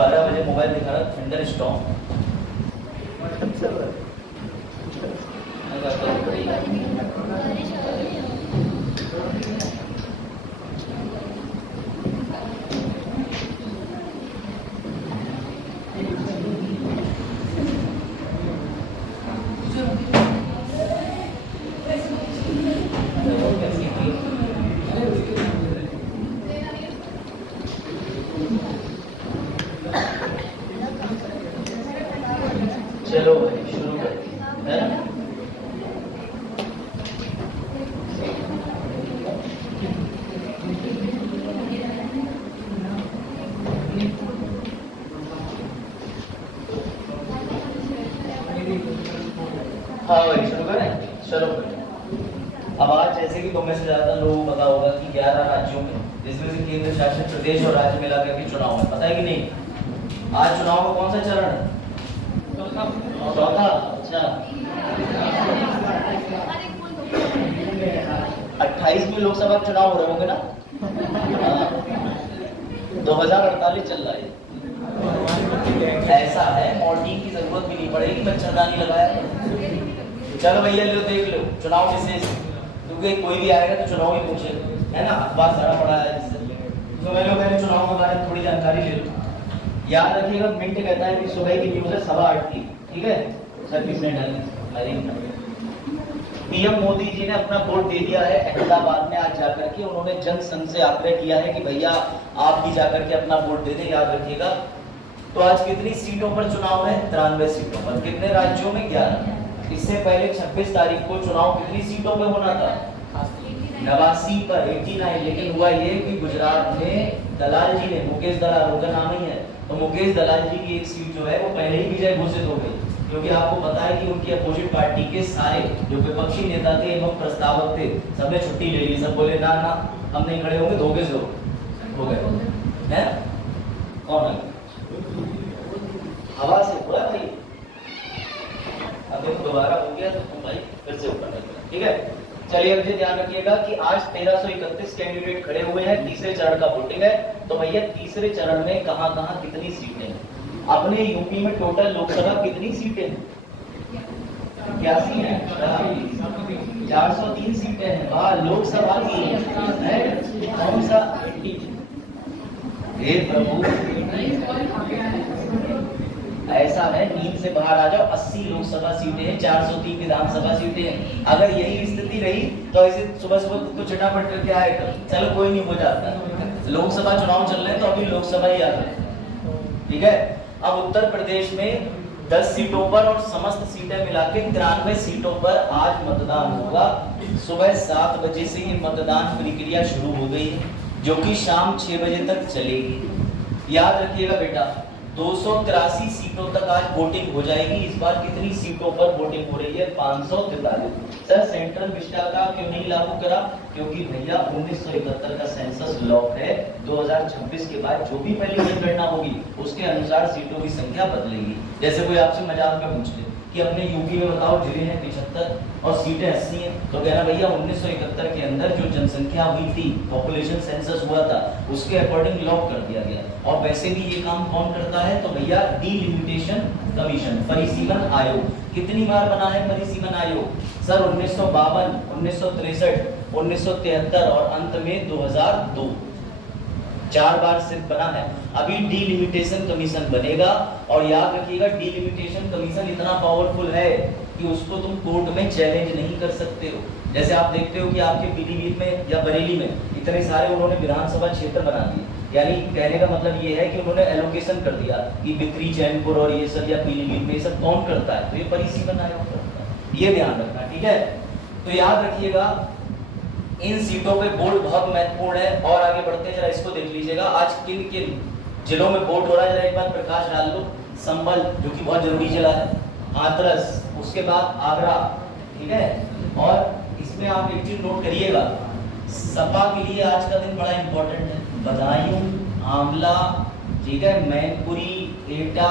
12 बजे मोबाइल दिखा रहा थंडर स्टॉर्म। चलो भाई शुरू करते हैं। हाँ भाई शुरू करें, चलो। अब आज जैसे कि 2 में से ज्यादा लोगों को पता होगा कि 11 राज्यों में, जिसमें से केंद्र शासित प्रदेश और राज्य मिला करके चुनाव है, पता है कि नहीं? आज चुनाव का कौन सा चरण है? चौथा। अच्छा, 28 में लोकसभा चुनाव हो रहे होंगे ना? 2048 चल रहा है। ऐसा है, और टीम की जरूरत भी नहीं पड़ेगी, मच्छरदानी लगाया। चलो भैया लो देख लो चुनाव विशेष, क्योंकि कोई भी आएगा तो चुनाव ही पूछेगा, है ना? अखबार सारा पड़ा है जिससे तो मैंने चुनाव के बारे में थोड़ी जानकारी ले लो। याद रखिएगा, मिनट कहता है कि सुबह की न्यूज है 8:15 की, ठीक है? सर किसने डाली? पीएम मोदी जी ने अपना वोट दे दिया है अहमदाबाद में आज जाकर के। उन्होंने जनसंघ से आग्रह किया है कि भैया आप भी जाकर के अपना वोट दे दें, याद रखिएगा। तो आज कितनी सीटों पर चुनाव है? 93 सीटों पर। कितने राज्यों में? 11। इससे पहले 26 तारीख को चुनाव कितनी सीटों पर होना था? 89 पर, 89। लेकिन हुआ ये कि गुजरात में दलाल जी ने, मुकेश दलाल उनका नाम ही है, तो मुकेश दलाल जी की एक सीट जो है वो पहले ही विजय घोषित हो गई, क्योंकि आपको पता है कि उनकी अपोजिट पार्टी के सारे जो विपक्षी नेता थे एवं प्रस्तावक थे, सबने छुट्टी ले ली। सब बोले ना ना हम नहीं खड़े होंगे, धोखे से हो गए हैं। कौन है? हवा से हुआ भाई। अब देखो दोबारा हो गया तो तुम भाई फिर से ऊपर निकला, ठीक है? चलिए मुझे ध्यान रखिएगा कि आज 1331 कैंडिडेट खड़े हुए हैं। तीसरे चरण का वोटिंग है। तो भैया तीसरे चरण में कहां-कहां कितनी सीटें हैं? अपने यूपी में टोटल लोकसभा कितनी सीटें हैं? 81 है। 403 सीटें हैं। हाँ, लोकसभा की है। कौन सा? हे प्रभु, ऐसा है, नींद से बाहर आ जाओ। 80 लोकसभा सीटें हैं, 403 विधानसभा सीटें हैं। अगर यही स्थिति रही तो ऐसे सुबह सुबह तो चटापट करके आएगा। चलो कोई नहीं, हो जाता। लोकसभा चुनाव चल रहे हैं तो अभी लोकसभा ही आ रहा है, ठीक है? अब उत्तर प्रदेश में 10 सीटों पर और समस्त सीटें मिला के 93 सीटों पर आज मतदान होगा। सुबह 7 बजे से ये मतदान प्रक्रिया शुरू हो गई है, जो कि शाम 6 बजे तक चलेगी। याद रखिएगा बेटा, 283 सीटों तक आज वोटिंग हो जाएगी। इस बार कितनी सीटों पर वोटिंग हो रही है? 543। सर सेंट्रल विस्टा का क्यों नहीं लागू करा? क्योंकि भैया 1971 का सेंसस लॉक है। 2026 के बाद जो भी पहली जनगणना होगी उसके अनुसार सीटों की संख्या बदलेगी। जैसे कोई आपसे मजाक में पूछ ले कि अपने यूपी में बताओ जिले हैं 75 और सीटें 80 हैं, तो कहना भैया 1971 के अंदर जो जनसंख्या हुई थी, पॉपुलेशन सेंसस हुआ था, उसके अकॉर्डिंग लॉक कर दिया गया। और वैसे भी ये काम कौन करता है? तो भैया डिलिमिटेशन कमीशन, परिसीमन आयोग। कितनी बार बना है परिसीमन आयोग? सर 1952, 1963, 1973 और अंत में 2002, 4 बार सिर्फ बना है। अभी डिलिमिटेशन कमीशन बनेगा। और याद रखिएगा, डिलिमिटेशन कमीशन इतना पावरफुल है कि उसको तुम कोर्ट में चैलेंज नहीं कर सकते हो। जैसे आप देखते हो कि आपके पीलीभीत में या बरेली में इतने सारे उन्होंने विधानसभा क्षेत्र बना दिए, यानी कहने का मतलब ये है कि उन्होंने एलोकेशन कर दिया कि बिक्री, चैनपुर और ये सब या पीलीभीत में ये सब कौन करता है? तो ये परिसीमन आयोग करता है। ये ध्यान रखना, ठीक है? तो याद रखिएगा, इन सीटों पे वोट बहुत महत्वपूर्ण है। और आगे बढ़ते हैं, जरा इसको देख लीजिएगा आज किन किन जिलों में वोट हो रहा है। जरा एक बार प्रकाश डाल लो। संभल, जो कि बहुत जरूरी जिला है, हाथरस, उसके बाद आगरा, ठीक है? और इसमें आप एक चीज नोट करिएगा, सपा के लिए आज का दिन बड़ा इंपॉर्टेंट है। बदायूं, आंवला, ठीक है, मैनपुरी, एटा,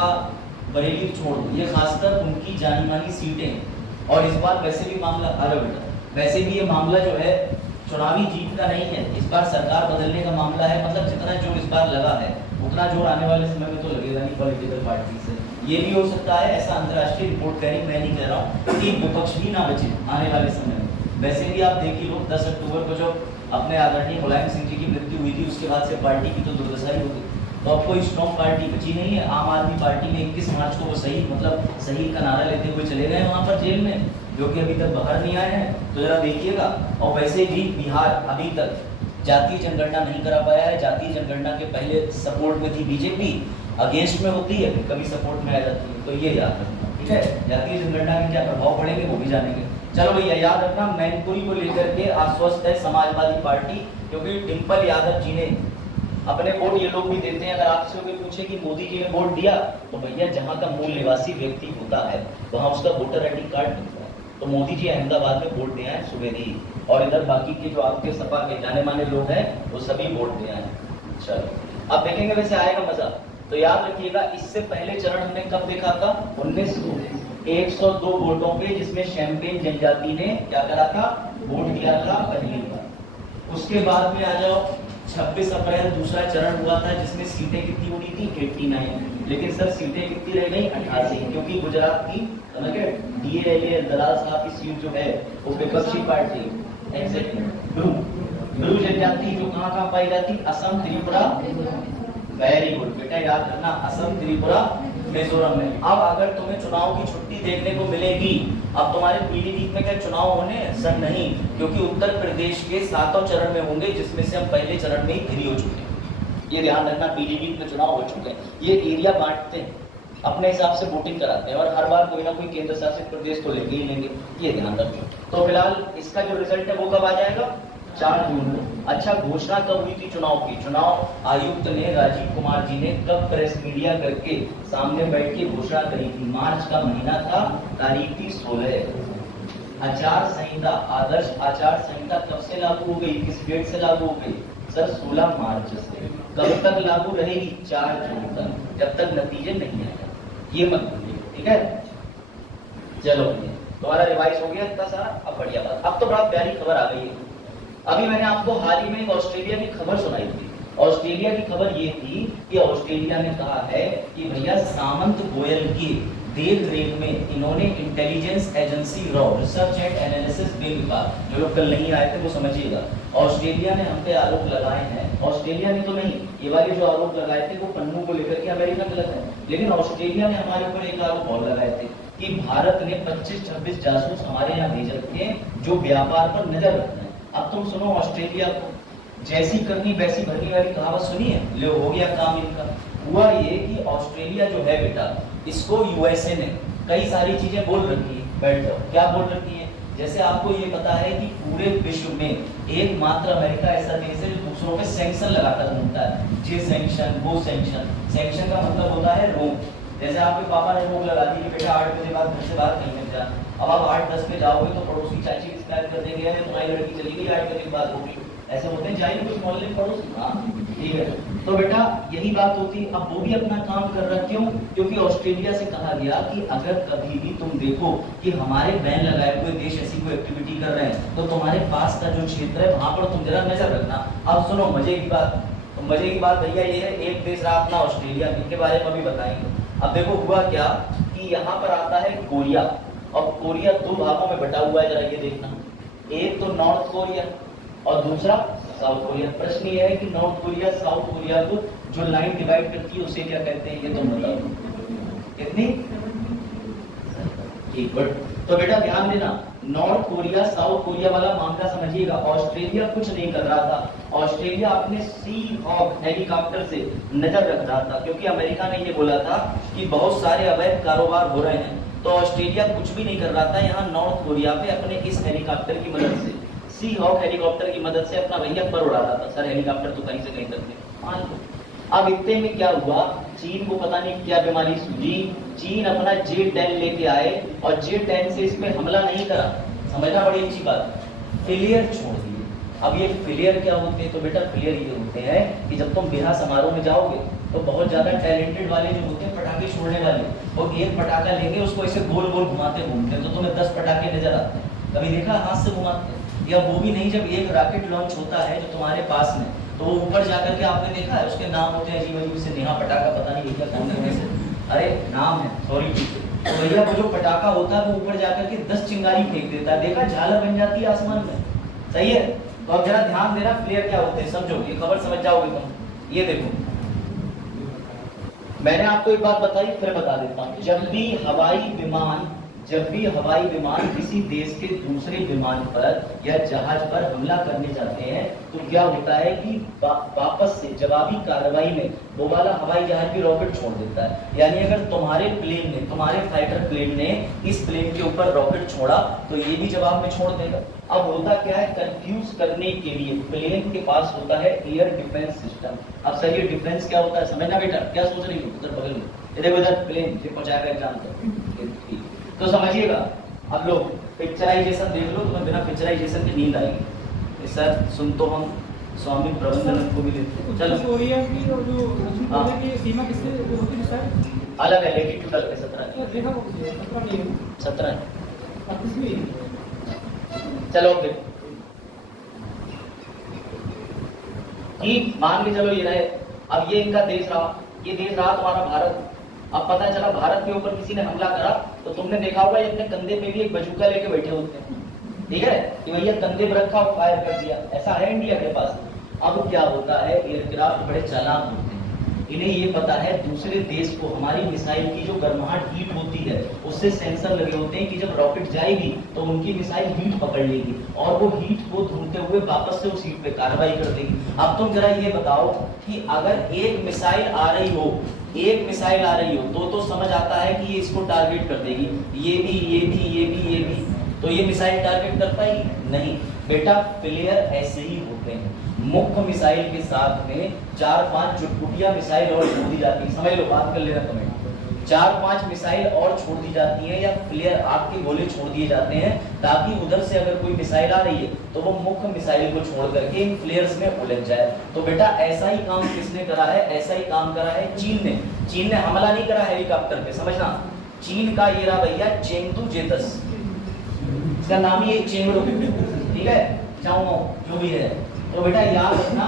बरेली छोड़ दो, ये खासकर उनकी जानी मानी सीटें हैं। और इस बार वैसे भी मामला, अरे बेटा, वैसे भी ये मामला जो है चुनावी जीत का नहीं है, इस बार सरकार बदलने का मामला है। मतलब जितना जोर इस बार लगा है उतना जोर आने वाले समय में तो लगेगा नहीं पॉलिटिकल पार्टी से। ये भी हो सकता है, ऐसा अंतर्राष्ट्रीय रिपोर्ट कह रही, मैं नहीं कह रहा हूँ, कि विपक्ष भी ना बचे आने वाले समय में। वैसे भी आप देखिए लोग 10 अक्टूबर को जो अपने आदरणीय मुलायम सिंह जी की मृत्यु हुई थी उसके बाद से पार्टी की तो दुर्दशा ही हो गई। तो अब कोई स्ट्रॉन्ग पार्टी बची नहीं है। आम आदमी पार्टी में 21 मार्च को वो सही का नारा लेते हुए चले गए वहां पर जेल में, जो कि अभी तक बाहर नहीं आए हैं। तो जरा देखिएगा। और वैसे भी बिहार अभी तक जातीय जनगणना नहीं करा पाया है। जातीय जनगणना के पहले सपोर्ट में थी बीजेपी, अगेंस्ट में होती है, फिर कभी सपोर्ट में आ जाती है। तो ये याद रखना, ठीक है। जातीय जनगणना के क्या प्रभाव पड़ेंगे वो भी जानेंगे। चलो भैया याद रखना, मैनपुरी को लेकर के आश्वस्त है समाजवादी पार्टी, क्योंकि डिम्पल यादव जी ने अपने वोट, ये लोग भी देते हैं। अगर आपसे कोई पूछे कि मोदी जी ने वोट दिया, तो भैया जहां का मूल निवासी व्यक्ति होता है वहां उसका वोटर आईडी कार्ड मिलता है। तो मोदी जी अहमदाबाद में वोट दिया है सुबह ही, और इधर बाकी के जो आपके सपा के जाने माने लोग हैं वो सभी वोट दिया है। चलो अब देखेंगे, वैसे आएगा मजा। तो याद रखिएगा, इससे पहले चरण हमने कब देखा था? 102 वोटों पे, जिसमें शैम्पेन जनजाति ने क्या करा था? वोट दिया था पहली बार। उसके बाद में आ जाओ 26 अप्रैल दूसरा चरण हुआ था, जिसमें सीटें कितनी उड़ी थी? 89। लेकिन सर सीटें कितनी रह गई? 88, क्योंकि गुजरात की डीए दलाल साहब की सीट जो है वो विपक्षी पार्टी एग्जैक्टली ब्रू जनजाति जो कहाँ पाई जाती? असम, त्रिपुरा। वेरी गुड बेटा, याद रखना, असम, त्रिपुरा, मिजोरम में। अब अगर तुम्हें चुनाव की छुट्टी देखने को मिलेगी, अब तुम्हारे पीलीभीत में क्या चुनाव होने? सर नहीं, क्योंकि उत्तर प्रदेश के 7वें चरण में होंगे, जिसमें से हम पहले चरण में ही फ्री हो चुके हैं। ये ध्यान रखना, पीलीभीत में चुनाव हो चुके हैं। ये एरिया बांटते हैं, अपने हिसाब से वोटिंग कराते हैं, और हर बार कोई ना कोई केंद्र शासित प्रदेश तो लेंगे ही लेंगे, ये ध्यान रखो। तो फिलहाल इसका जो रिजल्ट है वो कब आ जाएगा? 4 जून को। अच्छा, घोषणा कब हुई थी चुनाव की? चुनाव आयुक्त ने, राजीव कुमार जी ने कब प्रेस मीडिया करके सामने बैठ के घोषणा करी थी? मार्च का महीना था, तारीख थी 16। आचार संहिता, आदर्श आचार संहिता कब से लागू हो गई? किस डेट से लागू हो गई? सर 16 मार्च से। कब तक लागू रहेगी? 4 जून तक, जब तक नतीजे नहीं आए। ये मत भूलिए, ठीक है। चलो तुम्हारा रिवाइज हो गया इतना सारा, अब बढ़िया बात। अब तो बड़ा प्यारी खबर आ गई है। अभी मैंने आपको हाल ही में एक ऑस्ट्रेलिया की खबर सुनाई थी। ऑस्ट्रेलिया की खबर ये थी कि ऑस्ट्रेलिया ने कहा है कि भैया सामंत गोयल की देख रेख में इन्होंने intelligence agency raw, research and analysis wing का, जो लोग कल नहीं आए थे वो समझिएगा, ऑस्ट्रेलिया ने हम पे आरोप लगाए हैं। ऑस्ट्रेलिया ने तो नहीं, ये वाले जो आरोप लगाए थे वो पन्नू को लेकर के अमेरिका में लगाए, लेकिन ऑस्ट्रेलिया ने हमारे ऊपर एक आरोप और लगाए थे कि भारत ने 25-26 जासूस हमारे यहाँ भेज रखे हैं जो व्यापार पर नजर रखते हैं। अब तुम सुनो, ऑस्ट्रेलिया को जैसी करनी वैसी भरनी वाली कहावत सुनी है? ले हो गया काम इनका। हुआ ये कि ऑस्ट्रेलिया जो है बेटा, इसको यूएसए ने कई सारी चीजें बोल रखी है। बैठ जाओ, क्या बोल रखी है? जैसे आपको ये पता है कि पूरे विश्व में एकमात्र अमेरिका ऐसा देश है जो दूसरों पे सैंक्शन लगाकर घूमता है। ये सैंक्शन, वो सैंक्शन। सैंक्शन का मतलब होता है रोक। जैसे आपके पापा ने रोक लगा दी कि बेटा 8 बजे बाद घर से बाहर नहीं निकल जा। अब आप 8-10 पे जाओगे तो पड़ोसी चाची शिकायत कर देंगे, तुम्हारी लड़की चली गई 8 बजे के बाद होगी। ऐसे होते हैं, जाइए कुछ मोहल्ले पड़ोसी। हाँ ठीक है, तो बेटा यही बात होती। अब वो भी अपना काम कर रहा, क्यों? क्योंकि ऑस्ट्रेलिया से कहा गया कि अगर कभी भी तुम देखो कि हमारे बैन लगाए हुए देश ऐसी कोई एक्टिविटी कर रहे हैं तो तुम्हारे पास का जो क्षेत्र है वहां पर तुम जरा नजर रखना। अब सुनो मजे की बात, तो मजे की बात भैया ये है, एक देश रहा अपना ऑस्ट्रेलिया, इनके बारे में भी बताएंगे। अब देखो हुआ क्या कि यहाँ पर आता है कोरिया, और कोरिया 2 भागों में बटा हुआ है, जरा ये देखना। एक तो नॉर्थ कोरिया और दूसरा साउथ कोरिया। प्रश्न ये है कि नॉर्थ कोरिया साउथ कोरिया को जो लाइन डिवाइड करती है उसे क्या कहते हैं? ये तुम बताओ कितनी? ठीक, बट तो बेटा ध्यान देना, नॉर्थ कोरिया साउथ कोरिया वाला मामला समझिएगा। ऑस्ट्रेलिया कुछ नहीं कर रहा था, ऑस्ट्रेलिया अपने सी हॉक हेलीकॉप्टर से नजर रख रहा था, क्योंकि अमेरिका ने ये बोला था कि बहुत सारे अवैध कारोबार हो रहे हैं। तो ऑस्ट्रेलिया कुछ भी नहीं कर रहा था, यहाँ नॉर्थ कोरिया पे अपने इस हेलीकॉप्टर की मदद से, सी हॉक हेलीकॉप्टर की मदद से अपना भैया पर उड़ा रहा था। सर हेलीकॉप्टर तो कहीं से कहीं तक थे, मान लो। अब इतने में क्या हुआ, चीन को पता नहीं क्या बीमारी सूझी, चीन अपना J-10 लेके आए और J-10 से इस पे हमला नहीं करा। समझना बड़ी अच्छी बात, फेलियर छोड़ दिए। अब ये फेलियर क्या होते हैं? तो बेटा फेलियर ये होते हैं कि जब तुम ब्याह समारोह में जाओगे तो बहुत ज्यादा टैलेंटेड वाले जो होते हैं पटाखे छोड़ने वाले, वो एक पटाखा लेंगे उसको ऐसे गोल गोल घुमाते घूमते हैं, तो तुम्हें 10 पटाखे नजर आते हैं। कभी देखा हाथ से घुमाते हैं? या वो भी नहीं, जब एक रॉकेट लॉन्च होता है जो तुम्हारे पास में, तो वो ऊपर जाकर के आपने देखा है उसके नाम होते हैं अजीब अजीब से, नेहा पटाखा, पता नहीं क्या कौन है से, अरे नाम है, सॉरी ठीक है। तो भैया वो जो पटाखा होता है वो ऊपर जाकर के 10 चिंगारी फेंक देता है, देखा झालर बन जाती है आसमान में, सही है। तो अब जरा ध्यान देना फ्लेयर क्या होते हैं, समझो ये खबर समझ जाओगे तुम। ये देखो मैंने आपको एक बात बताई फिर बता देता हूँ, जब भी हवाई विमान किसी देश के दूसरे विमान पर या जहाज पर हमला करने जाते हैं तो क्या होता है कि वापस से जवाबी कार्रवाई में वो वाला हवाई जहाज भी रॉकेट छोड़ देता है। यानी अगर तुम्हारे फाइटर प्लेन ने इस प्लेन के ऊपर रॉकेट छोड़ा तो ये भी जवाब में छोड़ देगा। अब होता क्या है, कंफ्यूज करने के लिए प्लेन के पास होता है एयर डिफेंस सिस्टम। अब सर ये डिफेंस क्या होता है समझना बेटा, क्या सोच रही हो, उधर बगल में ये देखो, इधर प्लेन ये पहुंचाएगा एग्जाम तक, तो समझिएगा। अब लोग पिक्चराइजेशन देख लो, तुम्हें बिना पिक्चराइजेशन की नींद आएगी। सर सुन तो हम स्वामी प्रबंधन को भी लेते हैं, चलो सीमा किससे होती है सर, अलग है, लेटीट्यूड अलग है, 17 चलो देखो कि मान के चलो ये रहे, अब ये इनका देश रहा, ये देश रहा तुम्हारा भारत। अब पता चला भारत के ऊपर किसी ने हमला करा तो तुमने देखा होगा ये अपने कंधे पे भी एक बंदूक लेके बैठे होते हैं, ठीक है, कि भैया कंधे पर रखा और फायर कर दिया, ऐसा है इंडिया के पास। अब क्या होता है, एयरक्राफ्ट बड़े चालाक होते हैं, इन्हें ये पता है दूसरे देश को हमारी मिसाइल की जो गर्माहट हीट होती है उससे सेंसर लगे होते हैं कि जब रॉकेट जाएगी तो उनकी मिसाइल हीट पकड़ लेगी और वो हीट को ढूंढते हुए वापस से उस हीट पे कार्रवाई कर देगी। अब तुम जरा ये बताओ कि अगर एक मिसाइल आ रही हो तो समझ आता है कि ये इसको टारगेट कर देगी, ये भी, तो ये मिसाइल टारगेट कर पाएगी नहीं बेटा। फ्लेयर ऐसे ही होते हैं, मुख्य मिसाइल के साथ में 4-5 चुटपुटिया मिसाइल और छोड़ दी जाती है, समझ लो, बात कर लेना कमेंट, 4-5 मिसाइल और छोड़ दी जाती है या फ्लेयर आग के गोले छोड़ दिए जाते हैं ताकि उधर से अगर कोई मिसाइल आ रही है तो वो मुख्य मिसाइल को छोड़ करके इन फ्लेयर्स में उलझ जाए। तो बेटा ऐसा ही काम किसने करा है, ऐसा ही काम करा है चीन ने हमला नहीं करा हेलीकॉप्टर पे, समझना, चीन का ये रहा भैया चेंगडू जेतस, इसका नाम ही चेंगडू, ठीक है, चाओ जो भी है। तो बेटा याद रखना,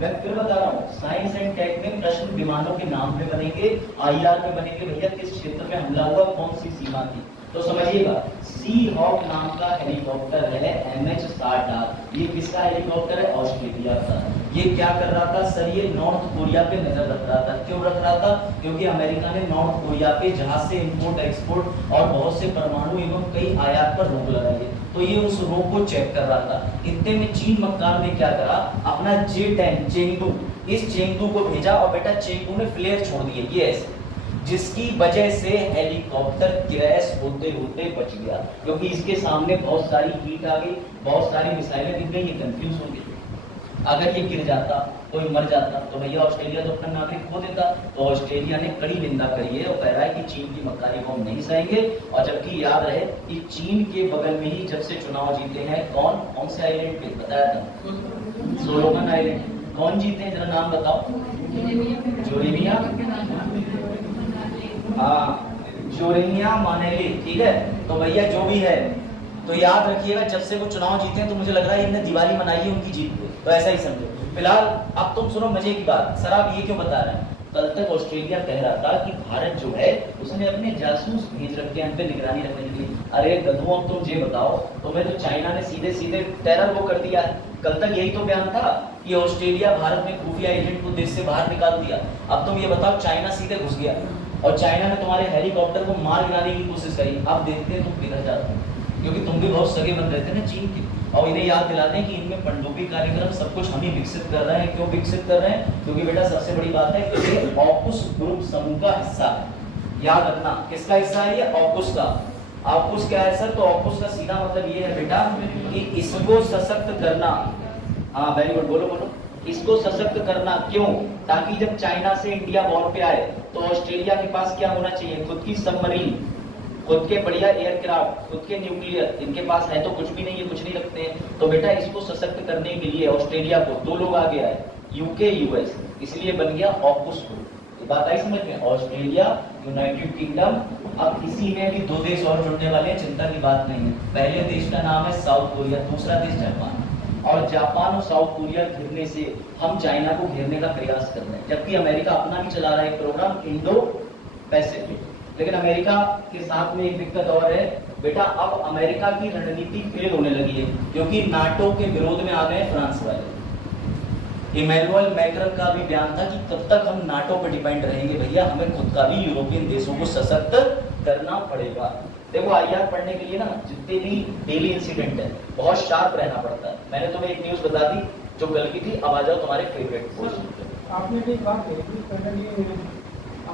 मैं फिर बता रहा हूँ, साइंस एंड टेक में प्रश्न विमानों के नाम पे बनेंगे, आईआर पे बनेंगे, भैया किस क्षेत्र में हमला हुआ, कौन सी सीमा थी। तो समझिएगा, सी हॉक नाम का हेलीकॉप्टर है MH-60R, ये किसका हेलीकॉप्टर है, ऑस्ट्रेलिया का। ये क्या कर रहा था सर, ये नॉर्थ कोरिया पे नजर रख रहा था। क्यों रख रहा था, क्योंकि अमेरिका ने नॉर्थ कोरिया पे जहाज से इंपोर्ट एक्सपोर्ट और बहुत से परमाणु एवं कई आयात पर रोक लगाई है, तो ये उस रोक को चेक कर रहा था। इतने में चीन मक्कार ने क्या करा, अपना J-10 चेंगडू, इस चेंगडू को भेजा और बेटा चेंगडू ने फ्लेयर छोड़ दिए, ये ऐसे, जिसकी वजह से हेलीकॉप्टर क्रैश होते होते बच गया, क्योंकि इसके सामने बहुत सारी हीट आ गई, बहुत सारी मिसाइलें दिख गई, ये कंफ्यूज हो गए। अगर ये गिर जाता, कोई मर जाता, तो भैया ऑस्ट्रेलिया तो अपना नागरिक खो देता। तो ऑस्ट्रेलिया ने कड़ी निंदा करी है और कह रहा है कि चीन की मक्कारी को हम नहीं सहेंगे। और जबकि याद रहे कि चीन के बगल में ही जब से चुनाव जीते हैं कौन से आइलैंड पे बताया था, सोलोमन आइलैंड। कौन जीते हैं जरा नाम बताओ, जोरेमिया, जोरेमिया मानेली, ठीक है। तो भैया जो भी है, तो याद रखिएगा जब से वो चुनाव जीते हैं तो मुझे लग रहा है इन्हें दिवाली मनाई है उनकी जीत पे, तो ऐसा ही समझो। फिलहाल अब तुम सुनो मजे की बात, सर आप ये क्यों बता रहे हैं, कल तक ऑस्ट्रेलिया कह रहा था कि भारत जो है उसने अपने जासूस भेज रखे हैं हम पे निगरानी रखने के लिए। अरे गधुओं, तुम ये बताओ, तुम्हें तो चाइना ने सीधे सीधे टेरर वो कर दिया है। कल तक यही तो बयान था कि ऑस्ट्रेलिया भारत में खुफिया एजेंट को देश से बाहर निकाल दिया। अब तुम ये बताओ, चाइना सीधे घुस गया और चाइना ने तुम्हारे हेलीकॉप्टर को मार गिराने की कोशिश करी। अब देखते हैं तुम किधर जाते हो, क्योंकि तुम भी बहुत सगे बन रहे थे ना चीन के। और इन्हें याद दिला दें कि इनमें पनडुब्बी कार्यक्रम सब कुछ हम ही विकसित कर रहे हैं। क्यों विकसित कर रहे हैं, क्योंकि बेटा सबसे बड़ी बात है कि ये ऑकुस ग्रुप समूह का हिस्सा है। याद रखना किसका हिस्सा है ये, ऑकुस का। ऑकुस क्या है सर, तो ऑकुस का सीधा मतलब ये है बेटा कि इसको सशक्त करना। हाँ वेरी गुड, बोलो बोलो, इसको सशक्त करना। क्यों, ताकि जब चाइना से इंडिया वॉर पे आए तो ऑस्ट्रेलिया के पास क्या होना चाहिए, खुद की सबमरीन, खुद के बढ़िया एयरक्राफ्ट, खुद के न्यूक्लियर। इनके पास है तो कुछ भी नहीं है, कुछ नहीं रखते हैं। तो बेटा इसको सशक्त करने के लिए ऑस्ट्रेलिया को 2 लोग आगे आए, यूके यूएस, इसलिए बन गया ऑकुस ग्रुप। बात आई समझ में? ऑस्ट्रेलिया, यूनाइटेड किंगडम, अब इसी में भी 2 देश और जुड़ने वाले हैं, चिंता की बात नहीं है। पहले देश का नाम है साउथ कोरिया, दूसरा देश जापान। और जापान और साउथ कोरिया घिरने से हम चाइना को घेरने का प्रयास कर रहे हैं, जबकि अमेरिका अपना भी चला रहा है एक प्रोग्राम इंडो पैसिफिक। लेकिन अमेरिका के साथ में एक दिक्कत और है बेटा, अब अमेरिका की रणनीति फेल होने लगी है, क्योंकि नाटो के विरोध में आ गए फ्रांस वाले। इमैनुअल मैक्रन का भी बयान था कि कब तक हम नाटो पर डिपेंड रहेंगे भैया, हमें खुद का भी यूरोपियन देशों को सशक्त करना पड़ेगा। देखो आईआर पढ़ने के लिए ना जितने भी डेली इंसिडेंट है बहुत शार्प रहना पड़ता है। मैंने तुम्हें एक न्यूज बता दी जो कल की थी, अब आ जाओ तुम्हारे फेवरेट क्वेश्चन पे। आपने भी एक बात कही कि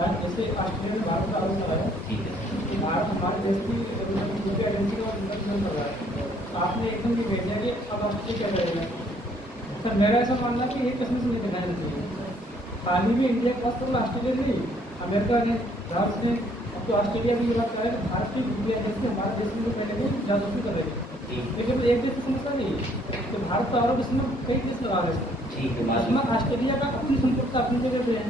आज जैसे ऑस्ट्रेलिया में भारत का आरोप लगा है, ठीक है, भारत हमारे देश की एजेंसी का इंतजाम कर रहा है, आपने एकदम ये भेज दिया कि अब ऑस्ट्रेलिया क्या करेगा। सर मेरा ऐसा मानना है कि एक किस्म से लेकर जाना चाहिए। हाल ही में इंडिया के पास तो ऑस्ट्रेलिया नहीं, अमेरिका ने, भारत ने, अब तो ऑस्ट्रेलिया भी ये बात कर रहा है कि भारत की इंडिया एजेंसी हमारे देश में पहले भी जासूसी करेगी, लेकिन एक देश की समस्या नहीं तो भारत का आरोप इसमें कई देश लगा रहे हैं। ठीक है, इसमें ऑस्ट्रेलिया का अपनी संपत्ति अपनी जगह पे है,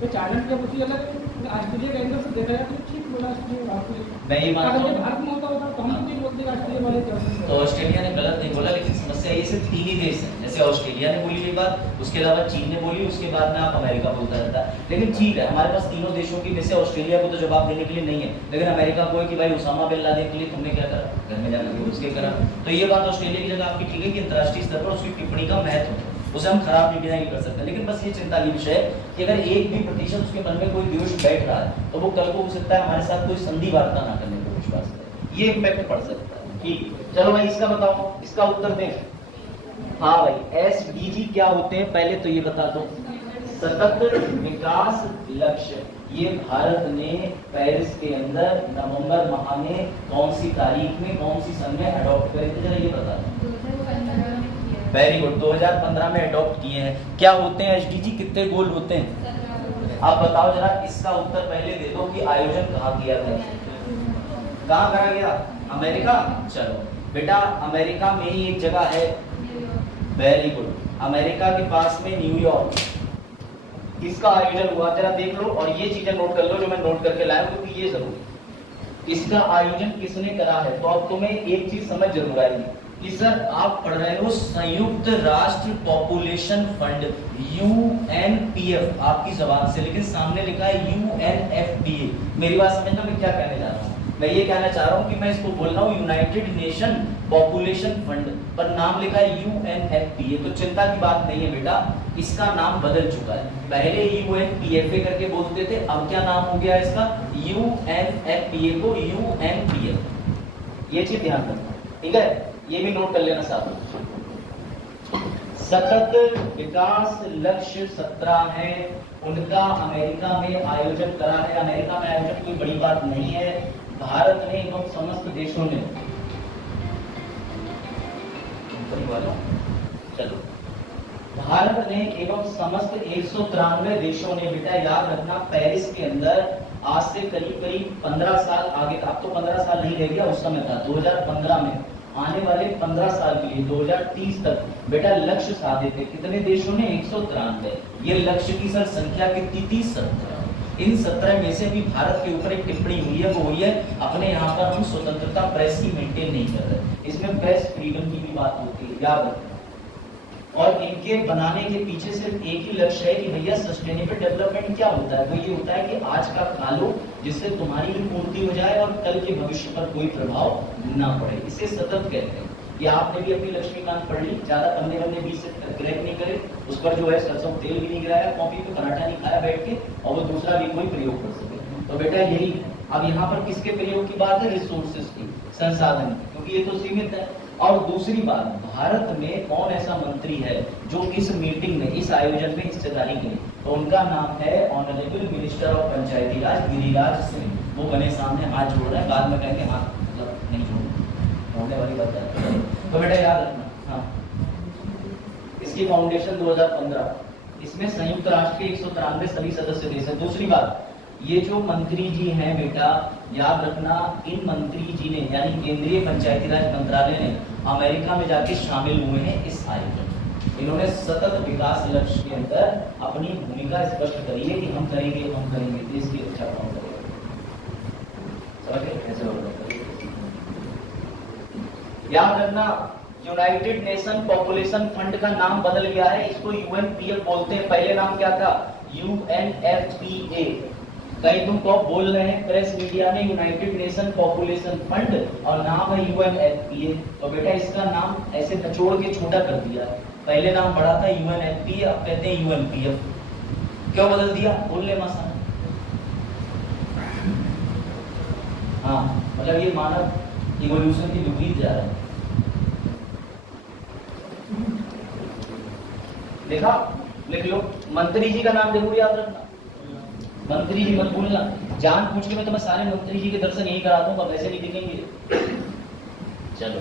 तो चाइना की कुछ अलग है, ऑस्ट्रेलिया का एंगल से देखा जाए तो ठीक बोला ऑस्ट्रेलिया। मैं ये मानता हूं भारत में होता तो हम भी बोलते ऑस्ट्रेलिया वाले कैसे। तो ऑस्ट्रेलिया ने गलत नहीं बोला, लेकिन समस्या ये सिर्फ 3 ही देश हैं। जैसे ऑस्ट्रेलिया ने बोली ये बात, उसके अलावा चीन ने बोली, उसके बाद में आप अमेरिका बोलता रहता है। लेकिन ठीक है, हमारे पास तीनों देशों की में से ऑस्ट्रेलिया को तो जवाब देने के लिए नहीं है, लेकिन अमेरिका को है कि भाई उसामा बिन लादेन के लिए तुमने क्या करा, घर में जाकर उसके करा। तो ये बात ऑस्ट्रेलिया की जगह आपकी ठीक है कि अंतर्राष्ट्रीय स्तर पर उसकी टिप्पणी का महत्व है, उसे हम खराब नहीं कर सकते। लेकिन बस ये चिंता की विषय है कि अगर एक भी प्रतिशत उसके मन में कोई द्वेष बैठ रहा है तो वो कल को हो सकता है हमारे साथ कोई संधि वार्ता ना करने को विश्वास करे, ये इम्पैक्ट पड़ सकता है। ठीक, चलो भाई इसका बताओ, इसका उत्तर दें। हाँ भाई, SDG क्या होते हैं पहले तो ये बता दो। सतत विकास लक्ष्य, ये भारत ने पेरिस के अंदर नवंबर माह में कौन सी तारीख में कौन सी सन में अडॉप्ट करे थे, जरा ये बता दो। वेरी गुड, 2015 में अडॉप्ट किए हैं। क्या होते हैं SDG, कितने गोल होते हैं? आप बताओ जरा, इसका उत्तर पहले दे दो कि आयोजन कहाँ किया था, कहाँ करा गया? अमेरिका। चलो बेटा, अमेरिका में ही एक जगह है, वेरी गुड, अमेरिका के पास में न्यूयॉर्क, इसका आयोजन हुआ, जरा देख लो और ये चीजें नोट कर लो जो मैं नोट करके लाया हूं, क्योंकि ये जरूरी, इसका आयोजन किसने करा है। तो अब तुम्हें एक चीज समझ जरूर आएगी कि सर आप पढ़ रहे हो संयुक्त राष्ट्र पॉपुलेशन फंड UNPF आपकी जबान से, लेकिन सामने लिखा है UNFPA। मेरी बात समझना मैं क्या कहने जा रहा हूँ, मैं ये कहना चाह रहा हूँ कि मैं इसको बोल रहा हूँ यूनाइटेड नेशन पॉपुलेशन फंड, पर नाम लिखा है UNFPA। तो चिंता की बात नहीं है बेटा, इसका नाम बदल चुका है, पहले UNPFA करके बोलते थे, अब क्या नाम हो गया इसका, UNFPA को UNPF। ये चीज ध्यान रखना, ठीक है, ये भी नोट कर लेना साथ। सतत विकास लक्ष्य 17 है, उनका अमेरिका में आयोजन करा है। अमेरिका में आयोजन कोई बड़ी बात नहीं है, भारत ने एवं समस्त देशों ने, चलो भारत ने एवं समस्त 193 देशों ने, बेटा याद रखना, पेरिस के अंदर आज से करीब 15 साल आगे, अब तो 15 साल नहीं रह गया, उस समय था 2015 में, आने वाले 15 साल के लिए 2030 तक बेटा लक्ष्य साधे थे। कितने देशों ने? 193। ये लक्ष्य की सर संख्या कितनी थी? 17। इन 17 में से भी भारत के ऊपर एक टिप्पणी हुई है, वो हुई है अपने यहाँ पर हम स्वतंत्रता प्रेस की मेंटेन नहीं कर रहे, इसमें प्रेस फ्रीडम की भी बात होती है, याद रखना। और इनके बनाने के पीछे सिर्फ एक ही लक्ष्य है कि भैया सस्टेनेबल डेवलपमेंट क्या होता है, वो ये होता है कि आज का खा लो जिससे तुम्हारी भी पूर्ति हो जाए और कल के भविष्य पर कोई प्रभाव ना पड़े, इसे सतत कहते हैं। ये आपने भी अपनी लक्ष्मीकांत पढ़ ली, ज्यादा पन्ने वन्ने बीच से क्रैक नहीं करे, उस पर जो है सरसों तेल भी नहीं गिराया, कॉफी पे पराठा नहीं खाया बैठ के, और वो दूसरा भी कोई प्रयोग कर सके। तो बेटा यही, अब यहाँ पर किसके प्रयोग की बात है? रिसोर्सेज की, संसाधन, क्योंकि ये तो सीमित है। और दूसरी बात, भारत में कौन ऐसा मंत्री है जो इस मीटिंग में, इस आयोजन में हिस्सेदारी ले, तो उनका नाम है ऑनरेबल मिनिस्टर ऑफ पंचायती राज गिरिराज सिंह। वो बने सामने हाथ जोड़ रहे हैं, बाद में कहेंगे हाथ मतलब नहीं जोड़ने वाली बात है, तो बेटा याद रखना। हाँ, इसकी फाउंडेशन 2015, इसमें संयुक्त राष्ट्र के 193 सभी सदस्य देश है। दूसरी बात, ये जो मंत्री जी हैं बेटा याद रखना, इन मंत्री जी ने यानी केंद्रीय पंचायती राज मंत्रालय ने अमेरिका में जाके शामिल हुए हैं इस आयोजन। इन्होंने सतत विकास लक्ष्य के अंदर अपनी भूमिका स्पष्ट करी है कि हम करेंगे देश की रक्षा कौन करेगा। समझ गए कैसे होगा? याद रखना, यूनाइटेड नेशन पॉपुलेशन फंड का नाम बदल गया है, इसको यूएनपीएफ बोलते हैं। पहले नाम क्या था? यूएनएफपीए। कहीं तुम तो बोल रहे हैं प्रेस मीडिया में यूनाइटेड नेशन पॉपुलेशन फंड और नाम है यूएनएफपीए। तो बेटा इसका नाम ऐसे निचोड़ के छोटा कर दिया। पहले नाम बड़ा था यूएनएफपीए, अब कहते हैं यूएनपीएफ। क्यों बदल दिया? बोल ले मसा। हाँ, मतलब ये मानव इवोल्यूशन की विपरीत जा रहा है। देखा? लिख लो, मंत्री जी का नाम जरूर याद रखना। मंत्री जी मत भूलना। जान पूछ के मैं तुम्हें सारे मंत्री जी के दर्शन यही करा दूंगा, वैसे नहीं दिखेंगे। चलो,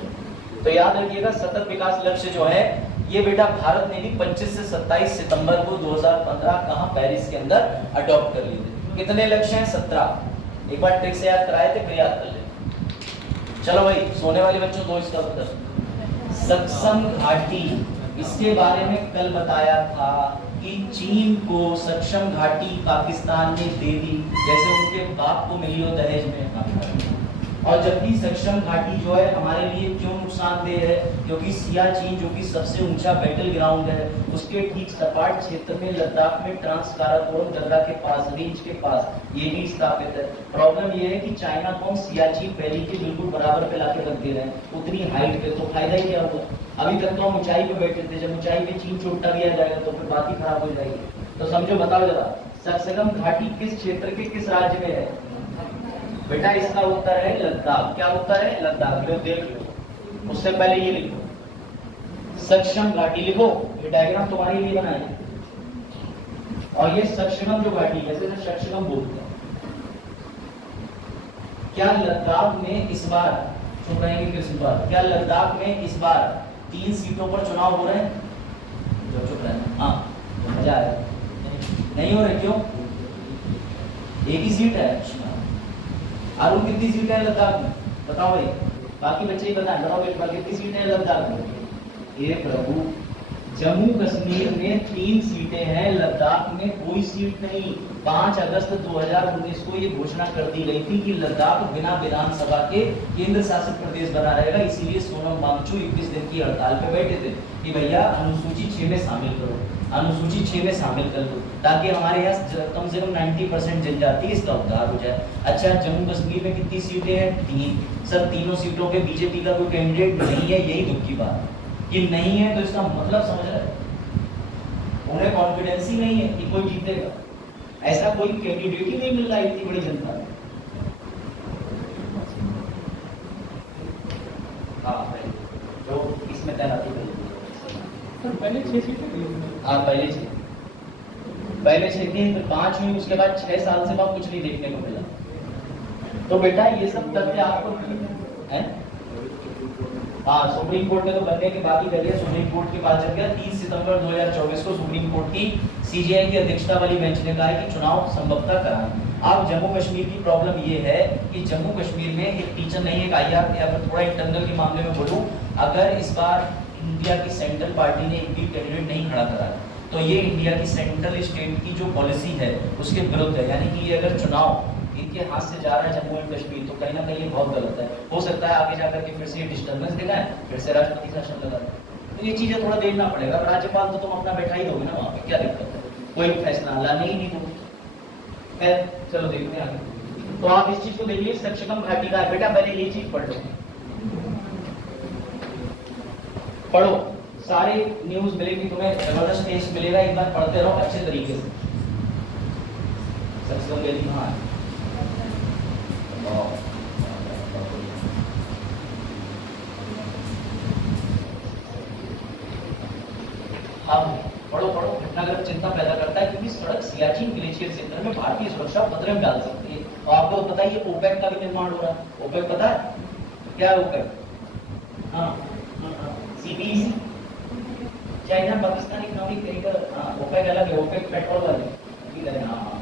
तो याद रखिएगा सतत विकास लक्ष्य जो है ये बेटा भारत ने भी 25 से 27 सितंबर को 2015 कहां? पेरिस के अंदर अडॉप्ट कर लिए थे। कितने लक्ष्य हैं? 17। एक बार ट्रिक से याद कराए थे, फिर याद कर ले। चलो भाई, सोने वाले बच्चों दो इसका उत्तर। सक्षम घाटी, इसके बारे में कल बताया था कि चीन को सक्षम घाटी पाकिस्तान ने दे दी, जैसे उनके बाप को मिली हो दहेज में। और जबकि सक्षम घाटी जो है हमारे लिए क्यों नुकसानदेह है? क्योंकि सियाचिन जो कि सबसे ऊंचा बैटल ग्राउंड है, उसके ठीक सपाट क्षेत्र में लद्दाख में ट्रांस-काराकोरम दर्रा के पास, रेंज के पास ये भी स्थापित है। प्रॉब्लम ये है कि चाइना को हम सियाचिन वैली के बिल्कुल बराबर पे लाके रख दे रहे हैं, उतनी हाइट पे। तो फायदा ही क्या हुआ? अभी तक तो हम ऊंचाई पे बैठे थे, जब ऊंचाई पे चीन छोटा दिया जाएगा तो फिर बात ही खराब हो जाएगी। तो समझो, बताओ जरा, सक्षम घाटी किस क्षेत्र के किस राज्य में है? बेटा इसका उत्तर है लद्दाख। क्या उत्तर है? लद्दाख। लो देख लो, उससे पहले ये लिखो, सक्षम घाटी लिखो। ये डायग्राम तुम्हारे लिए बनाए। और ये सक्षम जो घाटी है, जैसे सक्षम बोलते हैं, क्या लद्दाख में इस बार, चुप रहेंगे किस बार, क्या लद्दाख में इस बार 3 सीटों पर चुनाव हो रहे हैं? जो चुप रहे, हाँ मजा आया। नहीं हो रहे, क्यों? एक ही सीट है। अरुण कितनी सीटें हैं लद्दाख में? बताओ भाई, बाकी बच्चे ही बताएं। बताओ बेटा कितनी सीटें हैं लद्दाख में? ये प्रभु, जम्मू कश्मीर में 3 सीटें हैं, लद्दाख में कोई सीट नहीं। 5 अगस्त 2019 को ये घोषणा कर दी गई थी कि लद्दाख बिना विधानसभा के केंद्र शासित प्रदेश बना रहेगा। इसीलिए सोनम वांगचुक 21 दिन की हड़ताल पे बैठे थे कि भैया अनुसूची 6 में शामिल करो, अनुसूची 6 में शामिल कर दो, ताकि हमारे यहाँ कम से कम 90% जनजाति इसका उद्धार हो जाए। अच्छा, जम्मू कश्मीर में कितनी सीटें हैं? 3। सर तीनों सीटों पे बीजेपी का कोई कैंडिडेट नहीं है, यही दुख की बात है। ये नहीं है तो इसका मतलब समझ रहे हैं, उन्हें कॉन्फिडेंस ही नहीं है कि कोई जीतेगा। ऐसा कोई कैंडिडेट ही नहीं मिल रहा है इतनी बड़ी जनता में। हाँ, जो इसमें तैनाती सर पहले 6 सीटें। हाँ, पहले 6 थी, फिर 5 हुई, उसके बाद 6 साल से बाद कुछ नहीं देखने को मिला। तो बेटा ये सब तथ्य आपको है। हाँ, सुप्रीम कोर्ट ने तो बनने के बाद ही कर लिया। सुप्रीम कोर्ट के बाद जब गया 30 सितंबर 2024 को सुप्रीम कोर्ट की सीजेआई की अध्यक्षता वाली बेंच ने कहा है कि चुनाव संभवतः कराएं। अब जम्मू कश्मीर की प्रॉब्लम ये है कि जम्मू कश्मीर में एक टीचर नहीं, एक आईआर, या फिर थोड़ा इंटरनल के मामले में बोलूं, अगर इस बार इंडिया की सेंट्रल पार्टी ने एक भी कैंडिडेट नहीं खड़ा करा तो ये इंडिया की सेंट्रल स्टेट की जो पॉलिसी है उसके विरुद्ध है। यानी कि ये अगर चुनाव इनके हाथ से जा रहा है जम्मू एंड कश्मीर, तो कहीं ना कहीं ये बहुत गलत है। हो सकता है आगे जाकर के फिर से ये डिस्टर्बेंस दिखाएं, फिर से राष्ट्रपति शासन लगा दें। तो ये चीजें थोड़ा देखना पड़ेगा। राज्यपाल तो तुम अपना बैठा ही दोगे ना वहाँ पे, क्या दिक्कत है? कोई फैसला लाने ही नहीं दोगे। खैर चलो देखते हैं आगे। तो आप इस चीज को देखिए, सक्षम घाटी का बेटा पहले ये चीज पढ़ लो, पढ़ो, सारे न्यूज मिलेगी तुम्हें, जबरदस्त टेस्ट मिलेगा। एक बार पढ़ते रहो अच्छे तरीके से। सक्षम घाटी कहाँ है? अब पढ़ो घटनाक्रम चिंता पैदा करता है, क्योंकि सड़क सियाचिन ग्लेशियर क्षेत्र में भारतीय सुरक्षा खतरे में डाल सकती है। और आपको पता है ये ओपेक का भी निर्माण हो रहा है। ओपेक पता है क्या है? ओपेक, हाँ, CPEC, China Pakistan economic corridor. OPEC अलग है, ओपेक पेट्रोल वाले। हाँ,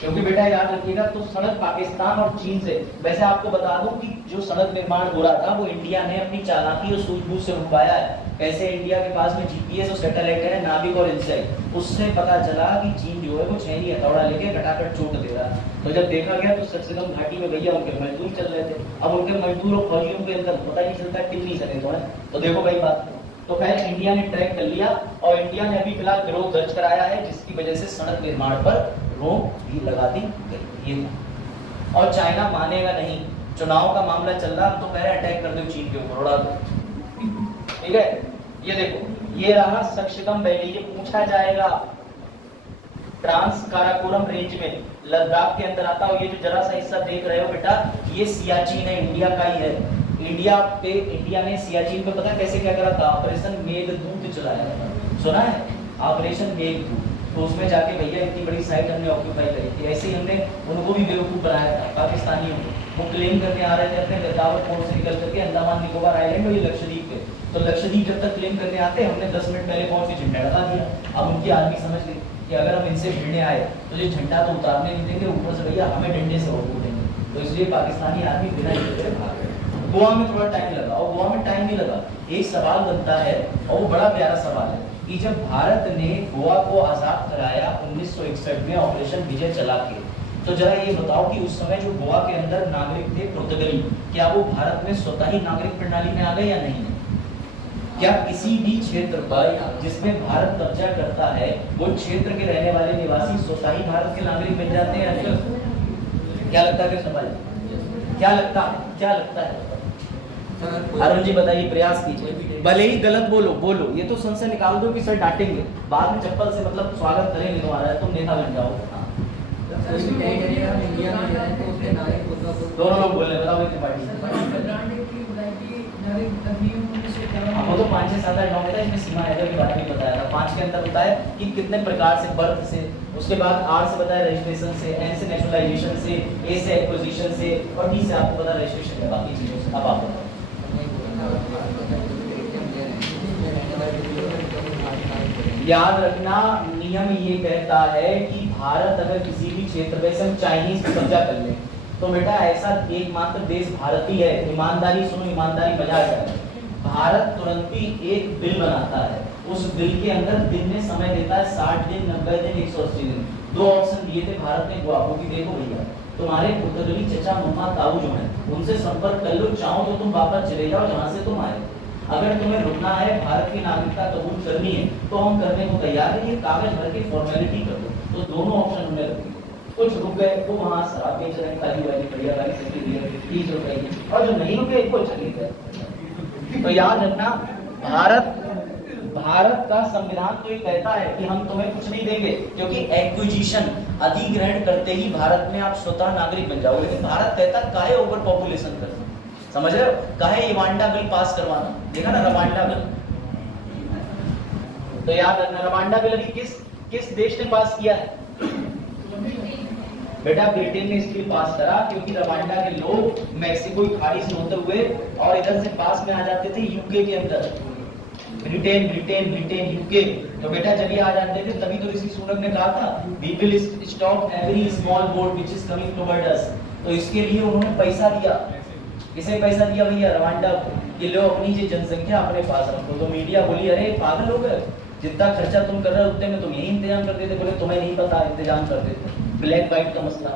क्योंकि बेटा याद रखिएगा, तो सड़क पाकिस्तान और चीन से, वैसे आपको बता दूं कि जो सड़क निर्माण हो रहा था वो इंडिया ने अपनी चालाकी और सूझबूझ से रुकवाया है। कैसे इंडिया के पास में जीपीएस और सैटेलाइट है, नाविक और इनसाइट, उससे पता चला कि चीन जो है वो छैनी हथौड़ा लेके कटाकट चोट दे रहा है। तो जब देखा गया तो सक्सेगम घाटी में भैया उनके मजदूर चल रहे थे। अब उनके मजदूर और फौजियों के अंदर पता नहीं चलता, टिक नहीं सके तो देखो भाई बात। तो खैर इंडिया ने ट्रैक कर लिया और इंडिया ने अभी फिलहाल विरोध दर्ज कराया है, जिसकी वजह से सड़क निर्माण पर रोक भी लगा दी गई। ये और चाइना मानेगा नहीं, चुनाव का मामला चल रहा, तो कह रहे अटैक कर दो चीन के ऊपर, उड़ा दो। ठीक है, ये देखो ये रहा सक्सेगम वैली, ये पूछा जाएगा ट्रांस काराकोरम रेंज में लद्दाख के अंदर आता हो। ये जो जरा सा हिस्सा देख रहे हो बेटा, ये सियाचिन है, इंडिया का ही है। इंडिया ने सियाचिन पे पता कैसे क्या करा था, ऑपरेशन मेघदूत चलाया था, सुना है ऑपरेशन मेघदूत। तो उसमें जाके भैया इतनी बड़ी साइट हमने ऑक्यूपाई करी थी। ऐसे ही हमने उनको भी बेवकूफ बनाया था पाकिस्तानियों को। वो क्लेम करने आ रहे थे अपने गद्दावर पोर्ट से निकल करके अंडमान निकोबार आइलैंड और ये लक्षद्वीप पे। तो लक्षद्वीप जब तक क्लेम करने आते हमने 10 मिनट पहले पहुंच के झंडा लगा दिया। अब उनकी आर्मी समझ गई कि अगर हम इनसे भिड़ने आए तो ये झंडा तो उतारने नहीं देंगे, ऊपर से भैया हमें डंडे से और कूटेंगे। तो इसलिए पाकिस्तानी आर्मी बिना ही भाग गए। गोवा में थोड़ा टाइम लगा, और गोवा में टाइम नहीं लगा। एक सवाल बनता है और वो बड़ा प्यारा सवाल है कि जब भारत ने गोवा को आजाद कराया 1961 में ऑपरेशन विजय चला के, तो जरा ये बताओ कि उस समय जो गोवा के अंदर नागरिक थे पुर्तगाली, क्या वो भारत में स्वतः ही नागरिक प्रणाली में आ गए या नहीं? क्या किसी भी क्षेत्र पर जिसमें भारत कब्जा करता है वो क्षेत्र के रहने वाले निवासी स्वतः ही भारत के नागरिक बन जाते हैं या नहीं? क्या लगता है सवाल? क्या लगता है? अरुण जी बताइए, प्रयास कीजिए, भले ही गलत बोलो, ये तो संशय निकाल दो कि सर डांटेंगे, बाद में चप्पल से मतलब स्वागत करेंगे तुम्हारा, तुम नेता बन जाओ। दोनों लोग बोल रहे, बताओ कितनी पार्टी? वो तो 5 6 7 8 9 था, इसमें सीमा हैदर के बारे में बताया था। 5 के अंदर बताया कि कितने प्रकार से, बर्थ से, उसके बाद R से बताया रजिस्ट्रेशन से, N से नेशनलाइजेशन से, A से एक्विजिशन से, और D से आपको पता रजिस्ट्रेशन है, बाकी चीजों से। अब आप याद रखना, नियम ये कहता है कि भारत अगर किसी भी क्षेत्र में से चाइनीज को कब्जा कर ले तो बेटा ऐसा एकमात्र देश भारत ही है। ईमानदारी सुनो, ईमानदारी बजा जाए, भारत तुरंत ही एक बिल बनाता है, उस बिल के अंदर दिन में समय देता है 60 दिन, 90 दिन, 180 दिन। 2 ऑप्शन दिए थे भारत ने गोवा को कि देखो भैया तुम्हारे पुर्तगाली चचा मम्मा ताऊ जो है उनसे संपर्क कर लो, चाहो तो तुम वापस चले जाओ जहाँ से तुम आए। अगर तुम्हें रुकना है, भारत की नागरिकता कबूल करनी है तो हम करने को तैयार है, ये कागज भर के फॉर्मेलिटी कर दो। तो दोनों ऑप्शन हमने रखे, कुछ रुक गए तो वहाँ शराब बेच रहे हैं, खाली वाली बढ़िया वाली सब्जी दी है 30 रुपए की, और जो नहीं रुके इनको चली गए। तो याद रखना, भारत का संविधान तो ये कहता है कि हम तुम्हें कुछ नहीं देंगे, क्योंकि एक्विजिशन अधिग्रहण करते ही भारत में आप स्वतः नागरिक बन जाओगे। लेकिन भारत कहता काहे ओवर पॉपुलेशन करना, समझ रहे हो, काहे रवांडा बिल पास करवाना, देखा ना रवांडा बिल। तो याद रखना, रवांडा बिल अभी किस देश ने पास किया है बेटा? ब्रिटेन ने इसलिए पास करा क्योंकि रवांडा के लोग मैक्सिको की खाड़ी से होते हुए और इधर से पास में आ जाते थे यूके के अंदर, ब्रिटेन यूके। तो बेटा जब ये आ जाते थे तभी तो ऋषि सुनक ने कहा था we will stop every small boat which is coming toward us. तो इसके लिए उन्होंने पैसा दिया, किसे पैसा दिया भैया? रवांडा को, कि लो अपनी ये जनसंख्या अपने पास रखो। तो मीडिया बोली अरे पागल हो गए, जितना खर्चा तुम कर रहे हो उतने में तुम यही इंतजाम कर देते। बोले तुम्हें नहीं पता, इंतजाम कर देते, ब्लैक व्हाइट का मसला।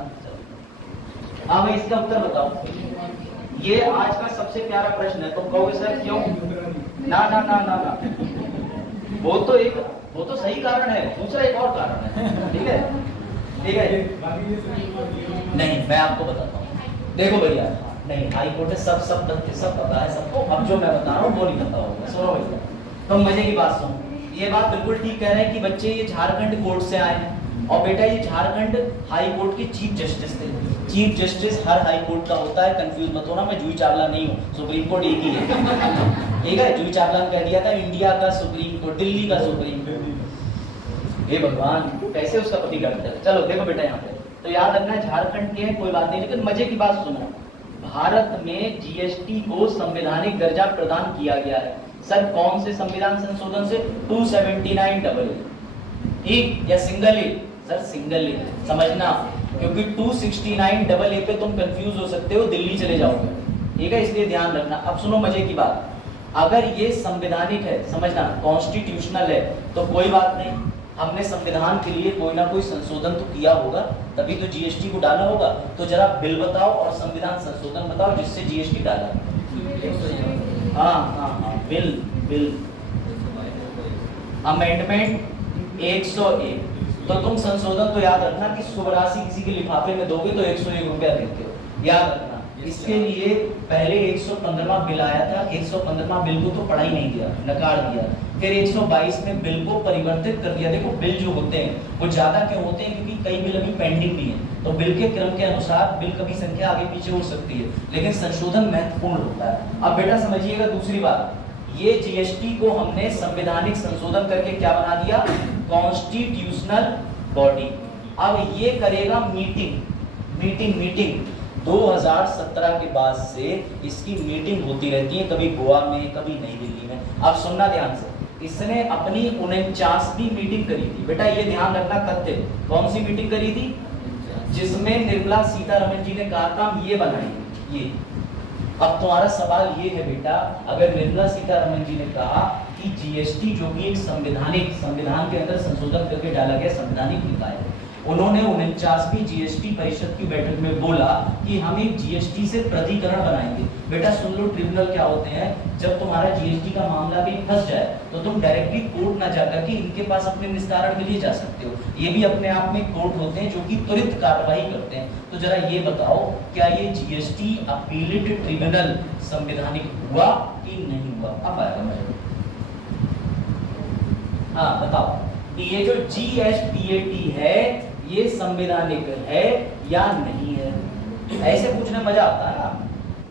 हाँ भाई इसका उत्तर बताओ। ये आज का सबसे प्यारा प्रश्न है। तुम कहोगे सर क्यों? ना ना ना ना ना, वो तो सही कारण है, दूसरा एक और कारण है। ठीक है ठीक है, नहीं मैं आपको बताता हूँ। देखो भैया, नहीं हाई कोर्ट सब पता है सबको। अब जो मैं बता रहा हूँ वो नहीं पता होगा। सुनो भैया, तुम मजे की बात सुनो। ये बात बिल्कुल ठीक कह रहे हैं कि बच्चे ये झारखंड कोर्ट से आए हैं, और बेटा ये झारखंड हाई कोर्ट के चीफ जस्टिस थे। चीफ जस्टिस हर हाई कोर्ट का होता है, कंफ्यूज मत होना, मैं जूही चावला नहीं हूँ, सुप्रीम कोर्ट एक ही है। ठीक है, जूही चावला ने कह दिया था इंडिया का सुप्रीम कोर्ट, दिल्ली का सुप्रीम कोर्ट। हे भगवान, कैसे उसका पति करते हैं। चलो देखो बेटा यहाँ पे, तो याद रखना झारखंड के कोई बात नहीं, लेकिन मजे की बात सुनो। भारत में जीएसटी को संवैधानिक दर्जा प्रदान किया गया है। सर कौन से संविधान संशोधन से? 279AA। ठीक, या सिंगल ए? सर सिंगल ए समझना, क्योंकि 269AA पे तुम कंफ्यूज हो सकते हो, दिल्ली चले जाओगे। ठीक है, इसलिए ध्यान रखना। अब सुनो मजे की बात, अगर ये संवैधानिक है, समझना कॉन्स्टिट्यूशनल है, तो कोई बात नहीं, हमने संविधान के लिए कोई ना कोई संशोधन तो किया होगा, तभी तो जीएसटी को डाला होगा। तो जरा बिल बताओ और संविधान संशोधन बताओ जिससे जीएसटी डाला। हाँ, बिल अमेंडमेंट 101। तो तुम संशोधन तो याद रखना कि शुभ राशि किसी के लिफाफे में दोगे तो 101 रुपया देते हो, याद रखना। इसके लिए पहले 115वां बिल आया था, 115वां बिल को तो पढ़ा ही नहीं दिया, नकार दिया। फिर 122 में बिल को परिवर्तित कर दिया। देखो बिल जो होते हैं वो ज्यादा क्यों होते हैं, क्योंकि कई बिल अभी पेंडिंग भी हैं, तो बिल के क्रम के अनुसार बिल कभी संख्या आगे पीछे हो सकती है, लेकिन संशोधन महत्वपूर्ण होता है। अब बेटा समझिएगा दूसरी बात, ये जीएसटी को हमने संवैधानिक संशोधन करके क्या बना दिया, कॉन्स्टिट्यूशनल बॉडी। अब ये करेगा मीटिंग 2017 के बाद से इसकी मीटिंग होती रहती है, कभी गोवा में कभी नई दिल्ली में। अब सुनना ध्यान से, इसने अपनी 49वीं मीटिंग करी थी। बेटा ये ध्यान रखना तथ्य, कौन सी मीटिंग करी थी, जिसमें निर्मला सीतारमण जी ने कहा था हम ये बनाएंगे ये। अब तुम्हारा सवाल ये है बेटा, अगर निर्मला सीतारमण जी ने कहा कि जीएसटी जो कि एक संविधान के अंदर संशोधन करके डाला गया संवैधानिक निकाय है, उन्होंने 49वीं जीएसटी परिषद की बैठक में बोला कि हम एक जीएसटी से प्राधिकरण बनाएंगे। बेटा सुन लो, ट्रिब्यूनल क्या होते हैं, जब तुम्हारा जीएसटी का मामला भी फंस जाए तो तुम डायरेक्टली कोर्ट ना जाकर के इनके पास अपने निस्तारण के लिए जा सकते हो। ये भी अपने आप में कोर्ट होते हैं जो कि त्वरित कार्रवाई करते हैं। तो जरा ये बताओ, क्या ये जीएसटी अपीलेट ट्रिब्यूनल संवैधानिक हुआ कि नहीं हुआ? अब आएगा, हाँ बताओ, ये जो जीएसटीएटी है ये संवैधानिक है या नहीं है? ऐसे पूछने मजा आता है ना,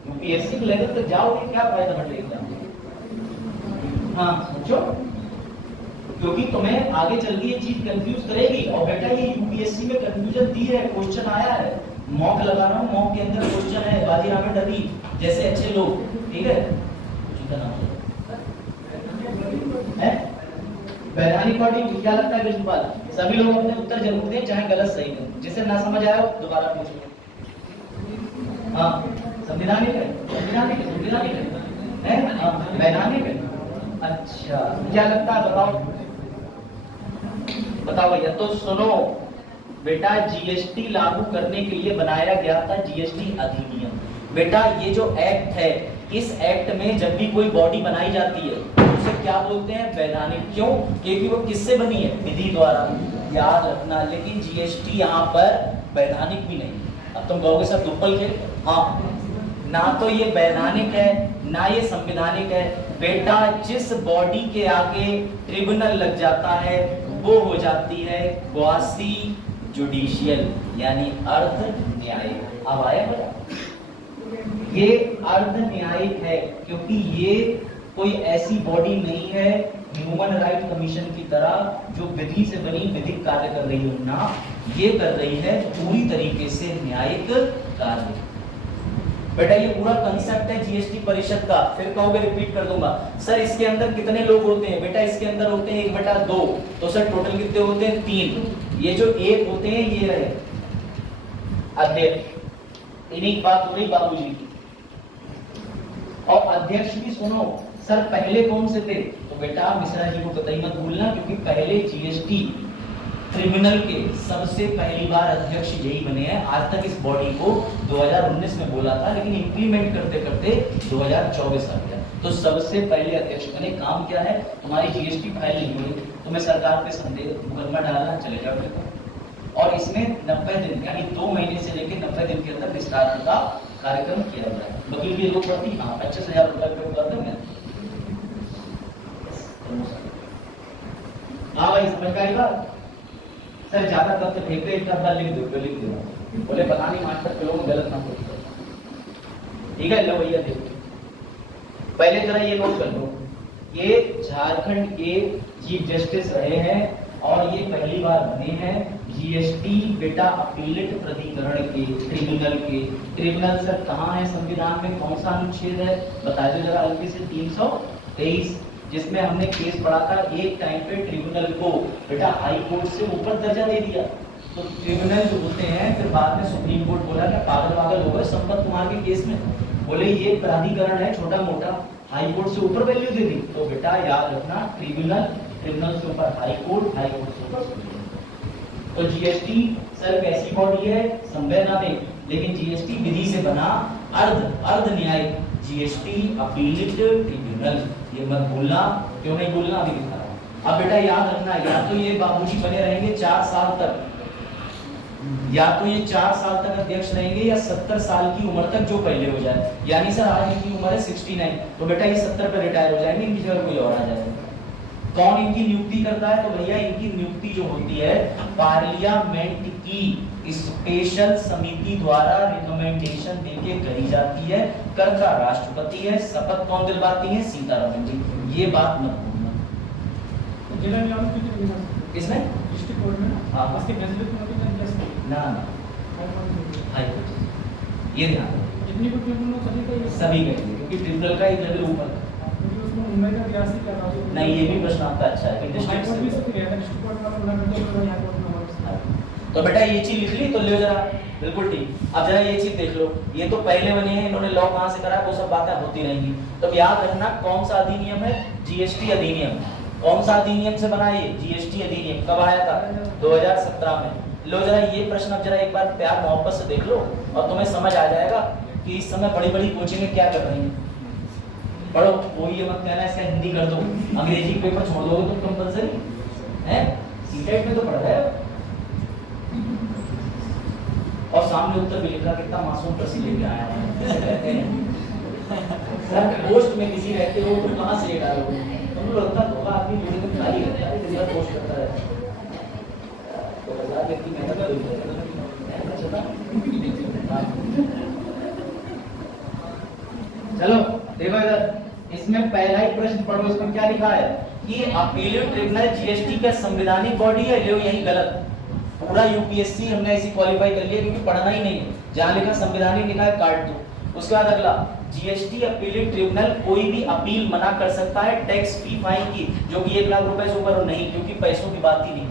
यूपीएससी के लेवल तक जाओगे क्या फायदा बढ़ेगा? हाँ पूछो, क्योंकि तुम्हें आगे चल के ये चीज कंफ्यूज करेगी। और बेटा ये यूपीएससी में कंफ्यूजन दी है, क्वेश्चन आया है, मॉक लगा रहा हूँ, मॉक के अंदर क्वेश्चन है, बाजीराव डरी जैसे अच्छे लोग, ठीक है? वैधानिक बॉडी क्या लगता है प्रिंसिपल? सभी लोग अपने उत्तर जरूर दें, चाहे गलत सही दें। जिसे ना समझ आया हो दोबारा पूछिए। हाँ संवैधानिक है, संवैधानिक है, वैधानिक है। अच्छा क्या लगता है बताओ भैया। तो सुनो बेटा, जीएसटी लागू करने के लिए बनाया गया था जीएसटी अधिनियम। बेटा ये जो एक्ट है, इस एक्ट में जब भी कोई बॉडी बनाई जाती है उसे क्या बोलते हैं, वैधानिक। क्यों? क्योंकि वो किससे बनी है, विधि द्वारा, याद रखना। लेकिन जीएसटी यहाँ पर वैधानिक भी नहीं। अब तुम कहोगे सर डुप्पल के, हाँ, ना तो ये वैधानिक है ना ये संवैधानिक है। बेटा जिस बॉडी के आगे ट्रिब्यूनल लग जाता है वो हो जाती है क्वासी जुडिशियल, यानी अर्ध न्यायिक। अब आया बड़ा, ये अर्ध न्यायिक है क्योंकि ये कोई ऐसी बॉडी नहीं है ह्यूमन राइट कमीशन की तरह जो विधि से बनी विधिक कार्य कर रही हो ना, ये कर रही है पूरी तरीके से न्यायिक कार्य। बेटा ये पूरा कंसेप्ट है जीएसटी परिषद का। फिर कहोगे, रिपीट कर दूंगा, सर इसके अंदर कितने लोग होते हैं? बेटा इसके अंदर होते हैं 1/2, तो सर टोटल कितने होते हैं? 3। ये जो 1 होते हैं ये रहे अध्यक्ष, इन्हीं की बात हो रही बाबूजी की। और अध्यक्ष भी सुनो, सर पहले कौन से थे? तो बेटा मिश्रा जी को कतई मत भूलना, क्योंकि पहले जीएसटी ट्रिब्यूनल के सबसे पहली बार अध्यक्ष यही बने हैं। आज तक इस बॉडी को 2019 में बोला था, लेकिन इंप्लीमेंट करते करते 2024 आ गया। तो सबसे पहले अध्यक्ष बने। काम क्या है, तुम्हारी जीएसटी फाइल नहीं हुई, तुम्हें सरकार पे संदेह मुकदमा डालना, चले जाओ देखो। और इसमें 90 दिन यानी 2 महीने से लेकर 90 दिन के अंदर विस्तार का कार्यक्रम किया गया है। वकील की जरूरत पड़ती, हाँ 25,000 रुपए कर देंगे। हाँ भाई समझ का बात। सर ज्यादा तथ्य फेंके, एक बार लिख दो, बोले पता नहीं मास्टर के लोग गलत ना बोलते। ठीक है, लो भैया देखो, पहले जरा ये नोट कर लो, ये झारखंड के चीफ जस्टिस रहे हैं और ये पहली बार बने हैं जीएसटी बेटा अपीलेट प्राधिकरण के, ट्रिब्यूनल के। ट्रिब्यूनल सर कहाँ है संविधान में, कौन सा अनुच्छेद है बता दो जरा हल्के से? 323, जिसमें हमने केस पढ़ा था। एक टाइम पे ट्रिब्यूनल को बेटा हाई कोर्ट से ऊपर दर्जा दे दिया। तो ट्रिब्यूनल जो होते हैं फिर बाद में सुप्रीम कोर्ट बोला कि पागल हो गए संपत कुमार के केस में, बोले ये प्राधिकरण है छोटा मोटा, हाई कोर्ट से ऊपर वैल्यू दे दी, तो बेटा याद रखना ट्रिब्यूनल से ऊपर हाई कोर्ट से ऊपर। तो जीएसटी सर कैसी बॉडी है, संवैधानिक, लेकिन जीएसटी विधि से बना अर्ध न्यायिक जीएसटी अपीलेट ट्रिब्यूनल। ये मत भूलना, क्यों नहीं भूलना, अभी दिखा रहा हूं। अब बेटा याद रखना, या तो ये बाबूजी बने रहेंगे 4 साल तक, या तो ये 4 साल तक अध्यक्ष रहेंगे, या 70 साल की उम्र तक जो पहले हो जाए। यानी सर आज इनकी उम्र है 69, तो बेटा ये 70 पे रिटायर हो जाएंगे, इनकी जगह कोई और आ जाएगा। कौन इनकी नियुक्ति करता है, तो भैया इनकी नियुक्ति जो होती है पार्लियामेंट की स्पेशल समिति द्वारा रिकमेंडेशन देके करी जाती है। करता राष्ट्रपति है, शपथ कौन दिलवाती है, सीतारमण जी। ये बात मत भूलना। किसमें डिस्ट्रिक्ट कोर्ट में हाँ उसके फैसले ना हाई कोर्ट, ये ध्यान रखो। जितनी भी ट्रिब्यूनल सभी का सभी का, क्योंकि ट्रिब्यूनल का एक लेवल ऊपर मुंबई का 82 क्या था नहीं, ये भी प्रश्न आपका अच्छा है कि डिस्ट्रिक्ट कोर्ट भी सब गया था, डिस्ट्रिक्ट कोर्ट वाला बना करके यहाँ कोर्ट में। तो बेटा ये चीज लिख ली तो ले जरा, बिल्कुल ठीक। अब जरा ये चीज देख लो, ये तो पहले बने हैं, इन्होंने लॉ कहां से करा, वो सब बातें होती रहेंगी। तो याद रखना कौन सा अधिनियम है, जीएसटी अधिनियम। कौन सा अधिनियम से बना ये, जीएसटी अधिनियम। कब आया था, 2017 में। लो जरा ये प्रश्न अब जरा एक बार प्यार मोहब्बत से देख लो और तुम्हें समझ आ जाएगा कि इस समय बड़ी बड़ी कोचिंग क्या कर रही हैं। पढ़ो, वो ये मत कहना इसका हिंदी कर दो, अंग्रेजी पेपर छोड़ दोगे तुम कंपलसरी है, सीटेट में तो पढ़ रहे हो। और सामने उत्तर भी लिखा, कितना मासूम प्रश्न लेके आया है। सर पोस्ट में किसी रहते हो तो कहां से डालोगे, तुम लोग लगता होगा आदमी पूरे दिन खाली रहता है, दिन भर पोस्ट करता रहता है। तो हजार व्यक्ति मेहनत चलो देखो इधर, इसमें पहला ही प्रश्न पढ़ो, इसमें क्या लिखा है कि अपीलेट ट्रिब्यूनल जीएसटी का संवैधानिक बॉडी है। लो यही गलत, पूरा यूपीएससी हमने ऐसी क्वालिफाई कर लिया क्योंकि पढ़ना ही नहीं है। जहां लिखा संवैधानिक लिखा है काट दो। उसके बाद अगला, जीएसटी अपीलेट ट्रिब्यूनल कोई भी अपील मना कर सकता है टैक्स फी फाइन की, जो कि 1 लाख रुपए से ऊपर हो नहीं, क्योंकि पैसों की बात ही नहीं।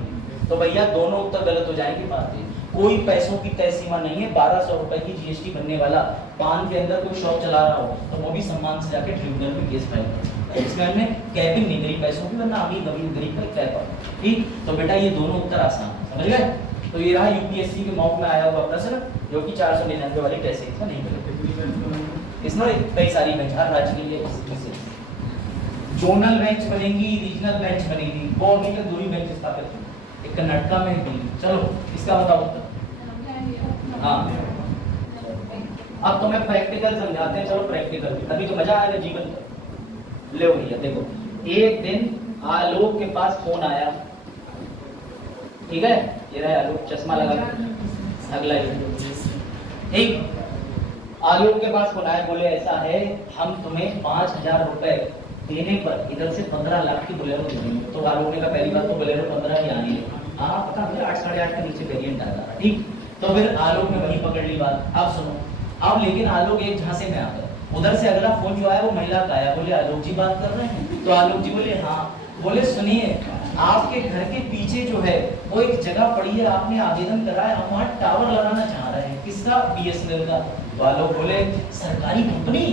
तो भैया दोनों उत्तर गलत हो जाएंगे। बात है कोई पैसों की तय सीमा नहीं है। 1200 रुपए की जीएसटी बनने वाला पान के अंदर कोई शॉप चला रहा हो तो वो भी सम्मान से जाके ट्रिब्यूनल में केस फाइल करे। इसमें हमने कैपिंग नहीं करी पैसों की, वरना अभी गरीब गरीब का कैप है। ठीक, तो बेटा ये दोनों उत्तर आसान समझ गए। तो ये रहा यूपीएससी के मॉक में आया हुआ प्रश्न, जो कि 499 वाली कैसे इसमें नहीं मिले। इसमें कई सारी बेंच हर राज्य के लिए जोनल बेंच बनेगी, रीजनल बेंच बनेगी, वो अभी तक दूरी बेंच स्थापित हुई, एक कर्नाटका में दिल्ली। चलो इसका बताओ उत्तर। हाँ अब तुम्हें प्रैक्टिकल समझाते हैं, चलो प्रैक्टिकल, अभी तो मजा आएगा जीवन का। ले भैया देखो, एक दिन आलोक के पास फोन आया, ठीक है, ये रहा आलोक, चश्मा लगा, अगला ठीक, आलोक के पास फोन आया, बोले ऐसा है हम तुम्हें 5000 रुपए देने पर इधर से 15 लाख की बोलेरो दे देंगे। तो आलोक ने कहा पहली बात तो बोलेरो 15 ही आनी है, हाँ पता फिर 8 साढ़े 8 के नीचे वेरिएंट आ रहा। ठीक, तो फिर आलोक ने वही पकड़ ली बात। अब सुनो, अब लेकिन आलोक एक झांसे में आ गए, उधर से अगला फोन जो आया वो महिला का आया, बोले आलोक जी बात कर रहे हैं। तो आलोक जी बोले हाँ, बोले सुनिए आपके घर के पीछे जो है वो एक जगह पड़ी है, आपने आवेदन करा है, हम वहाँ टावर लगाना चाह रहे हैं। किसका, बीएसएनएल का। तो आलोक बोले सरकारी कंपनी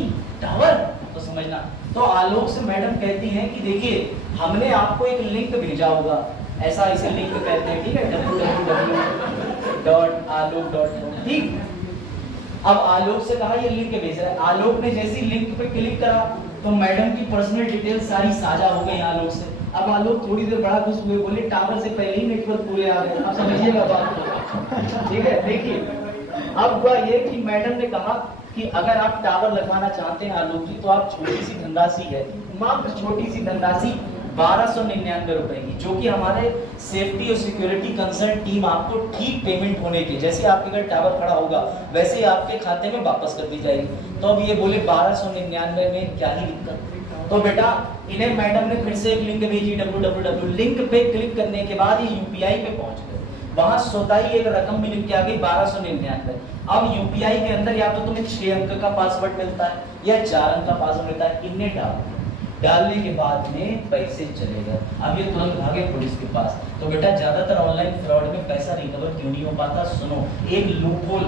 टावर, तो समझना। तो आलोक से मैडम कहती हैं कि देखिए हमने आपको एक लिंक भेजा होगा, ऐसा इसे लिंक कहते हैं, ठीक है, www.alok.com। ठीक, अब आलोक से कहा ये लिंक भेज रहा है, आलोक ने जैसी लिंक पे क्लिक करा तो मैडम की पर्सनल डिटेल सारी साझा हो गई आलोक से। अब आलोक थोड़ी देर बड़ा खुश हुए, बोले टावर से पहले ही नेटवर्क पूरे आ गए। आप समझिएगा बात को, ठीक है। देखिए अब हुआ ये कि मैडम ने कहा कि अगर आप टावर लगवाना चाहते हैं आलोक जी, तो आप छोटी सी धनराशि है, मात्र छोटी सी धनराशि 1299 रुपए की, जो कि हमारे सेफ्टी और सिक्योरिटी कंसर्न टीम आपको ठीक पेमेंट होने के, जैसे आपके घर टावर खड़ा होगा वैसे ही आपके खाते में वापस कर दी जाएगी। तो अब ये बोले 1299 में क्या ही दिक्कत। तो बेटा इन्हें मैडम ने फिर से एक लिंक भेजी, www लिंक पे क्लिक करने के बाद ये यूपीआई पे पहुंच गए। वहां स्वतः ही एक रकम भी लिख के आ गई 1299। अब यूपीआई के अंदर या तो तुम्हें 6 अंक का पासवर्ड मिलता है या 4 अंक का पासवर्ड मिलता है, इन्हें डालने के बाद में पैसे चले गए। अब ये तुरंत भागे पुलिस के पास। तो बेटा ज्यादातर ऑनलाइन फ्रॉड में पैसा रिकवर क्यों नहीं हो पाता, सुनो, एक लूपहोल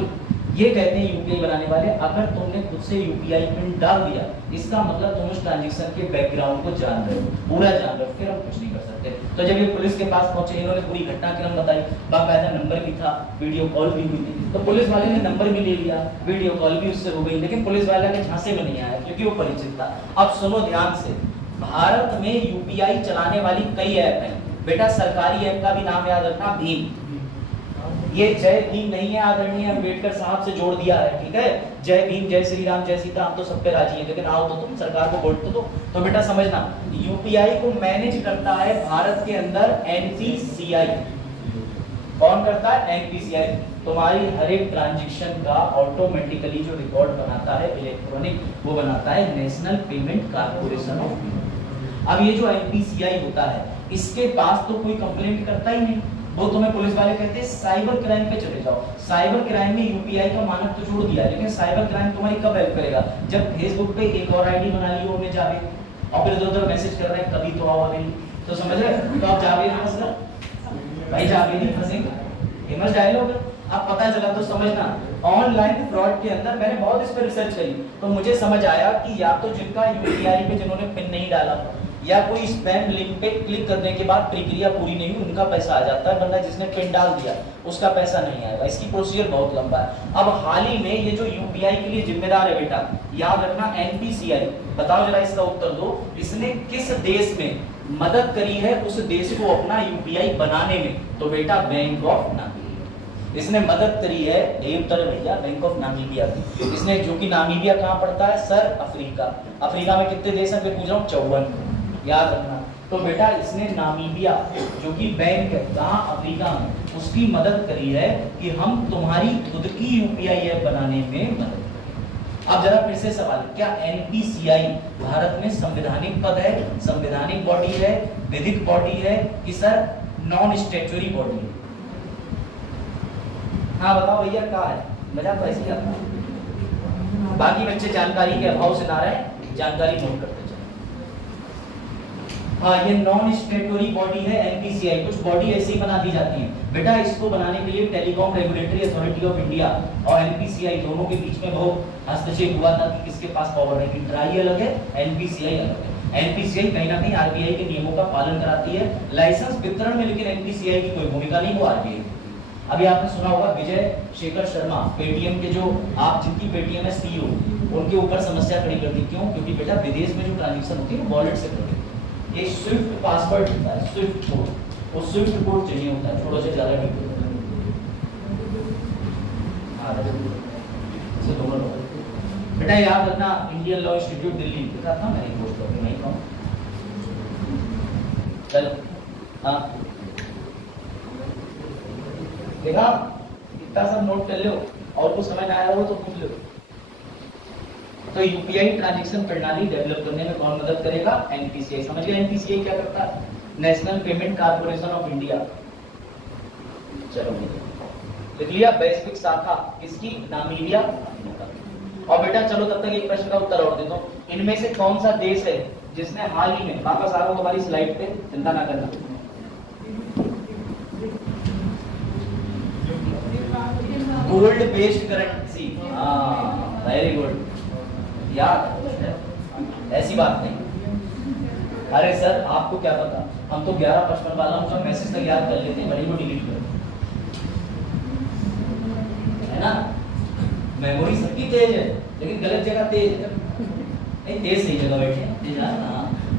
ये कहते हैं यूपीआई बनाने वाले, अगर तुमने खुद से यूपीआई पिन डाल दिया, इसका मतलब तुम उस ट्रांजैक्शन के बैकग्राउंड को जान रहे हो, पूरा जान रहे हो, फिर हम कुछ नहीं कर सकते। तो जब ये पुलिस के पास पहुंचे, इन्होंने पूरी घटनाक्रम बताई, बाकायदा नंबर भी था, वीडियो कॉल भी हुई थी, तो पुलिस वाले ने नंबर भी ले लिया, वीडियो कॉल भी उससे हो गई, लेकिन पुलिस वाला के झांसे में नहीं आया क्योंकि वो परिचित था। अब सुनो ध्यान से, भारत में यूपीआई चलाने वाली कई ऐप हैं बेटा। सरकारी ऐप का भी नाम याद रखना, भीम। ये जय भीम नहीं है, आदरणीय अम्बेडकर साहब से जोड़ दिया है, ठीक है। जय भीम, जय श्री राम, जय सीताराम तो सब पे राजी है, लेकिन आओ तो तुम सरकार को वोट तो दो। तो बेटा समझना, यूपीआई को मैनेज करता है भारत के अंदर एनपीसीआई। कौन करता है? एनपीसीआई। तुम्हारी हर एक ट्रांजैक्शन का ऑटोमेटिकली जो रिकॉर्ड बनाता है इलेक्ट्रॉनिक, वो बनाता है national payment corporation of India. अब ये जो एनपीसीआई होता है, इसके पास तो कोई कंप्लेंट करता ही नहीं, वो तुम्हें पुलिस वाले कहते हैं साइबर क्राइम पे चले जाओ। साइबर क्राइम में यूपीआई का मानक तो जोड़ दिया, लेकिन साइबर क्राइम तुम्हारी कब हेल्प करेगा? जब फेसबुक पे एक और आईडी बना ली हो उन्हें जावे, और फिर इधर-उधर मैसेज कर रहे हैं कभी तो आओ अभी, तो समझ रहे? तो आप जावे नहीं फंस गए भाई, जावे नहीं फंसेंगे, फेमस डायलॉग है। अब पता चला तो समझना, ऑनलाइन फ्रॉड के अंदर मैंने बहुत इस पर रिसर्च करी, तो मुझे समझ आया कि या तो जिनका यूपीआई पे जिन्होंने पिन नहीं डाला, या कोई स्पैम लिंक पे क्लिक करने के बाद प्रक्रिया पूरी नहीं हुई, उनका पैसा आ जाता है, वरना जिसने पिन डाल दिया उसका पैसा नहीं आएगा। इसकी प्रोसीजर बहुत लंबा है। अब हाल ही में ये जो यूपीआई के लिए जिम्मेदार है बेटा, याद रखना एनपीसीआई, बताओ जरा इसका उत्तर दो, इसने किस देश में मदद करी है उस देश को अपना यूपीआई बनाने में? तो बेटा बैंक ऑफ नामीबिया, इसने मदद करी है। यही उत्तर है भैया, बैंक ऑफ नामीबिया की। इसने, जो कि नामीबिया कहाँ पड़ता है सर? अफ्रीका। अफ्रीका में कितने देश हैं फिर पूछ रहा हूँ? 54, याद रखना। तो बेटा इसने नामीबिया जो कि बैंक है कहाँ? अफ्रीका में, उसकी मदद करी है कि हम तुम्हारी खुद की यूपीआई ऐप बनाने में मदद करें। अब जरा फिर से सवाल, क्या एनपीसीआई भारत में संवैधानिक पद है, संवैधानिक बॉडी है, विधिक बॉडी है कि सर नॉन स्टैट्यूटरी बॉडी है? हाँ बताओ भैया, क्या है? मजा तो ऐसे ही आता है। बाकी बच्चे जानकारी के अभाव से ना रहे, जानकारी नोट करते चले। हाँ, ये नॉन स्टैट्यूटरी बॉडी है एनपीसीआई। कुछ बॉडी ऐसी ही बना दी जाती है बेटा। इसको बनाने के लिए telecom regulatory authority of India और एनपीसीआई दोनों के बीच में बहुत हस्तक्षेप हुआ था कि किसके पास पावर है, कि ट्राई अलग है, एनपीसीआई अलग है। एनपीसीआई कहीं ना कहीं आरबीआई के नियमों का पालन कराती है लाइसेंस वितरण में, लेकिन एनपीसीआई की कोई भूमिका नहीं, वो आरबीआई। अभी आपने सुना होगा विजय शेखर शर्मा, पेटीएम के जो आप जिनकी पेटीएम है सीईओ, उनके ऊपर समस्या खड़ी कर दी। क्यों? क्योंकि बेटा विदेश में जो ट्रांजैक्शन होती है वो वॉलेट से करते हैं, ये स्विफ्ट पासवर्ड होता है, स्विफ्ट कोड, वो स्विफ्ट कोड चाहिए होता है, थोड़ा सा ज्यादा डिटेल से दोनों लोग। बेटा याद रखना, इंडियन लॉ इंस्टीट्यूट दिल्ली लिखा था मैंने, पोस्ट करके नहीं कहूँ। चलो हाँ देखा, इतना सब नोट कर लो, और कुछ समझ ना आया हो तो पूछ लो। तो यूपीआई ट्रांजैक्शन प्रणाली डेवलप करने में कौन मदद करेगा? एनपीसीआई। समझ गए एनपीसीआई क्या करता है? National payment corporation of India. चलो लिख लिया, वैश्विक शाखा किसकी? नामीबिया। और बेटा चलो तब तक एक प्रश्न का उत्तर और देता हूँ, इनमें से कौन सा देश है जिसने हाल ही में, वापस आ रहा हूँ हमारी स्लाइड पे, चिंता ना करना, गोल्ड बेस्ड करेंसी। हाँ वेरी गुड, याद, ऐसी बात नहीं। अरे सर आपको क्या पता, हम तो 11:55 वाला हम सब मैसेज तक याद कर लेते हैं, बड़ी को डिलीट कर, है ना? मेमोरी सबकी तेज है, लेकिन गलत जगह तेज है। नहीं, तेज सही जगह बैठे, तेज है ना,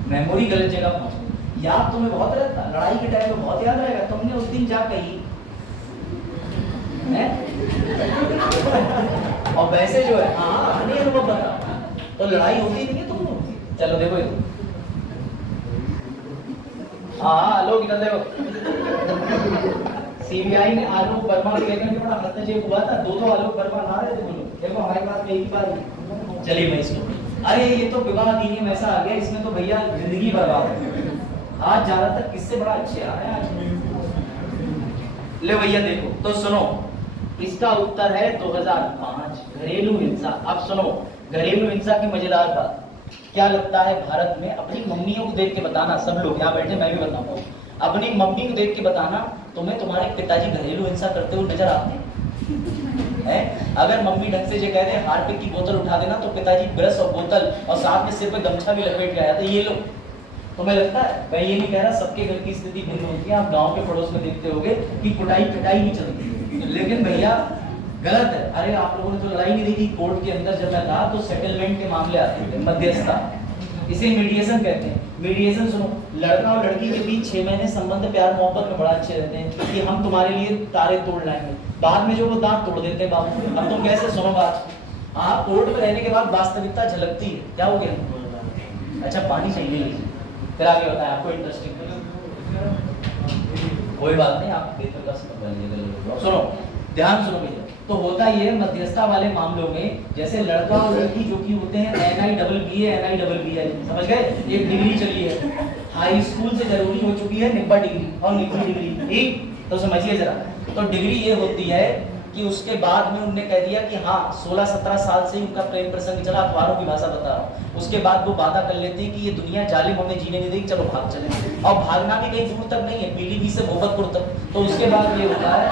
मेमोरी गलत जगह पहुंच। याद तुम्हें बहुत रहता, लड़ाई के टाइम में बहुत याद रहेगा। तुमने उस दिन जा कही है और वैसे जो है, हाँ नहीं अनुभव बता, तो लड़ाई होती नहीं है तुम। चलो देखो ये, हाँ लोग इधर देखो, सीबीआई ने आलोक वर्मा को लेकर के बड़ा हस्तक्षेप हुआ था। दो आलोक वर्मा ना रहे थे बोलो, देखो हमारे पास एक ही बार। चलिए मैं इसको, अरे ये तो विवाह अधिनियम ऐसा आ गया, इसमें तो भैया जिंदगी बर्बाद है। आज ज्यादातर किससे बड़ा अच्छे आ रहे हैं। ले भैया देखो, तो सुनो, इसका उत्तर है 2005, घरेलू हिंसा। अब सुनो, घरेलू हिंसा की मजेदार बात क्या लगता है, भारत में अपनी मम्मियों को देख के बताना, सब लोग यहाँ बैठे, मैं भी बताऊंगा, अपनी मम्मी को देख के बताना, तुम्हें तुम्हारे पिताजी घरेलू हिंसा करते हुए नजर आते हैं? है। अगर मम्मी ढंग से जो कह दे हार्पिक की बोतल उठा देना तो पिताजी ब्रश और बोतल और साथ में सिर पे गमछा भी लपेट के आया था, ये लो। तो मैं लगता है मैं ये नहीं कह रहा सबके घर की स्थिति भिन्न होती है, आप गांव के पड़ोस में देखते होंगे कि कुटाई पिटाई भी चलती है, लेकिन भैया गलत है। अरे आप लोगों ने तो लड़ाई नहीं देखी कोर्ट के अंदर, जब मैं था तो सेटलमेंट के मामले आते थे, मध्यस्थता, इसे मीडिएशन कहते हैं। मीडिएशन सुनो, लड़का और लड़की के बीच 6 महीने संबंध प्यार मोहब्बत में बड़ा अच्छे रहते हैं कि हम तुम्हारे लिए तारे तोड़ लाएंगे, बाद में जो वो दांत तोड़ देते हैं बाबू। अब तुम कैसे, सुनो बात, आप कोर्ट में रहने के बाद वास्तविकता झलकती है, क्या हो गया? अच्छा पानी चाहिए, फिर आगे बताएं आपको इंटरेस्टिंग। कोई बात नहीं, आप बेहतर सुनो, ध्यान सुनो भैया। तो होता ये मध्यस्थता वाले मामलों में जैसे लड़का और लड़की जो कि होते हैं NIBBA NIBBI, समझ गए, एक डिग्री चली है, हाई स्कूल से जरूरी हो चुकी है निब्बा डिग्री और निब्बी डिग्री, ठीक? तो समझिए जरा, तो डिग्री ये होती है कि उसके बाद में उन्होंने कह दिया कि हाँ 16-17 साल से उनका प्रेम प्रसंग चला, अखबारों की भाषा बता रहा हूँ, उसके बाद वो वादा कर लेते हैं कि ये दुनिया जालिम हमें जीने नहीं देगी, चलो भाग चले, और भागना भी कहीं दूर तक नहीं है, पीलीभीत से मोहब्बतपुर तक। तो उसके बाद ये होता है,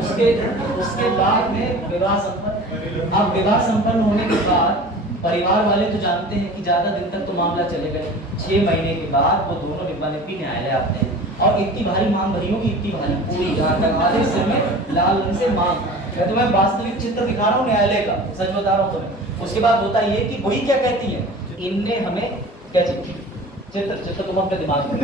उसके बाद में विवाह संपन्न। अब विवाह संपन्न होने के बाद परिवार वाले तो जानते हैं कि ज्यादा दिन तक तो मामला चलेगा, 6 महीने के बाद वो दोनों निब्बा निब्बी न्यायालय आते हैं, और इतनी भारी मांग भरी होगी, इतनी भारी पूरी यहाँ तक आधे सिर में लाल रंग से मांग। मैं तुम्हें वास्तविक चित्र दिखा रहा हूँ न्यायालय का, सच बता रहा हूँ तुम्हें। उसके बाद होता ये कि वही क्या कहती है, इनने हमें क्या चित्र तुम अपने दिमाग में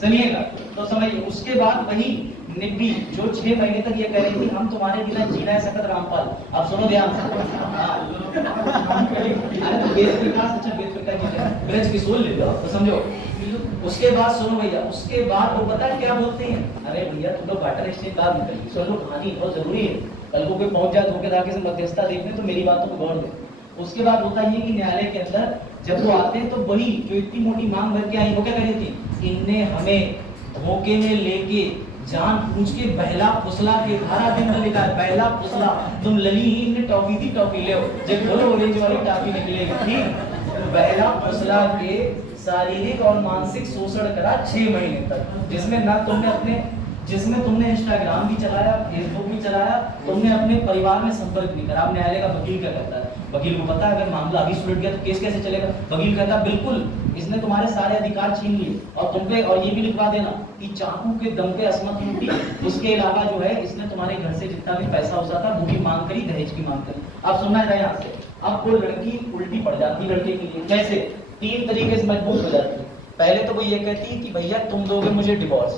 सुनिएगा तो समझिए। उसके बाद वही निब्बी जो 6 महीने तक ये कह रही थी हम तुम्हारे बिना जीना है सकत रामपाल। अब सुनो ध्यान से, अरे तो वेद विकास, अच्छा वेद विकास ब्रज किशोर ले लो तो समझो। उसके बाद सुनो भैया, उसके बाद वो पता है क्या बोलते हैं, अरे भैया तुम लोग वाटर एक्सचेंज का निकलिए, सुन लो कहानी बहुत जरूरी है, कल को कोई पहुंच जाए धोखेधागे से मध्यस्थता देखने तो मेरी बातों को गौर दे। उसके बाद होता ये कि न्यायालय के अंदर जब वो आते हैं तो वही जो इतनी मोटी मांग भर के आई, वो क्या कह रही थी, इनने हमें धोखे में लेके जान पूछ के बहला फुसला के, धारा दिन में लिखा है बहला फुसला, तुम लली ही इनने टॉफी थी टॉफी ले जब बोलो ऑरेंज वाली टॉफी निकलेगी, ठीक? बहला फुसला के शारीरिक और मानसिक शोषण करा 6 महीने तक, जिसमें तुमने इंस्टाग्राम भी चलाया, फेसबुक भी चलाया, तुमने अपने परिवार में संपर्क नहीं करा। अब न्यायालय का वकील क्या कहता है, वकील को पता है अगर मामला अभी सुलझ गया तो केस कैसे चलेगा, वकील कहता है बिल्कुल इसने तुम्हारे सारे अधिकार छीन लिए, और तुम पे और ये भी लिखवा देना कि चाकू के दम पे असमत लूटी, उसके अलावा जो है इसने तुम्हारे घर से जितना भी पैसा उसा था वो भी मांग करी, दहेज की मांग करी। अब सुनना है यहाँ से, अब कोई लड़की उल्टी पड़ जाती लड़के के लिए, कैसे 3 तरीके से मजबूत हो जाती है। पहले तो वो ये कहती है कि भैया तुम दोगे मुझे डिवोर्स,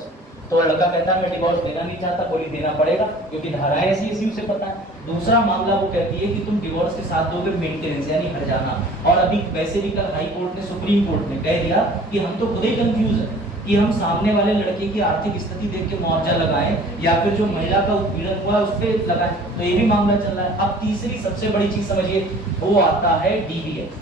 तो लड़का कहता है मैं डिवोर्स देना नहीं चाहता, बोली देना पड़ेगा क्योंकि धाराएं ऐसी उसे पता है। दूसरा मामला वो कहती है कि तुम डिवोर्स के साथ दोगे मेंटेनेंस यानी हर्जाना, और अभी वैसे भी कल हाई कोर्ट ने, सुप्रीम कोर्ट ने कह दिया कि हम तो खुद ही कंफ्यूज है कि हम सामने वाले लड़के की आर्थिक स्थिति देख के मुआवजा लगाएं या फिर जो महिला का उत्पीड़न हुआ उस पर लगाएं, तो ये भी मामला चल रहा है। अब तीसरी सबसे बड़ी चीज समझिए, वो आता है DV एक्ट,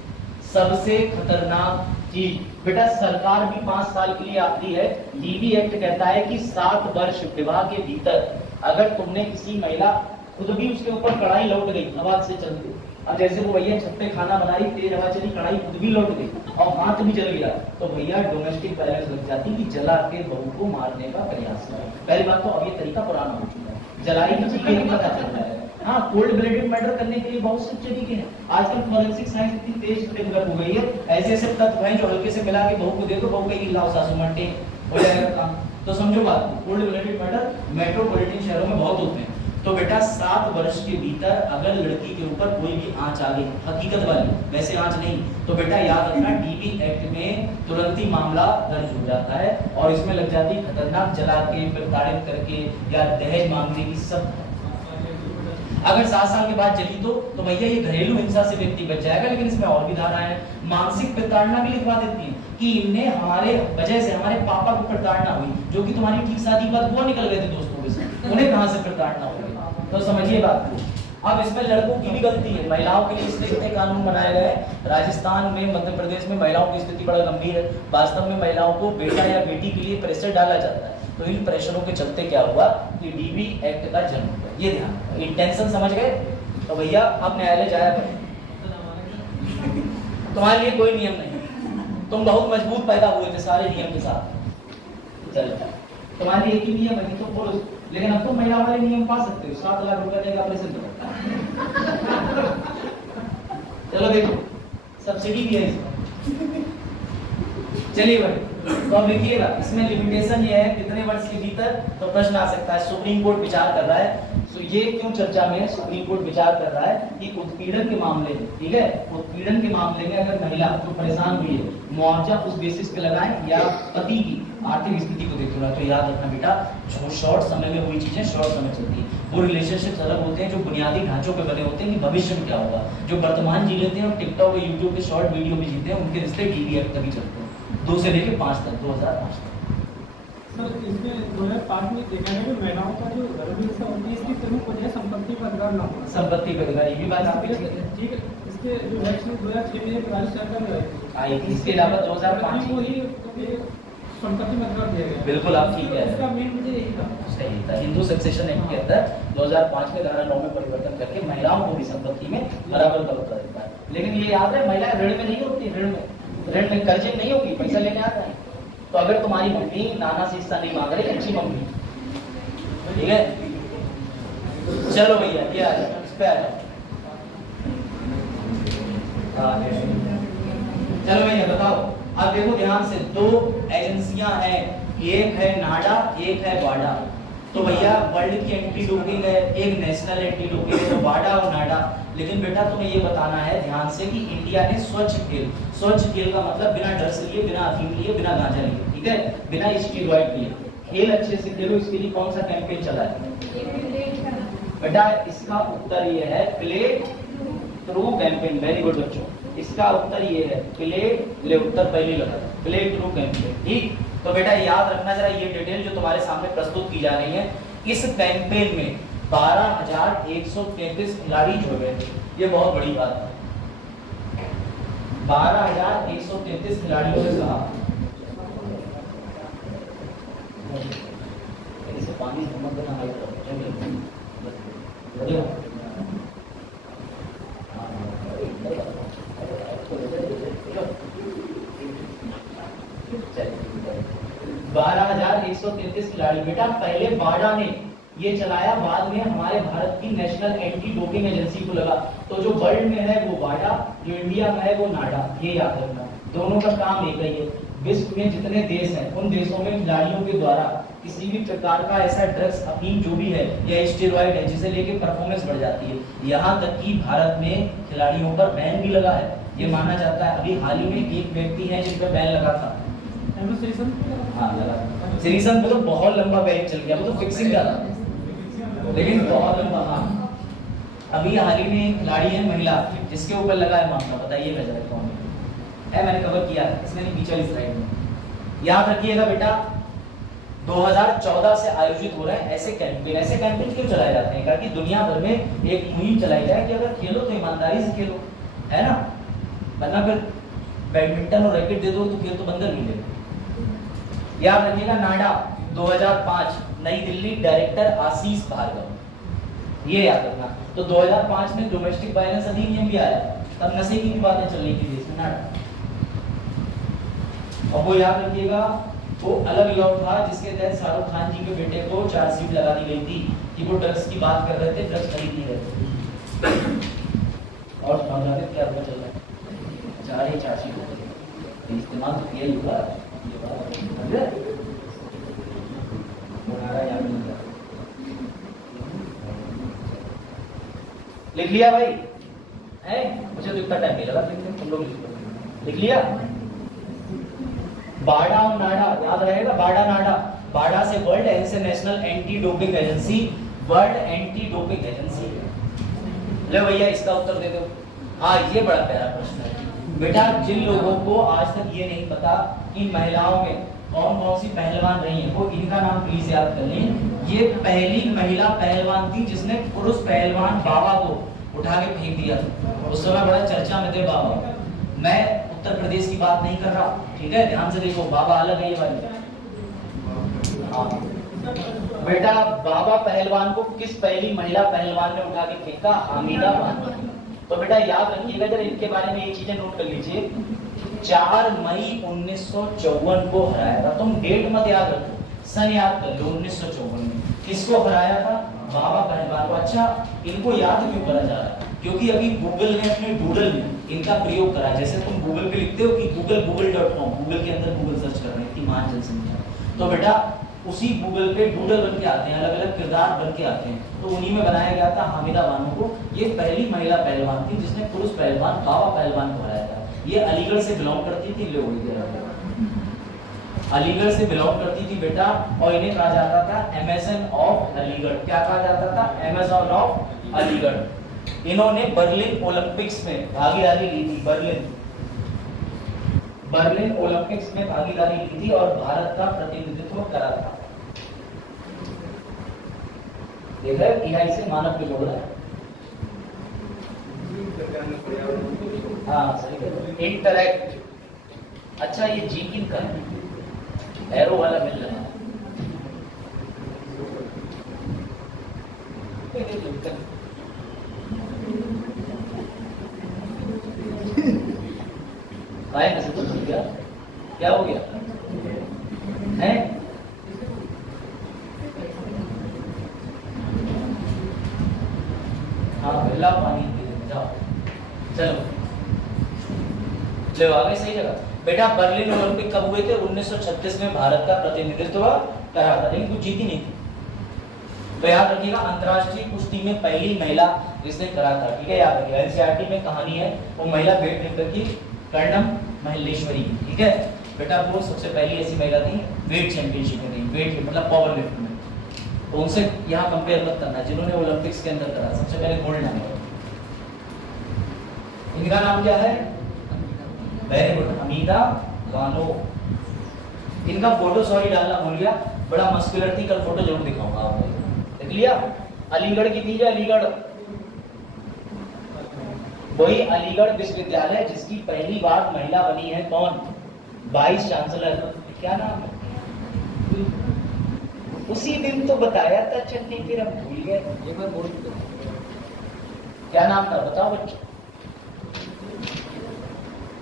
सबसे खतरनाक चीज। बेटा सरकार भी 5 साल के लिए आती है, DV एक्ट कहता है कि 7 वर्ष विवाह के भीतर अगर तुमने किसी महिला, खुद भी उसके ऊपर कढ़ाई लौट गई आवाज से चलती, अब जैसे वो भैया छत पे खाना बना रही, तेज हवा चली, कढ़ाई खुद भी लौट गई और हाथ भी जल गया, तो भैया डोमेस्टिक वायलेंस लग जाती कि जला के बहू को मारने का प्रयास है। पहली बात तो अब ये तरीका पुराना हो चुका है, जलाई की चीजें नहीं पता चल रहा है। हाँ, कोल्ड ब्लडेड मर्डर करने के लिए बहुत से तरीके हैं, आजकल फॉरेंसिक साइंस इतनी तेज डेवलप हो गई है, ऐसे ऐसे तत्व हैं जो हल्के से मिला के बहू को दे दो, बहू कहेगी लाओ सासू मटे, हो जाएगा काम। तो समझो बात, कोल्ड ब्लडेड मर्डर मेट्रोपॉलिटन शहरों में बहुत होते हैं। तो बेटा 7 वर्ष के भीतर अगर लड़की के ऊपर कोई भी आंच आ गई, हकीकत वाली वैसे आंच नहीं, तो बेटा याद रखना DV एक्ट में तुरंत ही मामला दर्ज हो जाता है और इसमें लग जाती है खतरनाक जला के, प्रताड़ित करके या दहेज मांगने की सब। अगर 7 साल के बाद जली तो भैया ये घरेलू हिंसा से व्यक्ति बच जाएगा, लेकिन इसमें और भी धाराएं हैं। मानसिक प्रताड़ना भी लिखवा देती है कि इनने हमारे वजह से हमारे पापा को प्रताड़ना हुई, जो कि तुम्हारी ठीक शादी के बाद वो निकल गए थे दोस्तों के साथ, उन्हें कहां से प्रताड़ना हुई। तो समझिए बात को। अब इसमें लड़कों की भी गलती है, महिलाओं के लिए इसलिए इतने कानून बनाए गए हैं। राजस्थान में, मध्य प्रदेश में महिलाओं की स्थिति बड़ा गंभीर है। वास्तव में महिलाओं को बेटा या बेटी के लिए प्रेशर डाला जाता है, तो इन प्रेशरों के चलते क्या हुआ कि DV एक्ट का जन्म हुआ। ये ध्यान, इंटेंशन समझ गए। तो भैया अब न्यायालय जाया करें, तुम्हारे लिए कोई नियम नहीं, तुम बहुत मजबूत पैदा हुए थे सारे नियम के साथ, चल तुम्हारे लिए एक ही नियम है, तो बोलो लेकिन अब तो महिला वाले नियम पा सकते हो, 7 लाख रुपए देगा ऑपरेशन करता। चलो देखो सब्सिडी भी है इसमें। चलिए भाई, तो अब लिखिएगा इसमें लिमिटेशन ये है कितने वर्ष के भीतर, तो प्रश्न आ सकता है। सुप्रीम कोर्ट विचार कर रहा है, तो ये क्यों चर्चा में है, सुप्रीम कोर्ट विचार कर रहा है कि उत्पीड़न के मामले में, ठीक है, उत्पीड़न के मामले में अगर महिला जो परेशान हुई है, मुआवजा उस बेसिस पे लगाएं या पति की आर्थिक स्थिति को देखते हुए। तो याद रखना बेटा, जो शॉर्ट समय में हुई चीजें शॉर्ट समय चलती है, वो रिलेशनशिप अलग होते हैं जो बुनियादी ढांचों पे बने होते हैं कि भविष्य में क्या होगा। जो वर्तमान जी लेते हैं और टिकटॉक और यूट्यूब के शॉर्ट वीडियो में जीते हैं, उनके रिश्ते DVF तक ही चलते हैं, 2 से लेकर 5 तक, 2005 तक। सर इसमें 2005 में देखा गया कि महिलाओं का जो घरेलू हिस्सा होती है इसकी प्रमुख वजह संपत्ति का अधिकार ना होना। संपत्ति का अधिकार, ये भी बात आपकी ठीक है। इसके जो नेक्स्ट 2006 में एक राज्य सरकार में आई थी, इसके अलावा 2005 को ही संपत्ति में अधिकार दिया गया। बिल्कुल आप ठीक है, इसका मेन मुझे यही था। सही था। हिंदू सक्सेशन एक्ट के अंदर 2005 में धारा 9 में परिवर्तन करके महिलाओं को भी संपत्ति में बराबर का उत्तराधिकार है। लेकिन ये याद है, महिला ऋण में नहीं होती, ऋण में कर्जे नहीं होगी, पैसा लेने आता है। तो अगर तुम्हारी मम्मी नाना से हिस्सा नहीं मांग रही, अच्छी मम्मी, ठीक है। चलो भैया ये आ जाओ, इस पे आ जाओ। चलो भैया बताओ, अब देखो ध्यान से, 2 एजेंसियां हैं, एक है नाडा, एक है वाडा। तो भैया वर्ल्ड की एंटी डोपिंग है, एक नेशनल एंटी डोपिंग है, तो वाडा और नाडा। लेकिन बेटा तुम्हें ये बताना है ध्यान से कि इंडिया ने स्वच्छ खेल का मतलब बिना ड्रग्स लिए, बिना अफीम लिए, बिना गांजा लिए, ठीक है, बिना स्टेरॉइड लिए, खेल अच्छे से खेलो, इसके लिए कौन सा कैंपेन चला है बेटा? इसका उत्तर ये है play through campaign. Very good बच्चों, इसका उत्तर ये है प्ले, ले उत्तर पहले लगा, प्ले थ्रू कैंपेन, ठीक। तो बेटा याद रखना जरा ये डिटेल जो तुम्हारे सामने प्रस्तुत की जा रही है। इस कैंपेन में 12,133 खिलाड़ी जुड़ गए, ये बहुत बड़ी बात है। 12,133 खिलाड़ियों ने कहा, इसे पानी मत देना, चलिए 12,133 खिलाड़ी। बेटा पहले वाडा ने ये चलाया, बाद में हमारे भारत की नेशनल एंटी डोपिंग एजेंसी को लगा। तो जो वर्ल्ड में है वो वाडा, जो इंडिया में है वो नाडा, ये याद रखना। दोनों का काम एक ही है। विश्व में जितने देश हैं उन देशों में खिलाड़ियों के द्वारा किसी भी प्रकार का ऐसा ड्रग्स, अफीम जो भी है या स्टेरॉइड है जिसे लेके परफॉर्मेंस बढ़ जाती है, यहाँ तक कि भारत में खिलाड़ियों पर बैन भी लगा है। ये माना जाता है, अभी हाल ही में एक व्यक्ति है जिन पर बैन लगा था, हाँ लगा। सीरीसन पे तो बहुत लंबा बैन चल गया, वो तो फिक्सिंग का था, लेकिन बहुत लंबा। हाँ अभी हाल ही में एक खिलाड़ी है महिला जिसके ऊपर लगा है मामला, बताइएगा जरा कौन है? मैंने कवर किया है, इसमें नहीं पीछे वाली स्लाइड में। याद रखिएगा बेटा, 2014 से आयोजित हो रहे हैं ऐसे कैंपेन। ऐसे कैंपेन क्यों चलाए जाते हैं? क्योंकि दुनिया भर में एक मुहिम चलाई जाए कि अगर खेलो तो ईमानदारी से खेलो, है ना, वरना फिर बैडमिंटन और रैकेट दे दो तो खेल तो बंदर मिले। याद रखिएगा नाडा 2005, नई दिल्ली, डायरेक्टर आशीष भार्गव, ये याद रखना। तो 2005 में डोमेस्टिक वायलेंस अधिनियम भी आया, तब नशे की भी बातें चल रही थी देश में नाडा। और वो याद रखिएगा वो अलग लॉ था जिसके तहत शाहरुख खान जी के बेटे को चार्जशीट लगा दी गई थी कि वो ड्रग्स की बात कर रहे थे, ड्रग्स खरीद नहीं रहे थे। और क्या हुआ चल रहा है, चार्जशीट इस्तेमाल तो किया ही होगा, ये बात लिख लिया भाई है? मुझे तो इतना टाइम नहीं लगा, तुम लोग लिख लिया। बाडा और नाडा याद रहेगा, बाडा नाडा। बाडा से वर्ल्ड, एन से national anti doping agency, world anti doping agency. ले भैया इसका उत्तर दे दो। हाँ ये बड़ा प्यारा प्रश्न है बेटा। जिन लोगों को आज तक ये नहीं पता कि महिलाओं में कौन कौन सी पहलवान रही हैं, वो इनका नाम प्लीज याद कर लें। ये पहली महिला पहलवान थी जिसने पुरुष पहलवान बाबा को उठा के फेंक दिया। उस समय बड़ा चर्चा में थे बाबा। मैं उत्तर प्रदेश की बात नहीं कर रहा, ठीक है, ध्यान से देखो, बाबा अलग है ये वाले। हाँ बेटा, बाबा पहलवान को किस पहली महिला पहलवान ने उठा के फेंका? हामिदा बानो। तो बेटा याद रखिएगा जरा इनके बारे में ये चीजें नोट कर लीजिए। 4 मई 1954 को हराया था। तुम डेट मत याद रखो, सन याद कर लो 1954 में। किसको हराया था? बाबा पहलवान को। अच्छा, इनको याद क्यों करा जा रहा है? क्योंकि अभी गूगल ने अपने डूडल में इनका प्रयोग करा। जैसे तुम गूगल पे लिखते हो कि google.com, गूगल के अंदर गूगल सर्च कर रहे हैं, इतनी मान जनसंख्या, तो बेटा उसी गूगल पे डूडल बन के आते हैं, अलग अलग किरदार बन के आते हैं। तो उन्हीं में बनाया गया था हामिदा बानो को। ये पहली महिला पहलवान थी जिसने पुरुष पहलवान बाबा पहलवान को हराया था। ये अलीगढ़ से बिलोंग करती थी, अलीगढ़ से बिलोंग करती थी बेटा, और इन्हें कहा जाता था अमेज़न ऑफ अलीगढ़। क्या कहा जाता था? Amazon of Aligarh. इन्होंने बर्लिन ओलंपिक्स में भागीदारी ली थी, बर्लिन ओलंपिक्स में भागीदारी ली थी और भारत का प्रतिनिधित्व करा था। देख रहे हो, AI से मानव पे जोड़ रहा है। हाँ सही, इंटरैक्ट। अच्छा, ये जी किन का है? एरो वाला मिल रहा है। काय कैसे तो हो गया? क्या हो गया है? हाँ पहला पानी जाओ, चलो चलो आगे। सही जगह बेटा। बर्लिन ओलंपिक कब हुए थे? 1936 में भारत का प्रतिनिधित्व करा था, लेकिन कुछ जीती नहीं थी। तो याद रखिएगा, अंतरराष्ट्रीय कुश्ती में पहली महिला जिसने करा था, ठीक है, याद रखिएगा। एनसीईआरटी में कहानी है, वो महिला वेट लिफ्टर की कर्णम महेश्वरी, ठीक है बेटा। वो सबसे पहली ऐसी महिला थी वेट चैंपियनशिप में, वेट मतलब पावर लिफ्ट में। तो उनसे यहाँ कंपेयर मत करना जिन्होंने ओलंपिक्स के अंदर करा। सबसे पहले गोल्ड नाम, इनका नाम क्या है? Very good, Hamida Bano. इनका फोटो सॉरी डालना भूल गया, बड़ा मस्कुलर थी, कल फोटो जरूर दिखाऊंगा आपको। देख लिया? अलीगढ़ की थी, अलीगढ़, वही अलीगढ़ विश्वविद्यालय जिसकी पहली बार महिला बनी है। कौन? Vice chancellor. क्या नाम है? उसी दिन तो बताया था चन्नी, फिर अब भूल गए। एक बार बोल दो, क्या नाम था बताओ बच्चों।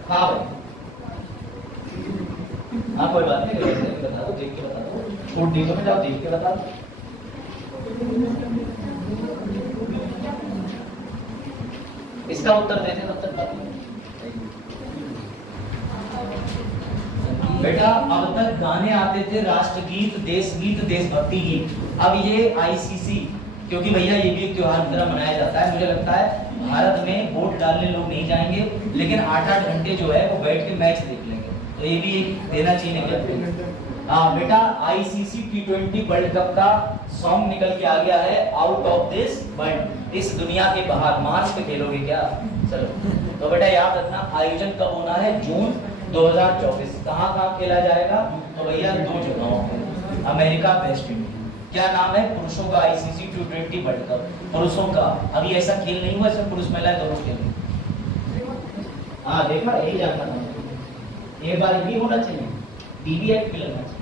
हाँ भाई, हाँ कोई बात नहीं, बता दो, देख के बता दो। छूट दी तो मैं जाओ, देख के बता दो। इसका उत्तर देते तब तक बेटा। अब तक गाने आते थे राष्ट्रगीत, देशगीत, देशभक्ति गीत। अब ये आईसीसी, क्योंकि भैया ये भी एक त्योहार की तरह मनाया जाता है। मुझे लगता है भारत में वोट डालने लोग नहीं जाएंगे, लेकिन 8-8 घंटे जो है वो बैठ के मैच देख लेंगे। तो ये भी एक देना चाहिए। हाँ बेटा, आईसीसी T20 वर्ल्ड कप का सॉन्ग निकल के आ गया है, आउट ऑफ दिस वर्ल्ड, इस दुनिया के बाहर। मार्स पे खेलोगे क्या? चलो, तो बेटा याद रखना, आयोजन कब होना है? जून 2024। कहाँ खेला जाएगा? तो भैया 2 जगहों पे, अमेरिका, वेस्ट इंडीज। क्या नाम है? पुरुषों का आईसीसी T20 वर्ल्ड कप, पुरुषों का। अभी ऐसा खेल नहीं हुआ इसमें पुरुष महिलाएं दोनों खेल। हाँ देखा, यही जानना था। एक बार भी होना चाहिए, DBF भी लगना चाहिए।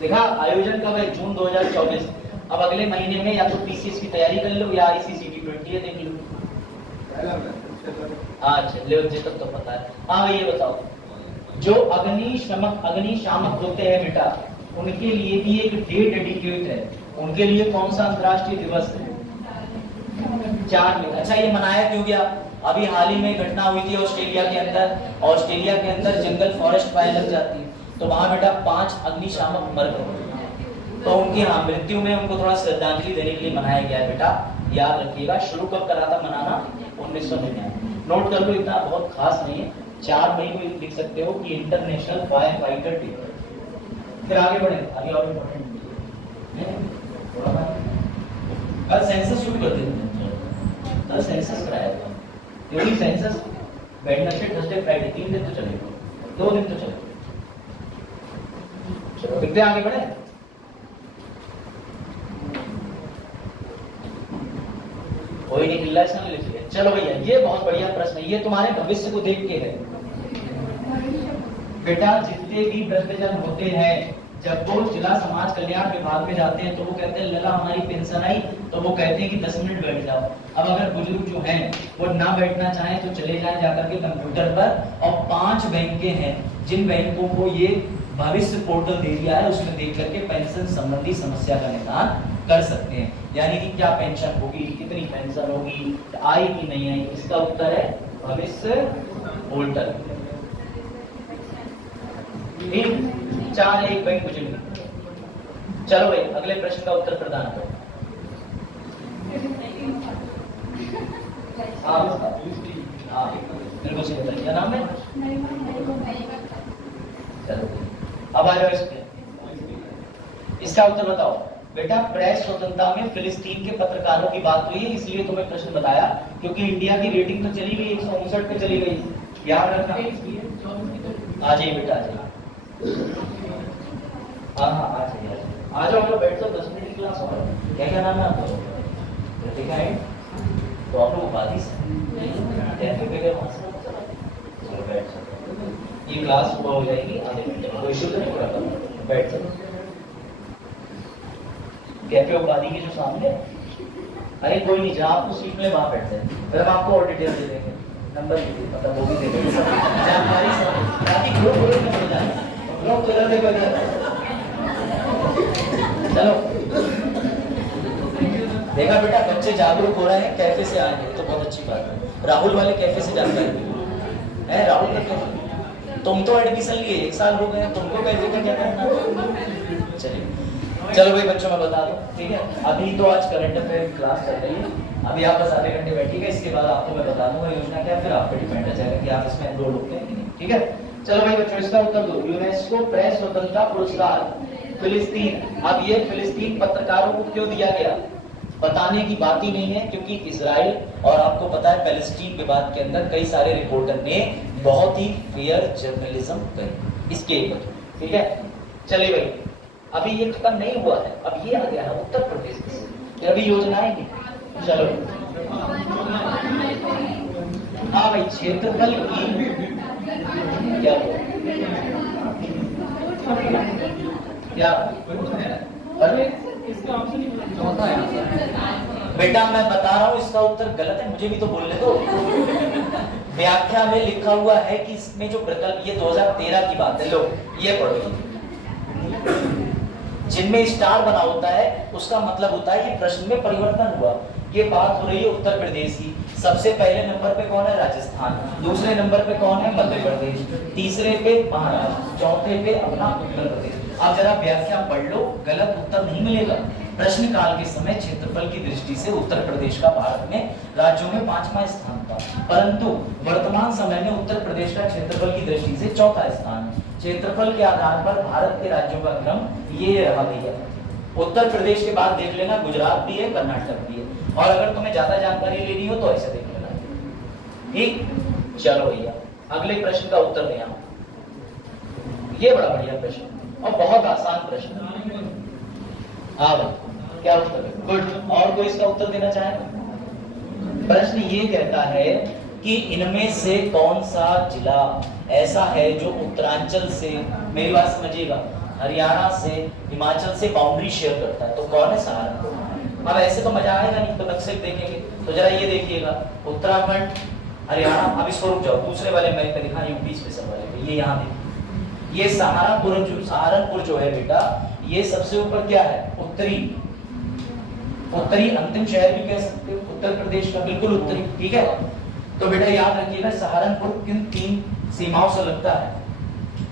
देखा, आयोजन कब है? जून 2024। अब अगले महीने में या तो पीसीएस की तैयारी कर लो या आईसीसी T20 है, देख लो। अच्छा ले तब तो पता है। हाँ ये बताओ, जो अग्निशामक होते हैं बेटा, उनके लिए भी एक डे डेडिकेट है। उनके लिए कौन सा अंतर्राष्ट्रीय दिवस है? 4 मई। अच्छा, ये मनाया क्यों गया? अभी हाल ही में घटना हुई थी ऑस्ट्रेलिया के अंदर। ऑस्ट्रेलिया के अंदर जंगल फॉरेस्ट फायर लग जाती है, तो वहां बेटा 5 अग्निशामक मर गए। तो उनकी मृत्यु में उनको थोड़ा श्रद्धांजलि देने के लिए मनाया गया है बेटा। याद रखिएगा, शुरू कब करा था मनाना? 1999। नोट कर लो, इतना बहुत खास नहीं है। 4 मई को लिख सकते हो कि इंटरनेशनल फायर फाइटर डे। फिर आगे बढ़े, आगे और इम्पोर्टेंट कल सेंसस शुरू कर देते, कल सेंसस कराया था, क्योंकि सेंसस वेडनेसडे, थर्सडे, फ्राइडे 3 दिन तो चलेगा, 2 दिन तो चलेगा। चलो फिर आगे बढ़े। कोई नहीं मिल रहा है, इसमें लिख लिया। चलो भैया, ये बहुत बढ़िया प्रश्न है, ये तुम्हारे भविष्य को देख के है बेटा। जितने भी वृद्धजन होते हैं, जब वो जिला समाज कल्याण विभाग में जाते हैं तो वो कहते हैं लला हमारी पेंशन आई, तो वो कहते हैं कि 10 मिनट बैठ जाओ। अब अगर बुजुर्ग जो हैं वो ना बैठना चाहें तो चले जाएं जाकर के कंप्यूटर पर, और 5 बैंकें हैं जिन बैंकों को ये भविष्य पोर्टल दे दिया है, उसमें देख करके पेंशन संबंधी समस्या का निदान कर सकते हैं। यानी कि क्या पेंशन होगी, कितनी पेंशन होगी, आई कि नहीं आई, इसका उत्तर है भविष्य पोर्टल। ठीक, 4-1 बैंक बुजुर्ग। चलो भाई अगले प्रश्न का उत्तर प्रदान करो। बिल्कुल सही बताइए, क्या नाम है? चलो अब आ जाओ इस पे, इसका उत्तर बताओ। बेटा प्रेस स्वतंत्रता में फिलिस्तीन के पत्रकारों की बात हुई है, इसलिए तुम्हें प्रश्न बताया, क्योंकि इंडिया की रेटिंग तो चली गई 159 पे चली गई, याद रखना। आ जाइए बेटा आ जाइए, हाँ आ जाइए, आ जाओ बैठ जाओ, 10 मिनट की क्लास और। क्या नाम है आपका? कृतिका है, तो आप लोग उपाधि से चलो बैठ जाओ, ये क्लास सुबह हो जाएगी आधे घंटे में, कोई इशू तो नहीं पड़ा, बैठ जाओ। कैफे उपाधि के जो सामने, अरे कोई नहीं, जहाँ आपको सीट में वहां बैठते हैं, फिर हम आपको और डिटेल दे देंगे, नंबर मतलब वो भी दे देंगे, जानकारी ताकि ग्रुप में हो जाए, ग्रुप तो इधर देखो इधर। चलो देखा बेटा, बच्चे जागरूक हो रहे हैं, कैफे से आए हैं तो बहुत अच्छी बात है। राहुल वाले कैफे से जानकारी है, राहुल का कैफे, तुम तो एडमिशन लिए 1 साल हो गए, तुमको कैफे का क्या करना। चलिए चलो भाई बच्चों मैं बता दूं, ठीक है, अभी तो आज करंट अफेयर क्लास चल रही है, अभी आप बस आधे घंटे बैठिएगा, इसके बाद आपको मैं बता दूंगा योजना क्या, फिर आप पे डिपेंड हो जाएगा कि आप इसमें एनरोल होते हैं कि नहीं, ठीक है। चलो भाई बच्चों इसका उत्तर दो। यूनेस्को प्रेस स्वतंत्रता पुरस्कार फिलिस्तीन, अब ये फिलिस्तीन पत्रकारों को क्यों दिया गया बताने की बात ही नहीं है, क्योंकि इजराइल और आपको पता है पैलेस्टीन विवाद के अंदर कई सारे रिपोर्टर ने बहुत ही फेयर जर्नलिज्म करी, इसके ऊपर, ठीक है। चलिए भाई अभी ये खत्म नहीं हुआ है, अब ये आ गया है उत्तर प्रदेश से, अभी योजनाएं नहीं। चलो हाँ भाई, क्षेत्रफल की क्या क्या अरे इसका ऑप्शन ही चौथा है। बेटा मैं बता रहा हूँ इसका उत्तर गलत है, मुझे भी तो बोलने दो। व्याख्या में लिखा हुआ है कि इसमें जो विकल्प, ये 2013 की बात है, लो ये पढ़ो, जिनमें स्टार बना होता है उसका मतलब होता है कि प्रश्न में परिवर्तन हुआ। ये बात हो रही है उत्तर प्रदेश की, सबसे पहले नंबर पे कौन है? राजस्थान, दूसरे नंबर पे कौन है? मध्य प्रदेश, तीसरे पे महाराष्ट्र, चौथे पे अपना उत्तर प्रदेश। अब जरा व्याख्या पढ़ लो, गलत उत्तर नहीं मिलेगा। प्रश्न काल के समय क्षेत्रफल की दृष्टि से उत्तर प्रदेश का भारत में राज्यों में 5वां स्थान था, परंतु वर्तमान समय में उत्तर प्रदेश का क्षेत्रफल की दृष्टि से 4था स्थान है। क्षेत्रफल के आधार पर भारत के राज्यों का क्रम ये रहा भैया। उत्तर प्रदेश के बाद देख लेना गुजरात भी है, कर्नाटक भी है, और अगर तुम्हें ज्यादा जानकारी लेनी हो तो ऐसे देख लेना, ठीक। चलो भैया अगले प्रश्न का उत्तर दें आप। ये बड़ा बढ़िया प्रश्न और बहुत आसान प्रश्न। हाँ भाई क्या उत्तर है? गुड। और कोई इसका उत्तर देना चाहे? प्रश्न ये कहता है कि इनमें से कौन सा जिला ऐसा है जो उत्तरांचल से, मेरी बात समझिएगा, हरियाणा से, हिमाचल से बाउंड्री शेयर करता है, तो कौन है? सहारनपुर। अब ऐसे तो मजा आएगा नहीं, तो नक्शे देखेंगे तो जरा ये देखिएगा, उत्तराखंड, हरियाणा। अब इसको रुक जाओ, दूसरे वाले मैप पे दिखा, यूपी स्पेशल वाले पे, ये यहाँ देखिए, ये सहारनपुर जो है बेटा, ये सबसे ऊपर क्या है? उत्तरी अंतिम शहर भी कह सकते हो उत्तर प्रदेश का, बिल्कुल उत्तरी, ठीक है। तो बेटा याद रखिएगा सहारनपुर किन 3 सीमाओं से लगता है?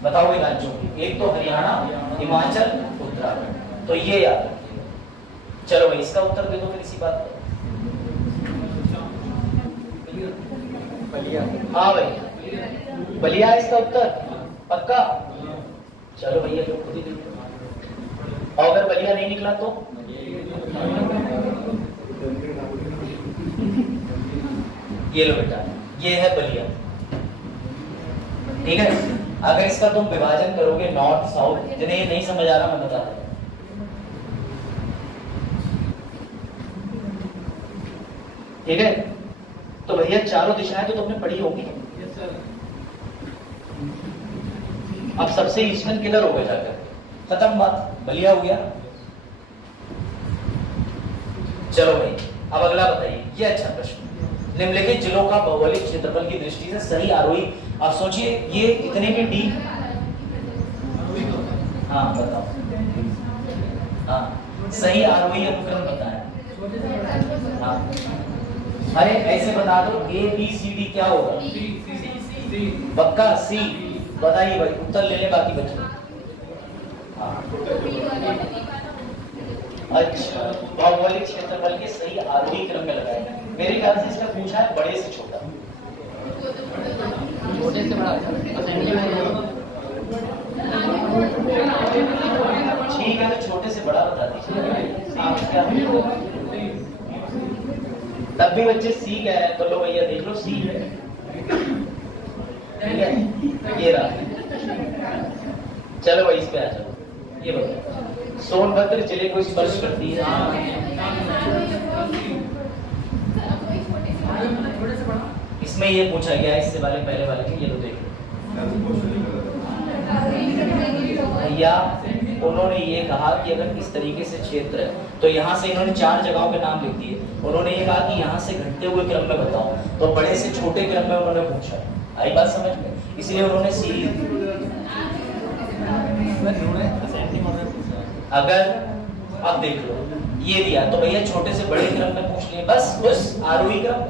बताओ ये राज्यों की, एक तो हरियाणा, हिमाचल, उत्तराखंड, तो ये याद रखिएगा। चलो भाई इसका उत्तर दे दो फिर इसी बात पर। हाँ भाई बलिया इसका उत्तर, पक्का? चलो भैया जो खुद ही देखो, और अगर बलिया नहीं निकला तो ये लो बेटा, ये है बलिया, ठीक है। अगर इसका तुम विभाजन करोगे नॉर्थ साउथ, जिन्हें ये नहीं समझ आ रहा मैं बता दूं, ठीक है। तो भैया चारों दिशाएं तो तुमने पढ़ी होगी। अब सबसे ईस्टर्न किधर होगा जाकर? खत्म बात, बलिया हो गया। चलो भाई अब अगला बताइए, ये अच्छा प्रश्न। निम्नलिखित जिलों का भौगोलिक क्षेत्रफल की दृष्टि से सही आरोही, आप सोचिए ये कितने के डी, हाँ बताओ, हाँ सही आरोही अनुक्रम बताएं। हाँ अरे ऐसे बता दो, ए बी सी डी क्या होगा, पक्का सी, बताइए भाई उत्तर ले ले बाकी बच्चे। अच्छा भौगोलिक क्षेत्रफल के सही आरोही क्रम में लगाए, मेरे ख्याल से इसका पूछा है बड़े से छोटा, छोटे से बड़ा, ठीक है तो छोटे से बड़ा बता दीजिए आप क्या, तब भी बच्चे सी कह रहे हैं, तो लो भैया देख लो सी है, ठीक है ये रहा। चलो भाई इस पे आ जाओ, ये बताओ सोनभद्र जिले को स्पर्श करती है, इसमें ये पूछा गया है, इससे वाले पहले वाले के, ये तो देखो भैया उन्होंने ये कहा कि अगर इस तरीके से क्षेत्र है तो यहाँ से इन्होंने 4 जगहों के नाम लिख दिए, उन्होंने ये कहा कि यहाँ से घटते हुए क्रम में बताओ, तो बड़े से छोटे क्रम में उन्होंने पूछा, आई बात समझ में, इसलिए उन्होंने सी लिख दी। अगर अब देख लो ये दिया तो भैया छोटे से बड़े क्रम में पूछ लिए, बस उस आरोही क्रम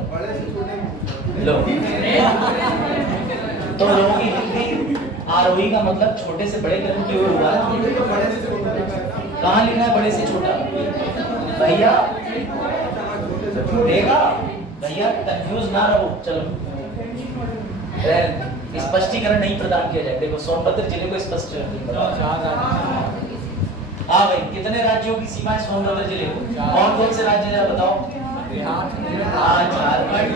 लो तो लोगों की हिंदी आरोही का मतलब छोटे से बड़े क्रम की ओर हुआ है, कहाँ लिखा है बड़े से छोटा भैया, देखा भैया कंफ्यूज ना रहो। चलो स्पष्टीकरण नहीं प्रदान किया जाए, देखो सोनभद्र जिले को स्पष्ट, हाँ भाई कितने राज्यों की सीमा है सोनभद्र जिले को, कौन कौन से राज्य जरा बताओ, झारखंड,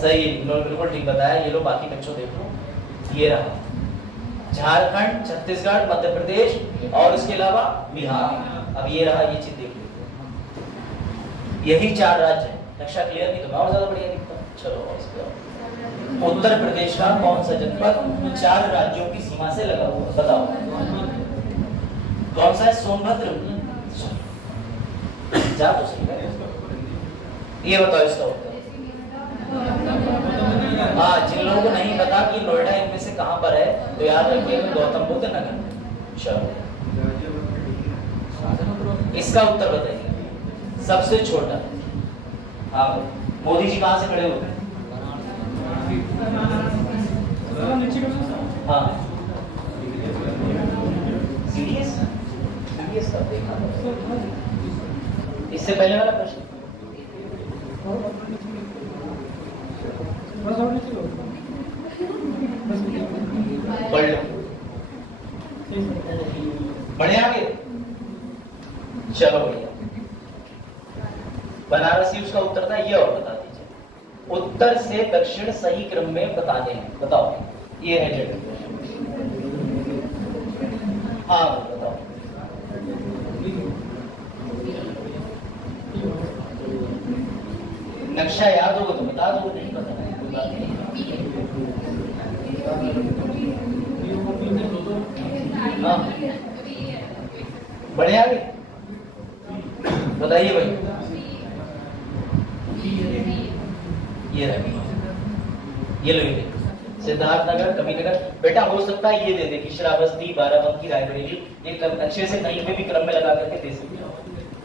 सही बिल्कुल ठीक बताया, ये लो बाकी बच्चों देखो, ये रहा झारखंड, छत्तीसगढ़, मध्य प्रदेश और उसके अलावा बिहार, अब ये रहा, ये चीज देख लो, यही 4 राज्य हैं। नक्शा क्लियर नहीं तो मैं और ज्यादा बढ़िया दिखता। चलो इसके उत्तर प्रदेश का कौन सा जनपद 4 राज्यों की सीमा से लगा हुआ, बताओ कौन सा है, सोनभद्र, जा तो सही है, ये बताओ इसका उत्तर। हाँ जिन लोगों को नहीं पता कि नोएडा इनमें से कहां पर है तो याद रखिए गौतम बुद्ध नगर। चलो इसका उत्तर बताइए, सबसे छोटा। हाँ मोदी जी कहां से खड़े होते हैं, हाँ सीरियस का देखा, इससे पहले वाला प्रश्न पढ़ लो, बढ़े आगे। चलो भैया बनारसी उसका उत्तर था, ये और बता दीजिए, उत्तर से दक्षिण सही क्रम में बताने हैं, बताओ ये है जगह, हाँ बताओ नक्शा याद होगा तो बता दो, नहीं पता कोई बात नहीं। हाँ बढ़िया आगे बताइए भाई, ये ये लो सिद्धार्थनगर, कबीरनगर, बेटा हो सकता है ये दे दे कि श्रावस्ती, बाराबंकी, रायबरेली, ये नक्शे से कहीं पे भी क्रम में लगा करके दे सकते हो,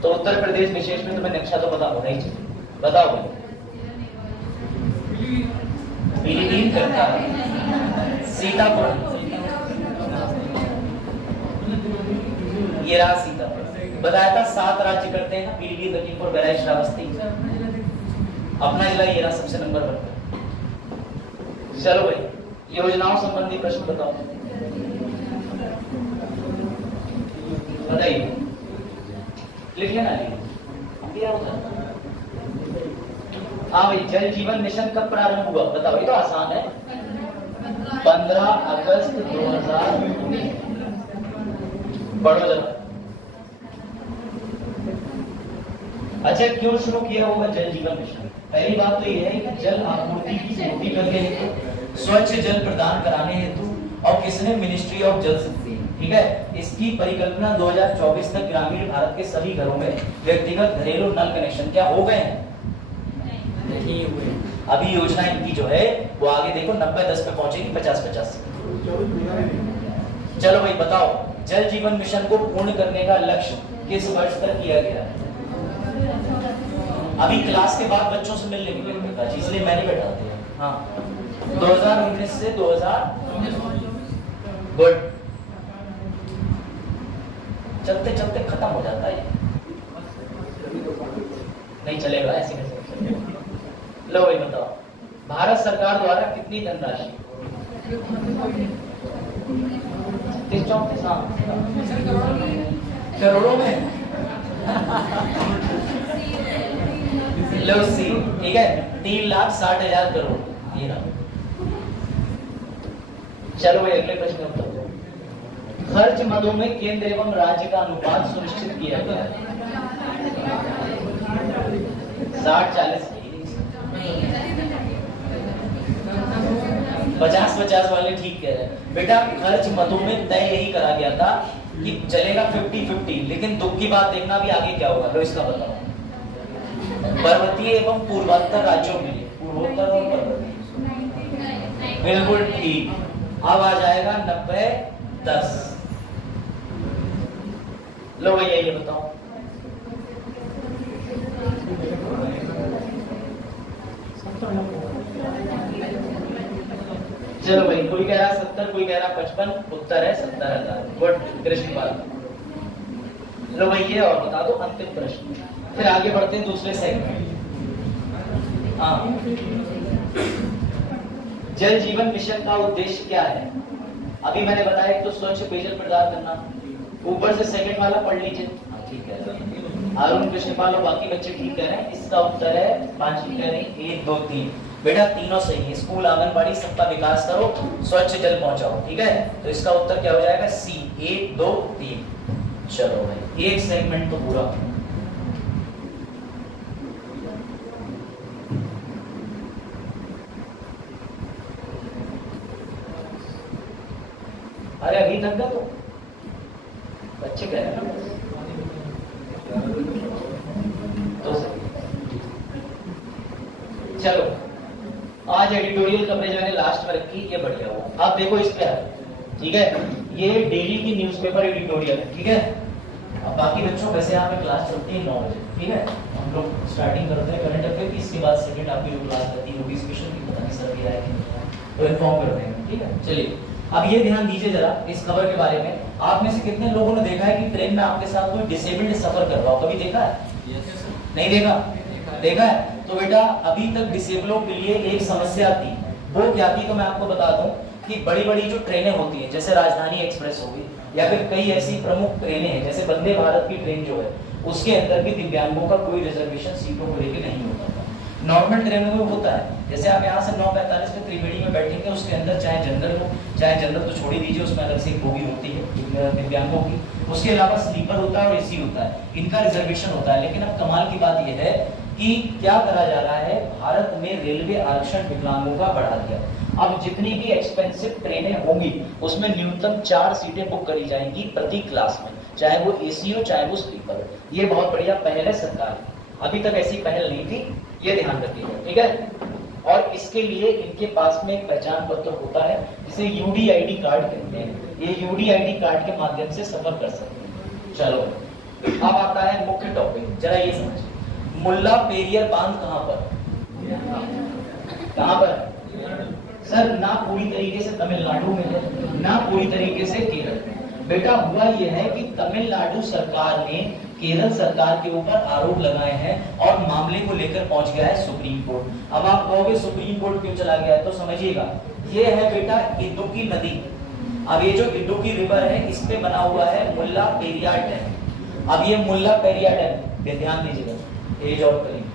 तो उत्तर प्रदेश विशेष में तुम्हें नक्शा तो पता होना ही चाहिए, बताओ भाई। पीलीभीत करता सीतापुर, ये रहा सीतापुर, बताया था 7 राज्य करते हैं ना, पीलीभीत, लखीमपुर, बहराइच, श्रावस्ती, अपना जिला ये रहा सबसे नंबर 1 पर। चलो भाई योजनाओं संबंधी प्रश्न बताओ, बताइए, लिख लेना दिया होता। हाँ भाई जल जीवन मिशन कब प्रारंभ हुआ बताओ, ये तो आसान है, 15 अगस्त 2019, पढ़ो जरा। अच्छा क्यों शुरू किया होगा जल जीवन मिशन? पहली बात तो यह है कि जल आपूर्ति की पूर्ति करने हेतु, स्वच्छ जल प्रदान कराने हेतु और किसने? मिनिस्ट्री ऑफ जल शक्ति। ठीक है, इसकी परिकल्पना 2024 तक ग्रामीण भारत के सभी घरों में व्यक्तिगत घरेलू नल कनेक्शन क्या हो गए हैं? नहीं हुए। अभी योजना इनकी जो है वो आगे देखो 90-10 पे पहुंचेगी, 50-50। चलो भाई बताओ, जल जीवन मिशन को पूर्ण करने का लक्ष्य किस वर्ष तक किया गया? अभी क्लास के बाद बच्चों से मिलने के लिए, इसलिए मैंने बैठा दिया। हाँ, 2019 से 2000। गुड। चलते चलते खत्म हो जाता है, नहीं चलेगा ऐसे कैसे? लो भाई बताओ, भारत सरकार द्वारा कितनी धनराशि? 34 करोड़ों में। लो सी, ठीक है, 3,60,000 करोड़। ये रहा। चलो भाई अगले प्रश्न का उत्तर दो। खर्च मदों में केंद्र एवं राज्य का अनुपात सुनिश्चित किया गया है। 60-40। 50-50 वाले ठीक कह रहे हैं बेटा। खर्च मदों में तय यही करा गया था कि चलेगा 50-50, लेकिन दुख की बात देखना भी आगे क्या होगा। लो इसका बताओ। पर्वतीय एवं पूर्वोत्तर राज्यों में, पूर्वोत्तर और पर्वतीय, बिल्कुल ठीक। अब आ जाएगा 90-10। लो भैया ये बताओ। चलो भाई, कोई कह रहा 70, कोई कह रहा 55। उत्तर है 70,000। गुड कृष्णपाल। लो भाई ये और बता दो अंतिम प्रश्न, फिर आगे बढ़ते हैं दूसरे सेगमेंट। हाँ, जल जीवन मिशन का उद्देश्य क्या है? अभी मैंने बताया एक तो स्वच्छ पेयजल प्रदान करना। ऊपर से सेकंड वाला पढ़ लीजिए। ठीक है, अरुण कृष्णपाल और बाकी बच्चे ठीक कह रहे हैं। इसका उत्तर है 5 कह रहे हैं, 1 2 3। बेटा तीनों सही है। स्कूल आंगनबाड़ी सबका विकास करो, स्वच्छ जल पहुंचाओ। ठीक है, तो इसका उत्तर क्या हो जाएगा? सी, 1 2 3। चलो भाई एक सेगमेंट तो पूरा। अरे अभी तक का तो बच्चे कह रहे हैं ना तो चलो आज एडिटोरियल कवरेज मैंने लास्ट में रखी, ये बढ़िया हुआ। आप देखो इस पे आ, ठीक है, ये डेली की न्यूज़पेपर एडिटोरियल है। ठीक है, अब बाकी बच्चों वैसे यहाँ पे क्लास चलती है 9 बजे। ठीक है, हम लोग स्टार्टिंग करते हैं करंट अफेयर की, इसके बाद सेकंड आपकी जो क्लास रहती है वो भी स्पेशल की, पता नहीं सर भी आएगी तो इन्फॉर्म करते हैं। ठीक है, चलिए अब ये ध्यान दीजिए जरा इस खबर के बारे में। आप में से कितने लोगों ने देखा है कि ट्रेन में आपके साथ कोई डिसेबल्ड सफर कर रहा हो? कभी देखा है? नहीं देखा? देखा है? तो बेटा अभी तक डिसेबलों के लिए एक समस्या थी, वो क्या थी तो मैं आपको बता दूं कि बड़ी बड़ी जो ट्रेनें होती हैं जैसे राजधानी एक्सप्रेस होगी या फिर कई ऐसी प्रमुख ट्रेनें हैं जैसे वंदे भारत की ट्रेन जो है उसके अंदर भी दिव्यांगों का कोई रिजर्वेशन सीटों को लेकर नहीं होता था। नॉर्मल ट्रेनों में होता है, जैसे आप यहाँ से 9:45 पे त्रिवेणी में बैठेंगे, उसके अंदर चाहे जनरल हो चाहे जनरल तो छोड़ ही दीजिए, उसमें अलग से एक बोगी होती है दिव्यांगों की, उसके अलावा स्लीपर होता है और एसी होता है, इनका रिजर्वेशन होता है। लेकिन अब कमाल की बात यह है कि क्या करा जा रहा है, भारत में रेलवे आरक्षण विकलांगों का बढ़ा दिया। अब जितनी भी एक्सपेंसिव ट्रेनें होंगी उसमें न्यूनतम 4 सीटें बुक करी जाएंगी प्रति क्लास में, चाहे वो एसी हो चाहे वो स्लीपर हो। ये बहुत बढ़िया पहल है सरकार, अभी तक ऐसी पहल नहीं थी, ये ध्यान रखिएगा। ठीक है, और इसके लिए इनके पास में एक पहचान पत्र होता है जिसे यूडीआईडी कार्ड कहते हैं। ये यूडीआईडी कार्ड के माध्यम से सफर कर सकते हैं। चलो अब आता है मुख्य टॉपिक, जरा ये समझिए। मुल्ला पेरियर बांध कहां पर? कहां पर सर? ना पूरी तरीके से तमिलनाडु में है, ना पूरी तरीके से केरल में। बेटा हुआ यह है कि तमिलनाडु सरकार ने केरल सरकार के ऊपर आरोप लगाए हैं और मामले को लेकर पहुंच गया है सुप्रीम कोर्ट। अब आप कहोगे सुप्रीम कोर्ट क्यों चला गया है, तो समझिएगा ये है बेटा इडुक्की नदी। अब ये जो इडुक्की रिवर है इस पे बना हुआ है मुल्ला पेरियार डैम। अब ये मुल्ला पेरियार डैम ध्यान दीजिएगा, एज और करीब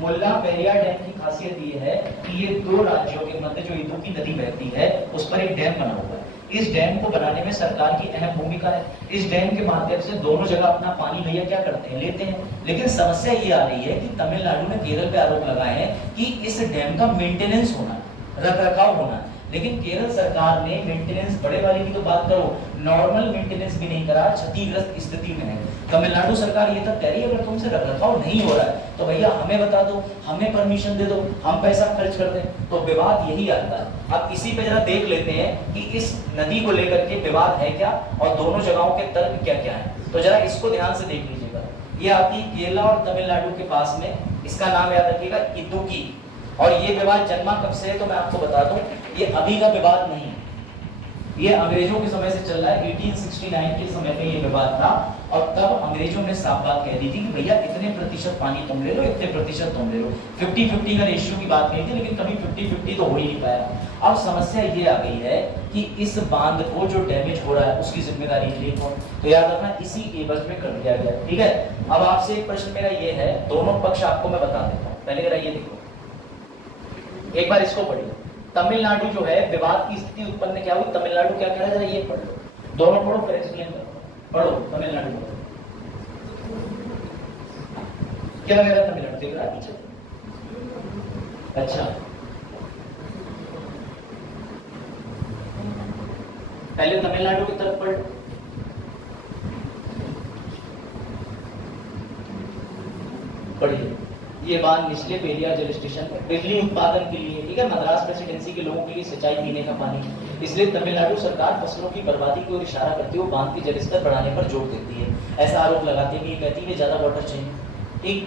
मुल्ला पेरियार डैम की खासियत ये है कि ये 2 राज्यों के मध्य जो इडुक्की नदी बहती है उस पर एक डैम बना हुआ है। इस डैम को बनाने में सरकार की अहम भूमिका है। इस डैम के माध्यम से दोनों जगह अपना पानी भैया क्या करते हैं, लेते हैं। लेकिन समस्या ये आ रही है कि तमिलनाडु ने केरल पे आरोप लगाए हैं कि इस डैम का मेंटेनेंस होना, रखरखाव होना, लेकिन केरल सरकार ने मेंटेनेंस बड़े वाले की तो बात करो, नॉर्मल मेंटेनेंस भी नहीं करा, क्षतिग्रस्त स्थिति में है। तमिलनाडु सरकार ये तक कह रही है अगर तुमसे रखरखाव नहीं हो रहा है तो भैया हमें बता दो, हमें परमिशन दे दो, हम पैसा खर्च कर दें। तो विवाद यही आता है। अब इसी पे जरा देख लेते हैं कि इस नदी को लेकर के विवाद है क्या और दोनों जगहों के तर्क क्या क्या है। तो जरा इसको ध्यान से देख लीजिएगा। ये आती केरला और तमिलनाडु के पास में, इसका नाम याद रखिएगा इदुक्की। और ये विवाद जन्मा कब से है तो मैं आपको बता दूं, ये अभी का विवाद नहीं है, ये अंग्रेजों के समय से चल रहा है। 1869 के समय में ये विवाद था और तब अंग्रेजों ने साफ बात कह दी थी कि भैया इतने प्रतिशत पानी तुम ले लो, इतने प्रतिशत तुम ले लो। 50-50 का रेशियो की बात नहीं थी, लेकिन कभी 50-50 तो हो ही नहीं पाया। अब समस्या ये आ गई है कि इस बांध को जो डैमेज हो रहा है उसकी जिम्मेदारी लिए कौन, तो याद रखना इसी एवज में कर दिया गया। ठीक है, अब आपसे एक प्रश्न मेरा ये है, दोनों पक्ष आपको मैं बता देता हूँ। पहले जरा ये देखो, एक बार इसको पढ़िए। तमिलनाडु जो है विवाद की स्थिति उत्पन्न क्या हुई, तमिलनाडु क्या कह रहा है जरा ये पढ़ लो, दोनों पढ़ो फिर एक्सप्लेन करो। पढ़ो तमिलनाडु पढ़ो, क्या कह रहा है तमिलनाडु, देख रहा है पीछे। अच्छा, पहले तमिलनाडु की तरफ पढ़, पढ़िए। ये बांध निचले पेरियार जल स्टेशन बिजली उत्पादन के लिए, ठीक है, मद्रास प्रेसिडेंसी के लोगों के लिए सिंचाई पीने का पानी, इसलिए तमिलनाडु सरकार फसलों की बर्बादी की ओर इशारा करते हुए बांध के जलस्तर बढ़ाने पर जोर देती है, ऐसा आरोप लगाते हुए कहती है ज्यादा वाटर चाहिए। ठीक,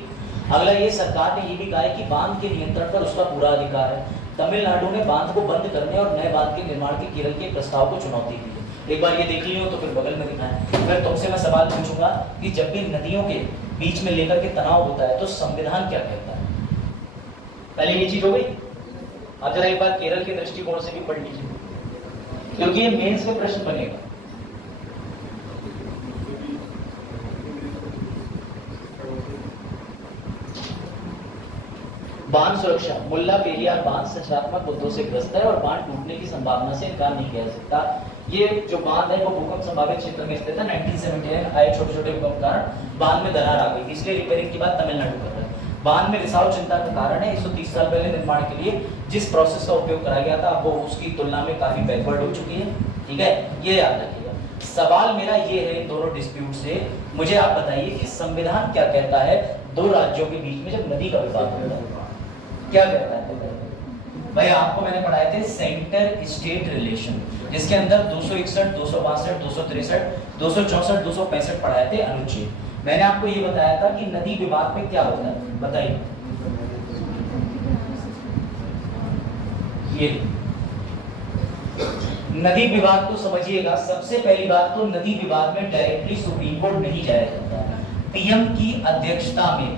अगला ये सरकार ने ये भी कहा है कि बांध के नियंत्रण पर उसका पूरा अधिकार है। तमिलनाडु ने बांध को बंद करने और नए बांध के निर्माण के केरल के प्रस्ताव को चुनौती दी है। एक बार ये देख लियो तो फिर बगल में दिखाएं। फिर तुमसे मैं सवाल पूछूंगा कि जब भी नदियों के बीच में लेकर के तनाव होता है तो संविधान क्या कहता है। पहले ये चीज हो गई। अब जरा एक बार केरल के दृष्टिकोण से भी पढ़ लीजिए, क्योंकि ये मेंस में प्रश्न बनेगा। बांध सुरक्षा, मुल्ला पेरियार बांध संरचनात्मक मुद्दों से ग्रस्त है और बांध टूटने की संभावना से इनकार नहीं किया जा सकता। ये जो बांध है वो भूकंप संभावित क्षेत्र में स्थित है। 1979 आए छोटे छोटे भूकंप के कारण बांध में दरार आ गई, इसलिए रिपेयरिंग की बात तमिलनाडु कर रहा है। बांध में रिसाव चिंता का कारण है। 130 साल पहले निर्माण के लिए जिस प्रोसेस का उपयोग कराया गया था वो उसकी तुलना में काफी बैकवर्ड हो चुकी है। ठीक है, ये याद रखिएगा। सवाल मेरा ये है इन दोनों डिस्प्यूट से, मुझे आप बताइए कि संविधान क्या कहता है दो राज्यों के बीच में जब नदी का विवाद होता है, क्या कहता है भाई। आपको मैंने पढ़ाए थे सेंटर स्टेट रिलेशन, जिसके अंदर 261, 262, 263, 264, 265 पढ़ाए थे अनुच्छेद। मैंने आपको ये बताया था कि नदी विवाद पे क्या होता है, बताइए। ये नदी विवाद को समझिएगा। सबसे पहली बात तो नदी विवाद में डायरेक्टली सुप्रीम कोर्ट नहीं जाया जाता है। पीएम की अध्यक्षता में,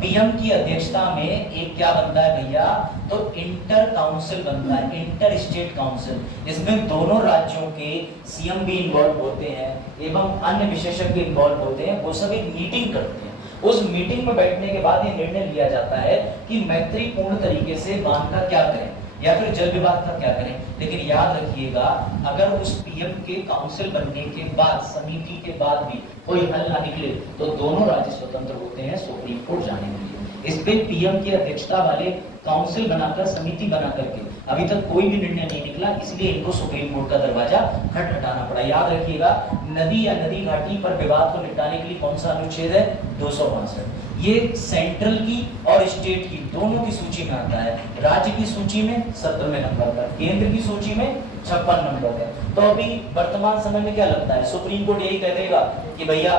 पीएम की अध्यक्षता में एक क्या बनता है भैया, तो इंटर काउंसिल बनता है, इंटर स्टेट काउंसिल, जिसमें दोनों राज्यों के सीएम भी इन्वॉल्व होते हैं एवं अन्य विशेषज्ञ इन्वॉल्व होते हैं। वो सब एक मीटिंग करते हैं। उस मीटिंग में बैठने के बाद ये निर्णय लिया जाता है कि मैत्रीपूर्ण तरीके से बांध का क्या करें या फिर जल विवाद का क्या करें। लेकिन याद रखिएगा, अगर उस पीएम के काउंसिल बनने के बाद, समिति के बाद भी कोई हल ना निकले तो दोनों राज्य स्वतंत्र होते हैं सुप्रीम कोर्ट जाने के लिए। इस पे पीएम की अध्यक्षता वाले काउंसिल बनाकर, समिति बना करके अभी तक कोई भी निर्णय नहीं निकला, इसलिए इनको सुप्रीम कोर्ट का दरवाजा खटखटाना पड़ा। याद रखिएगा, नदी या नदी घाटी पर विवाद को निपटाने के लिए कौन सा अनुच्छेद है, 265। ये सेंट्रल की और स्टेट की दोनों की सूची में आता है। राज्य की सूची में 17वें नंबर पर, केंद्र की सूची में 56 नंबर पर। तो अभी वर्तमान समय में क्या लगता है, सुप्रीम कोर्ट यही कह देगा कि भैया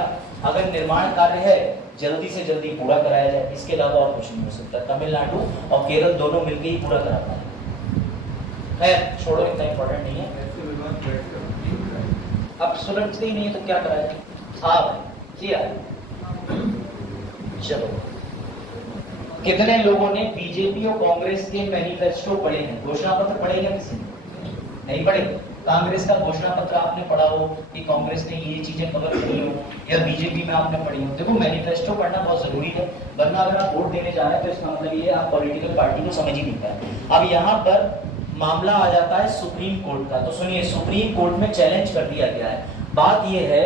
अगर निर्माण कार्य है जल्दी से जल्दी पूरा कराया जाए, इसके अलावा और कुछ नहीं हो सकता। तमिलनाडु और केरल दोनों मिलकर ही पूरा करा पाए। खैर छोड़ो, इतना इंपॉर्टेंट नहीं है। अब सुलझते ही नहीं है तो क्या करा जाए। हाँ भाई, किया चलो। कितने लोगों ने बीजेपी और कांग्रेस के मैनिफेस्टो पढ़े हैं, घोषणा पत्र पढ़े क्या किसी ने? नहीं पढ़े। कांग्रेस का घोषणा पत्र आपने पढ़ा हो कि कांग्रेस ने ये चीजें कवर करी हो, या बीजेपी में आपने पढ़ी हो। देखो, मैनिफेस्टो पढ़ना बहुत जरूरी है, वरना अगर आप वोट देने जा रहे हैं तो इसका मतलब ये आप पॉलिटिकल पार्टी को समझ ही नहीं पाए। अब यहाँ पर मामला आ जाता है सुप्रीम कोर्ट का। तो सुनिए, सुप्रीम कोर्ट में चैलेंज कर दिया गया है। बात यह है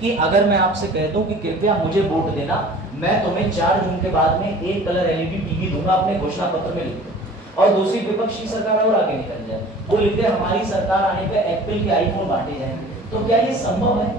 कि अगर मैं आपसे कह दूं कि कृपया मुझे वोट देना, मैं तुम्हें 4 जून के बाद में एक कलर एलईडी टीवी दूंगा, अपने घोषणा पत्र में लिख दो। और दूसरी विपक्षी सरकार और आगे निकल जाए, वो लिखते हैं हमारी सरकार आने पे एप्पल के आईफोन बांटे जाएंगे। तो क्या ये संभव है?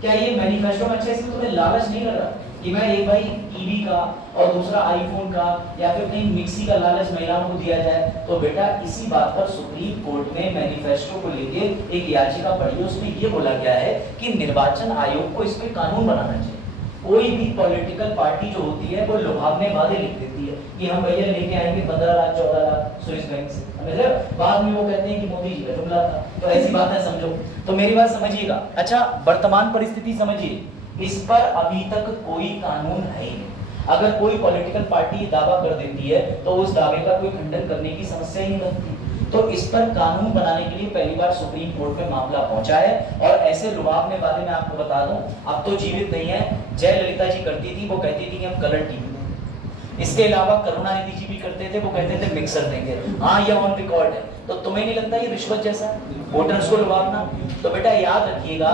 क्या ये मैनिफेस्टो में अच्छा इसमें तुम्हें लालच नहीं लग रहा कि मैं एक भाई टीवी का और दूसरा आईफोन का या फिर कहीं मिक्सी का लालच महिलाओं को दिया जाए? तो बेटा इसी बात पर सुप्रीम कोर्ट में मैनिफेस्टो को लेके एक याचिका पड़ी, उसमें ये बोला गया है कि निर्वाचन आयोग को इसमें कानून बनाना चाहिए। कोई भी पॉलिटिकल पार्टी जो होती है वो लुभावने वादे लिख देती है कि हम भैया लेके आएंगे 15 लाख 14 लाख स्विस बैंक से, मतलब बाद में वो कहते हैं कि मोदी जी का जुमला था। तो ऐसी बात है, समझो। तो मेरी बात समझिएगा। अच्छा, वर्तमान परिस्थिति समझिए, इस पर अभी तक कोई कानून है ही नहीं। अगर कोई पॉलिटिकल पार्टी दावा कर देती है तो उस दावे का कोई खंडन करने की समस्या ही नहीं बनती। तो इस पर कानून बनाने के लिए पहली बार सुप्रीम कोर्ट में मामला पहुंचा है। और ऐसे लुभावने वादे मैं आपको बता दूं, अब तो जीवित नहीं है, जयललिता जी करती थी, वो कहती थी कि हम कलर टीवी देंगे। इसके अलावा करुणानिधि जी भी करते थे, वो कहते थे मिक्सर देंगे। हाँ, ये ऑन रिकॉर्ड है। तो तुम्हें नहीं लगता ये रिश्वत जैसा, वोटर्स को लुभावना? तो बेटा याद रखिएगा,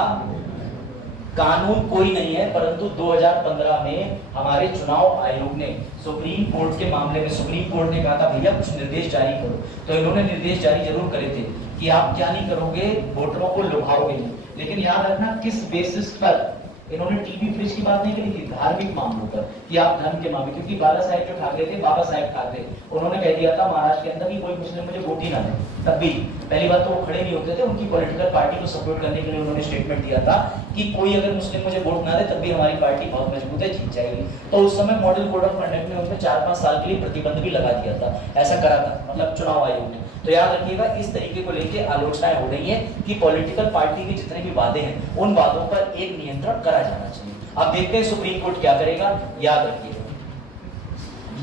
कानून कोई नहीं है, परंतु 2015 में हमारे चुनाव आयोग ने सुप्रीम कोर्ट के मामले में, सुप्रीम कोर्ट ने कहा था भैया कुछ निर्देश जारी करो। तो इन्होंने निर्देश जारी जरूर करे थे कि आप क्या नहीं करोगे, वोटरों को लुभाओगे नहीं। लेकिन याद रखना किस बेसिस पर इन्होंने टीवी फ्रिज की बात नहीं करी थी, धार्मिक मामलों पर कि आप धर्म के मामले, क्योंकि बाला साहेब जो ठाकरे थे, बाबा साहेब ठाकरे, उन्होंने कह दिया था महाराष्ट्र के अंदर कि कोई मुस्लिम मुझे वोट ही ना दे। तब भी पहली बात तो वो खड़े नहीं होते थे, उनकी पॉलिटिकल पार्टी को सपोर्ट करने के लिए उन्होंने स्टेटमेंट दिया था कि कोई अगर मुस्लिम मुझे वोट ना दे तब भी हमारी पार्टी बहुत मजबूत है, जीत जाएगी। तो उस समय मॉडल कोड ऑफ कंडक्ट में उनमें 4-5 साल के लिए प्रतिबंध भी लगा दिया था, ऐसा करा था मतलब चुनाव आयोग ने। तो याद रखिएगा, इस तरीके को लेकर आलोचनाएं हो रही है कि पॉलिटिकल पार्टी के जितने भी वादे हैं उन वादों पर एक नियंत्रण करा जाना चाहिए। अब देखते हैं सुप्रीम कोर्ट क्या करेगा। याद रखिएगा,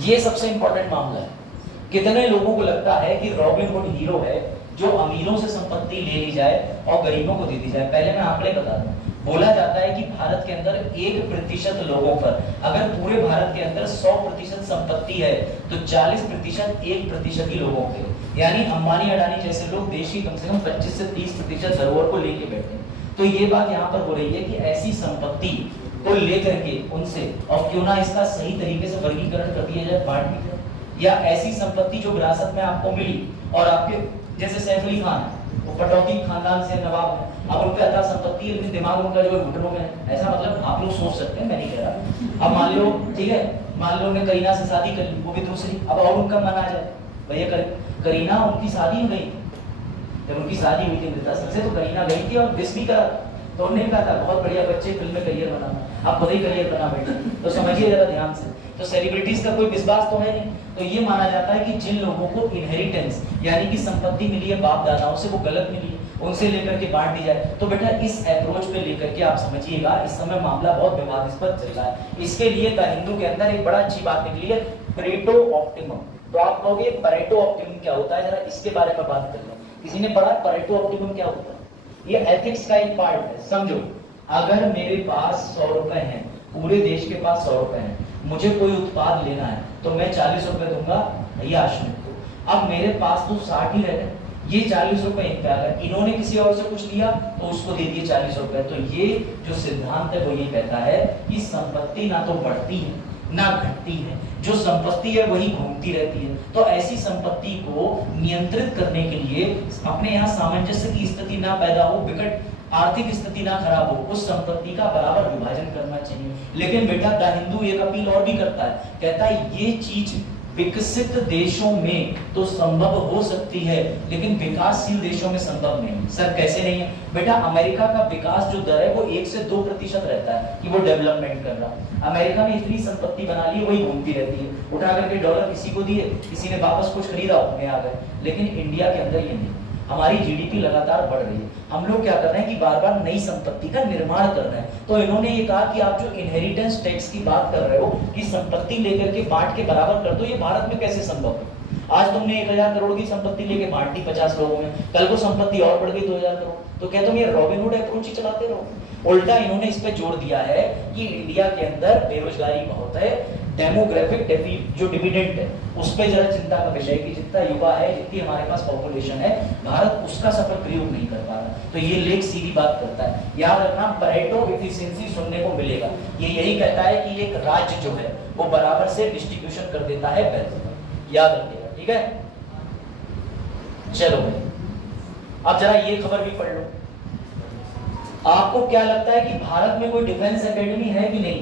ये सबसे इंपॉर्टेंट मामला है। कितने लोगों को लगता है कि रॉबिनहुड हीरो है जो अमीरों से संपत्ति ले ली जाए और गरीबों को दे दी जाए? पहले मैं आंकड़े बता दूं। बोला जाता है कि भारत के अंदर 1% लोगों पर, अगर पूरे भारत के अंदर 100% संपत्ति है तो 40% 1% ही लोगों पे, यानी अंबानी अडानी जैसे लोग देश की कम से कम 25 से 30% धरोहर को लेके बैठे हैं। तो ये बात यहाँ पर हो रही है कि ऐसी संपत्ति को लेकर के उनसे, और क्यों ना इसका सही तरीके से वर्गीकरण कर दिया जाए, बांट दिया जाए, या ऐसी संपत्ति जो विरासत में आपको मिली और आपके जैसे सैफ अली खान, वो पटौदी खानदान से नवाब है, अब उनके अता संपत्ति है लेकिन दिमाग उनका जो है घुटनों में है, ऐसा मतलब आप लोग सोच सकते हैं, मैं नहीं कह रहा। अब मान लो, ठीक है, मान लो उन्होंने करीना से शादी कर ली, वो भी दूसरी, अब और उनका मन आ जाए भैया करीना उनकी शादी हो गई, जब उनकी शादी हुई थी मृता सिंह से तो करीना गई थी और विश भी करा, तो उन्होंने कहा था बहुत बढ़िया बच्चे, फिल्म में करियर बनाना, आप खुद ही करियर बना बैठे। तो समझिए जरा ध्यान से, तो सेलिब्रिटीज का कोई विश्वास तो है नहीं। तो ये माना जाता है कि जिन लोगों को इनहेरिटेंस यानी कि संपत्ति मिली है बाप दादाओं से, वो गलत मिली है, उनसे लेकर के बांट दी जाए। तो बेटा इस अप्रोच पे लेकर के आप समझिएगा, इस समय मामला बहुत विवादास्पद चल रहा है। इसके लिए द हिंदू के अंदर एक बड़ा अच्छी बात निकली है, परेटो ऑप्टिमम। तो आप कहोगे परेटो ऑप्टिमम क्या होता है, जरा इसके बारे में बात कर लें। किसी ने पढ़ा परेटो ऑप्टिमम क्या होता है? ये एथिक्स का एक पार्ट है। समझो, अगर मेरे पास 100 रुपए हैं, पूरे देश के पास 100 रुपए हैं, मुझे कोई उत्पाद लेना है तो मैं 40 रुपए दूंगा भैया अश्विन को। अब मेरे पास तो 60 ही रह गए, ये 40 रुपए इन पे आ गए, इन्होंने किसी और से कुछ लिया तो उसको दे दिए 40 रुपए। तो ये जो सिद्धांत है वो ये कहता है कि संपत्ति ना तो बढ़ती है ना घटती है, जो संपत्ति है वही घूमती रहती है। तो ऐसी संपत्ति को नियंत्रित करने के लिए अपने यहाँ सामंजस्य की स्थिति ना पैदा हो, विकट आर्थिक स्थिति ना खराब हो, उस संपत्ति का बराबर विभाजन करना चाहिए। लेकिन बेटा द हिंदू एक अपील और भी करता है, कहता है ये चीज विकसित देशों में तो संभव हो सकती है लेकिन विकासशील देशों में संभव नहीं। सर कैसे नहीं है? बेटा अमेरिका का विकास जो दर है वो 1 से 2% रहता है कि वो डेवलपमेंट कर रहा। अमेरिका ने इतनी संपत्ति बना ली, वही घूमती रहती है, उठा करके डॉलर किसी को दिए, किसी ने वापस कुछ खरीदा, उन्हें आ गए। लेकिन इंडिया के अंदर ये नहीं, हमारी जीडीपी लगातार बढ़ रही है, हम लोग क्या कर रहे हैं कि बार बार नई संपत्ति का निर्माण कर रहे हैं। तो इन्होंने ये कहा कि आप जो इनहेरिटेंस टैक्स की बात कर रहे हो कि संपत्ति लेकर के बांट के बराबर कर दो, ये भारत में कैसे संभव है? आज तुमने 1000 करोड़ की संपत्ति लेके बांट दी 50 लोगों में, कल को संपत्ति और बढ़ गई 2000 करोड़, तो क्या तुम ये रॉबिनहुड अप्रोच ही चलाते रहो? उल्टा इन्होंने इस पे जोर दिया है कि इंडिया के अंदर बेरोजगारी बहुत है, डेमोग्राफिक जो डिविडेंड है उस पर जरा चिंता का विषय कि जितना युवा है, जितनी हमारे पास पॉपुलेशन है, भारत उसका सफल प्रयोग नहीं कर पा रहा। तो ये लेख सीधी बात करता है। याद रखना, परेटो एफिशिएंसी सुनने को मिलेगा, ये यही कहता है कि एक राज्य जो है वो बराबर से डिस्ट्रीब्यूशन कर देता है वेल्थ। याद रखिएगा, ठीक है, चलो अब जरा ये खबर भी पढ़ लो। आपको क्या लगता है कि भारत में कोई डिफेंस एकेडमी है कि नहीं?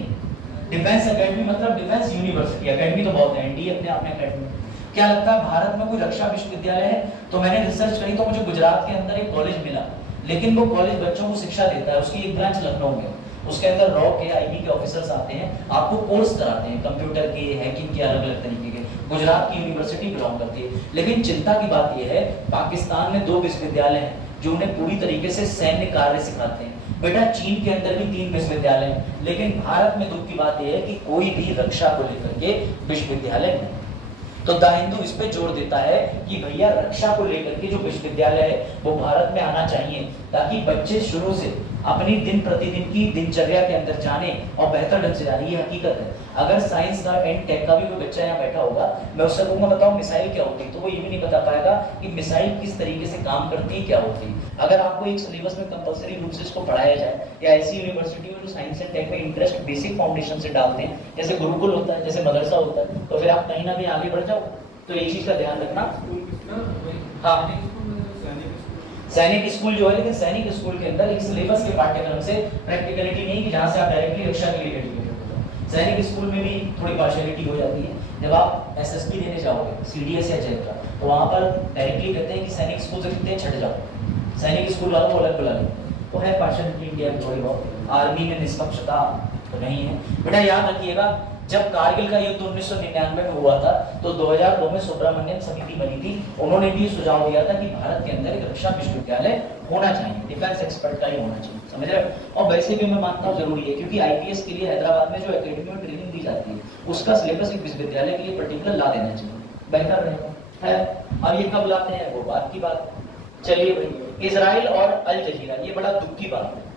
डिफेंस एकेडमी मतलब डिफेंस यूनिवर्सिटी, एकेडमी तो बहुत है, एनडीए अपने आप में एकेडमी। क्या लगता है भारत में कोई रक्षा विश्वविद्यालय है? तो मैंने रिसर्च करी तो मुझे गुजरात के अंदर एक कॉलेज मिला, लेकिन वो कॉलेज बच्चों को शिक्षा देता है, उसकी एक ब्रांच लखनऊ में, उसके अंदर रॉ के आईबी के ऑफिसर्स आते हैं, आपको कोर्स कराते हैं कंप्यूटर के, हैकिंग के, अलग अलग तरीके के। गुजरात की यूनिवर्सिटी बिलोंग करती है। लेकिन चिंता की बात यह है पाकिस्तान में 2 विश्वविद्यालय हैं जो उन्हें पूरी तरीके से सैन्य कार्य सिखाते हैं। बेटा चीन के अंदर भी 3 विश्वविद्यालय हैं, लेकिन भारत में दुख की बात यह है कि कोई भी रक्षा को लेकर के विश्वविद्यालय नहीं। तो द हिंदू इस पे जोर देता है कि भैया रक्षा को लेकर के जो विश्वविद्यालय है वो भारत में आना चाहिए, ताकि बच्चे शुरू से अपनी दिन प्रतिदिन की दिनचर्या के अंदर जाने और बेहतर ढंग से जाने। ये हकीकत है। अगर साइंस का एंड टेक का भी कोई बच्चा यहाँ बैठा होगा, मैं उससे कहूँगा बताओ मिसाइल क्या होती है, तो वो ये भी नहीं बता पाएगा कि मिसाइल किस तरीके से काम करती है, क्या होती है। अगर आपको एक सिलेबस में कंपलसरी रूप से इसको पढ़ाया जाए, या ऐसी यूनिवर्सिटी में जो साइंस एंड टेक में इंटरेस्ट बेसिक फाउंडेशन से डालते हैं, जैसे गुरुकुल होता है, जैसे मदरसा होता है, तो फिर आप कहीं ना कहीं आगे बढ़ जाओ। तो ये चीज का ध्यान रखना। हाँ, सैनिक स्कूल जो है, लेकिन सैनिक स्कूल के अंदर एक सिलेबस के पाठ्यक्रम से प्रैक्टिकलिटी नहीं कि जहां से आप डायरेक्टली रक्षा के लिए एजुकेटेड हो। सैनिक स्कूल में भी थोड़ी पार्शियलिटी हो जाती है। जब आप एसएसबी देने जाओगे, सीडीएस या जेल का, तो वहां पर डायरेक्टली कहते हैं कि सैनिक स्कूल से कितने छट जाओ, सैनिक स्कूल वालों को अलग बुला लेते हैं। तो है पार्शियलिटी इंडिया में थोड़ी बहुत। आर्मी में निष्पक्षता तो नहीं है। बेटा याद रखिएगा, जब कारगिल का युद्ध 1999 में हुआ था, तो 2002 में सुब्रमण्यम समिति बनी थी। उन्होंने भी सुझाव दिया था कि भारत के अंदर एक रक्षा विश्वविद्यालय होना चाहिए, डिफेंस एक्सपर्ट का ही होना चाहिए, समझ रहे हो। और वैसे भी मैं मानता हूँ जरूरी है, क्योंकि आईपीएस के लिए हैदराबाद में जो एकेडमी में ट्रेनिंग दी जाती है, उसका सिलेबस एक विश्वविद्यालय के लिए पर्टिकुलर ला देना चाहिए, बेहतर रहेगा है। अब ये कब लाते हैं वो बात की बात। चलिए भाई, इजराइल और अल जजीरा, ये बड़ा दुख की बात है।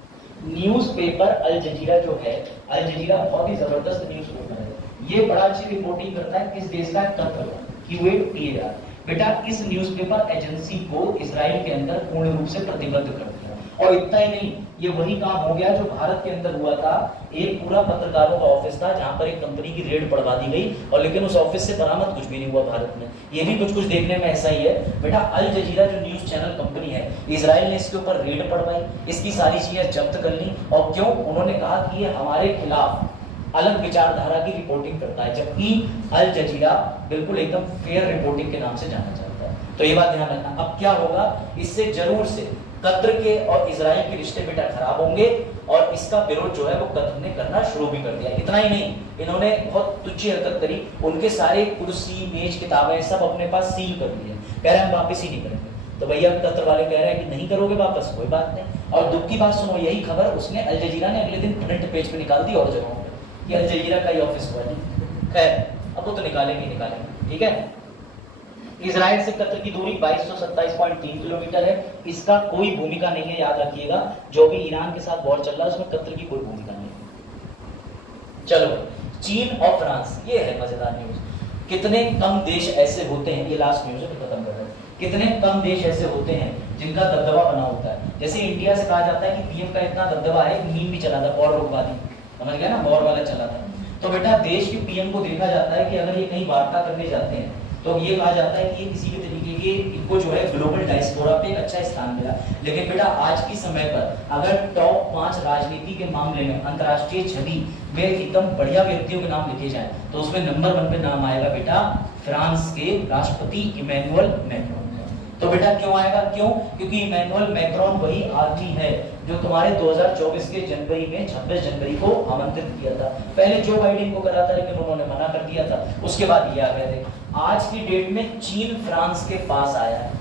न्यूज़पेपर अल जजीरा जो है, अल जजीरा बहुत ही जबरदस्त न्यूज़पेपर है। ये बड़ा अच्छी रिपोर्टिंग करता है किस देश का? कतर का, क्यूवेट PAR। बेटा इस न्यूज़पेपर एजेंसी को इजराइल के अंदर पूर्ण रूप से प्रतिबद्ध कर दिया। और इतना ही नहीं, ये वही काम हो गया जो भारत के अंदर हुआ था। एक पूरा पत्रकारों का ऑफिस था जहां पर एक कंपनी की रेड पड़वा दी गई, और लेकिन उस ऑफिस से बरामद कुछ भी नहीं हुआ भारत में। ये भी कुछ कुछ देखने में ऐसा ही है। बेटा अल जजीरा जो न्यूज चैनल कंपनी है, इजराइल ने इसके ऊपर रेड पड़वाई, इसकी सारी चीजें जब्त कर ली। और क्यों? उन्होंने कहा कि ये हमारे खिलाफ अलग विचारधारा की रिपोर्टिंग करता है, जबकि अल जजीरा बिल्कुल एकदम फेयर रिपोर्टिंग के नाम से जाना जाता है। तो ये बात ध्यान रखना। अब क्या होगा, इससे जरूर से कतर के और इजराइल के रिश्ते बेटा खराब होंगे, और इसका विरोध जो है वो कतर ने करना शुरू भी कर दिया। इतना ही नहीं, इन्होंने बहुत तुच्छ हरकत करी, उनके सारे कुर्सी मेज किताबें सब अपने पास सील कर दिए, कह रहे हैं हम वापस ही नहीं करेंगे। तो भैया कतर वाले कह रहे हैं कि नहीं करोगे वापस, कोई बात नहीं। और दुख की बात सुनो, यही खबर उसने अल जजीरा ने अगले दिन फ्रंट पेज पे निकाल दी और जगहों पे कि अल जजीरा का ही ऑफिस हुआ नहीं। खैर अब वो तो निकालेंगे, ठीक है। इजराइल से कतर की दूरी 2227.3 किलोमीटर है। इसका कोई भूमिका नहीं है, याद रखिएगा। जो भी ईरान के साथ वॉर चल रहा है उसमें कतर की कोई भूमिका नहीं है। चलो, चीन और फ्रांस, ये है मजेदार न्यूज। कितने कम देश ऐसे होते हैं, ये लास्ट न्यूज है, खत्म कर रहे हैं। कितने कम देश ऐसे होते हैं जिनका दबदबा बना होता है। जैसे इंडिया से कहा जाता है कि पीएम का इतना दबदबा है, मीम भी चला था, वॉर रोकवादी, समझ गया ना, वॉर वाला चला था। तो बेटा देश के पीएम को देखा जाता है कि अगर ये कहीं वार्ता करने जाते हैं तो ये कहा जाता है कि ये किसी भी तरीके के इनको जो है ग्लोबल डायस्पोरा पे एक अच्छा स्थान मिला। लेकिन बेटा आज की समय पर अगर टॉप 5 राजनीति के मामले में अंतर्राष्ट्रीय छवि में एकदम बढ़िया व्यक्तियों के नाम लिखे जाए, तो उसमें नंबर 1 पे नाम आएगा बेटा फ्रांस के राष्ट्रपति इमैनुअल मैक्रोन। तो बेटा क्यों आएगा? क्यों? क्योंकि इमैनुअल मैक्रोन वही आदमी है जो तुम्हारे 2024 के जनवरी में 26 जनवरी को आमंत्रित किया था। पहले जो बाइडेन को करा था, लेकिन उन्होंने मना कर दिया था। उसके बाद ये आ गए थे। आज की डेट में चीन फ्रांस के पास आया है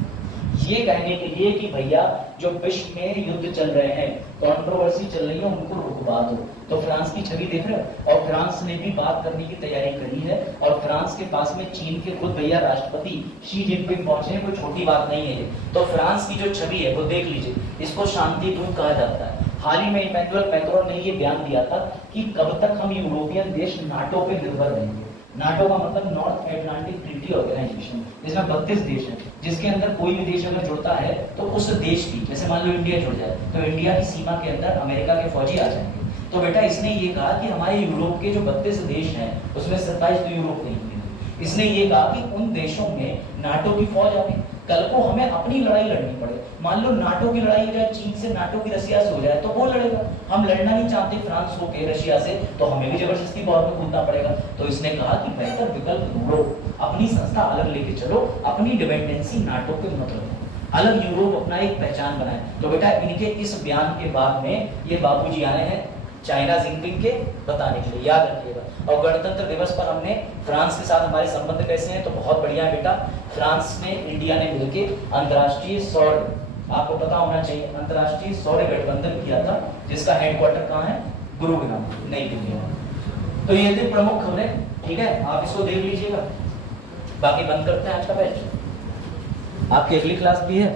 ये कहने के लिए कि भैया जो विश्व में युद्ध चल रहे हैं, कंट्रोवर्सी चल रही है, उनको रुकवा दो। तो फ्रांस की छवि देख रहे हो, और फ्रांस ने भी बात करने की तैयारी करी है। और फ्रांस के पास में चीन के खुद भैया राष्ट्रपति शी जिनपिंग पहुंचे हैं, कोई छोटी बात नहीं है ये। तो फ्रांस की जो छवि है वो देख लीजिए, इसको शांति दूत कहा जाता है। हाल ही में इमैनुअल मैक्रोन ने ये बयान दिया था कि कब तक हम यूरोपियन देश नाटो पे निर्भर रहेंगे। नाटो का मतलब नॉर्थ एटलांटिक ट्रीटी ऑर्गेनाइजेशन, जिसमें 32 देश हैं, जिसके अंदर कोई भी देश अगर जुड़ता है तो उस देश की, जैसे मान लो इंडिया जुड़ जाए, तो इंडिया की सीमा के अंदर अमेरिका के फौजी आ जाएंगे। तो बेटा इसने ये कहा कि हमारे यूरोप के जो 32 देश हैं उसमें 27 तो यूरोप नहीं है, इसने ये कहा कि उन देशों में नाटो की फौज आ गई, कल को हमें अपनी लड़ाई लड़नी पड़े, मान लो नाटो की लड़ाई हो जाए चीन से, नाटो की रशिया से हो जाए, तो वो लड़ेगा। हम लड़ना नहीं चाहते फ्रांस हो के रशिया से, तो हमें भी जबरदस्ती वॉर में कूदना पड़ेगा। तो इसने कहा कि बेहतर विकल्प ढूंढो, अपनी संस्था अलग लेके चलो, अपनी डिपेंडेंसी नाटो पे मत रखो, अलग यूरोप अपना एक पहचान बनाए। तो बेटा इनके इस बयान के बाद में ये बाबूजी आए हैं चाइना जिनपिंग के बताने के लिए, याद रखिएगा। और गणतंत्र दिवस पर हमने फ्रांस के साथ हमारे संबंध कैसे हैं, तो बहुत बढ़िया है बेटा। फ्रांस ने इंडिया ने मिलकर अंतर्राष्ट्रीय सौर, आपको पता होना चाहिए, अंतर्राष्ट्रीय सौर गठबंधन किया था, जिसका हेडक्वार्टर कहाँ है, गुरुग्राम, नई दिल्ली में। तो ये थे प्रमुख खबरें, ठीक है, आप इसको देख लीजिएगा। बाकी बंद करते हैं आज का बैच, आपकी अगली क्लास भी है।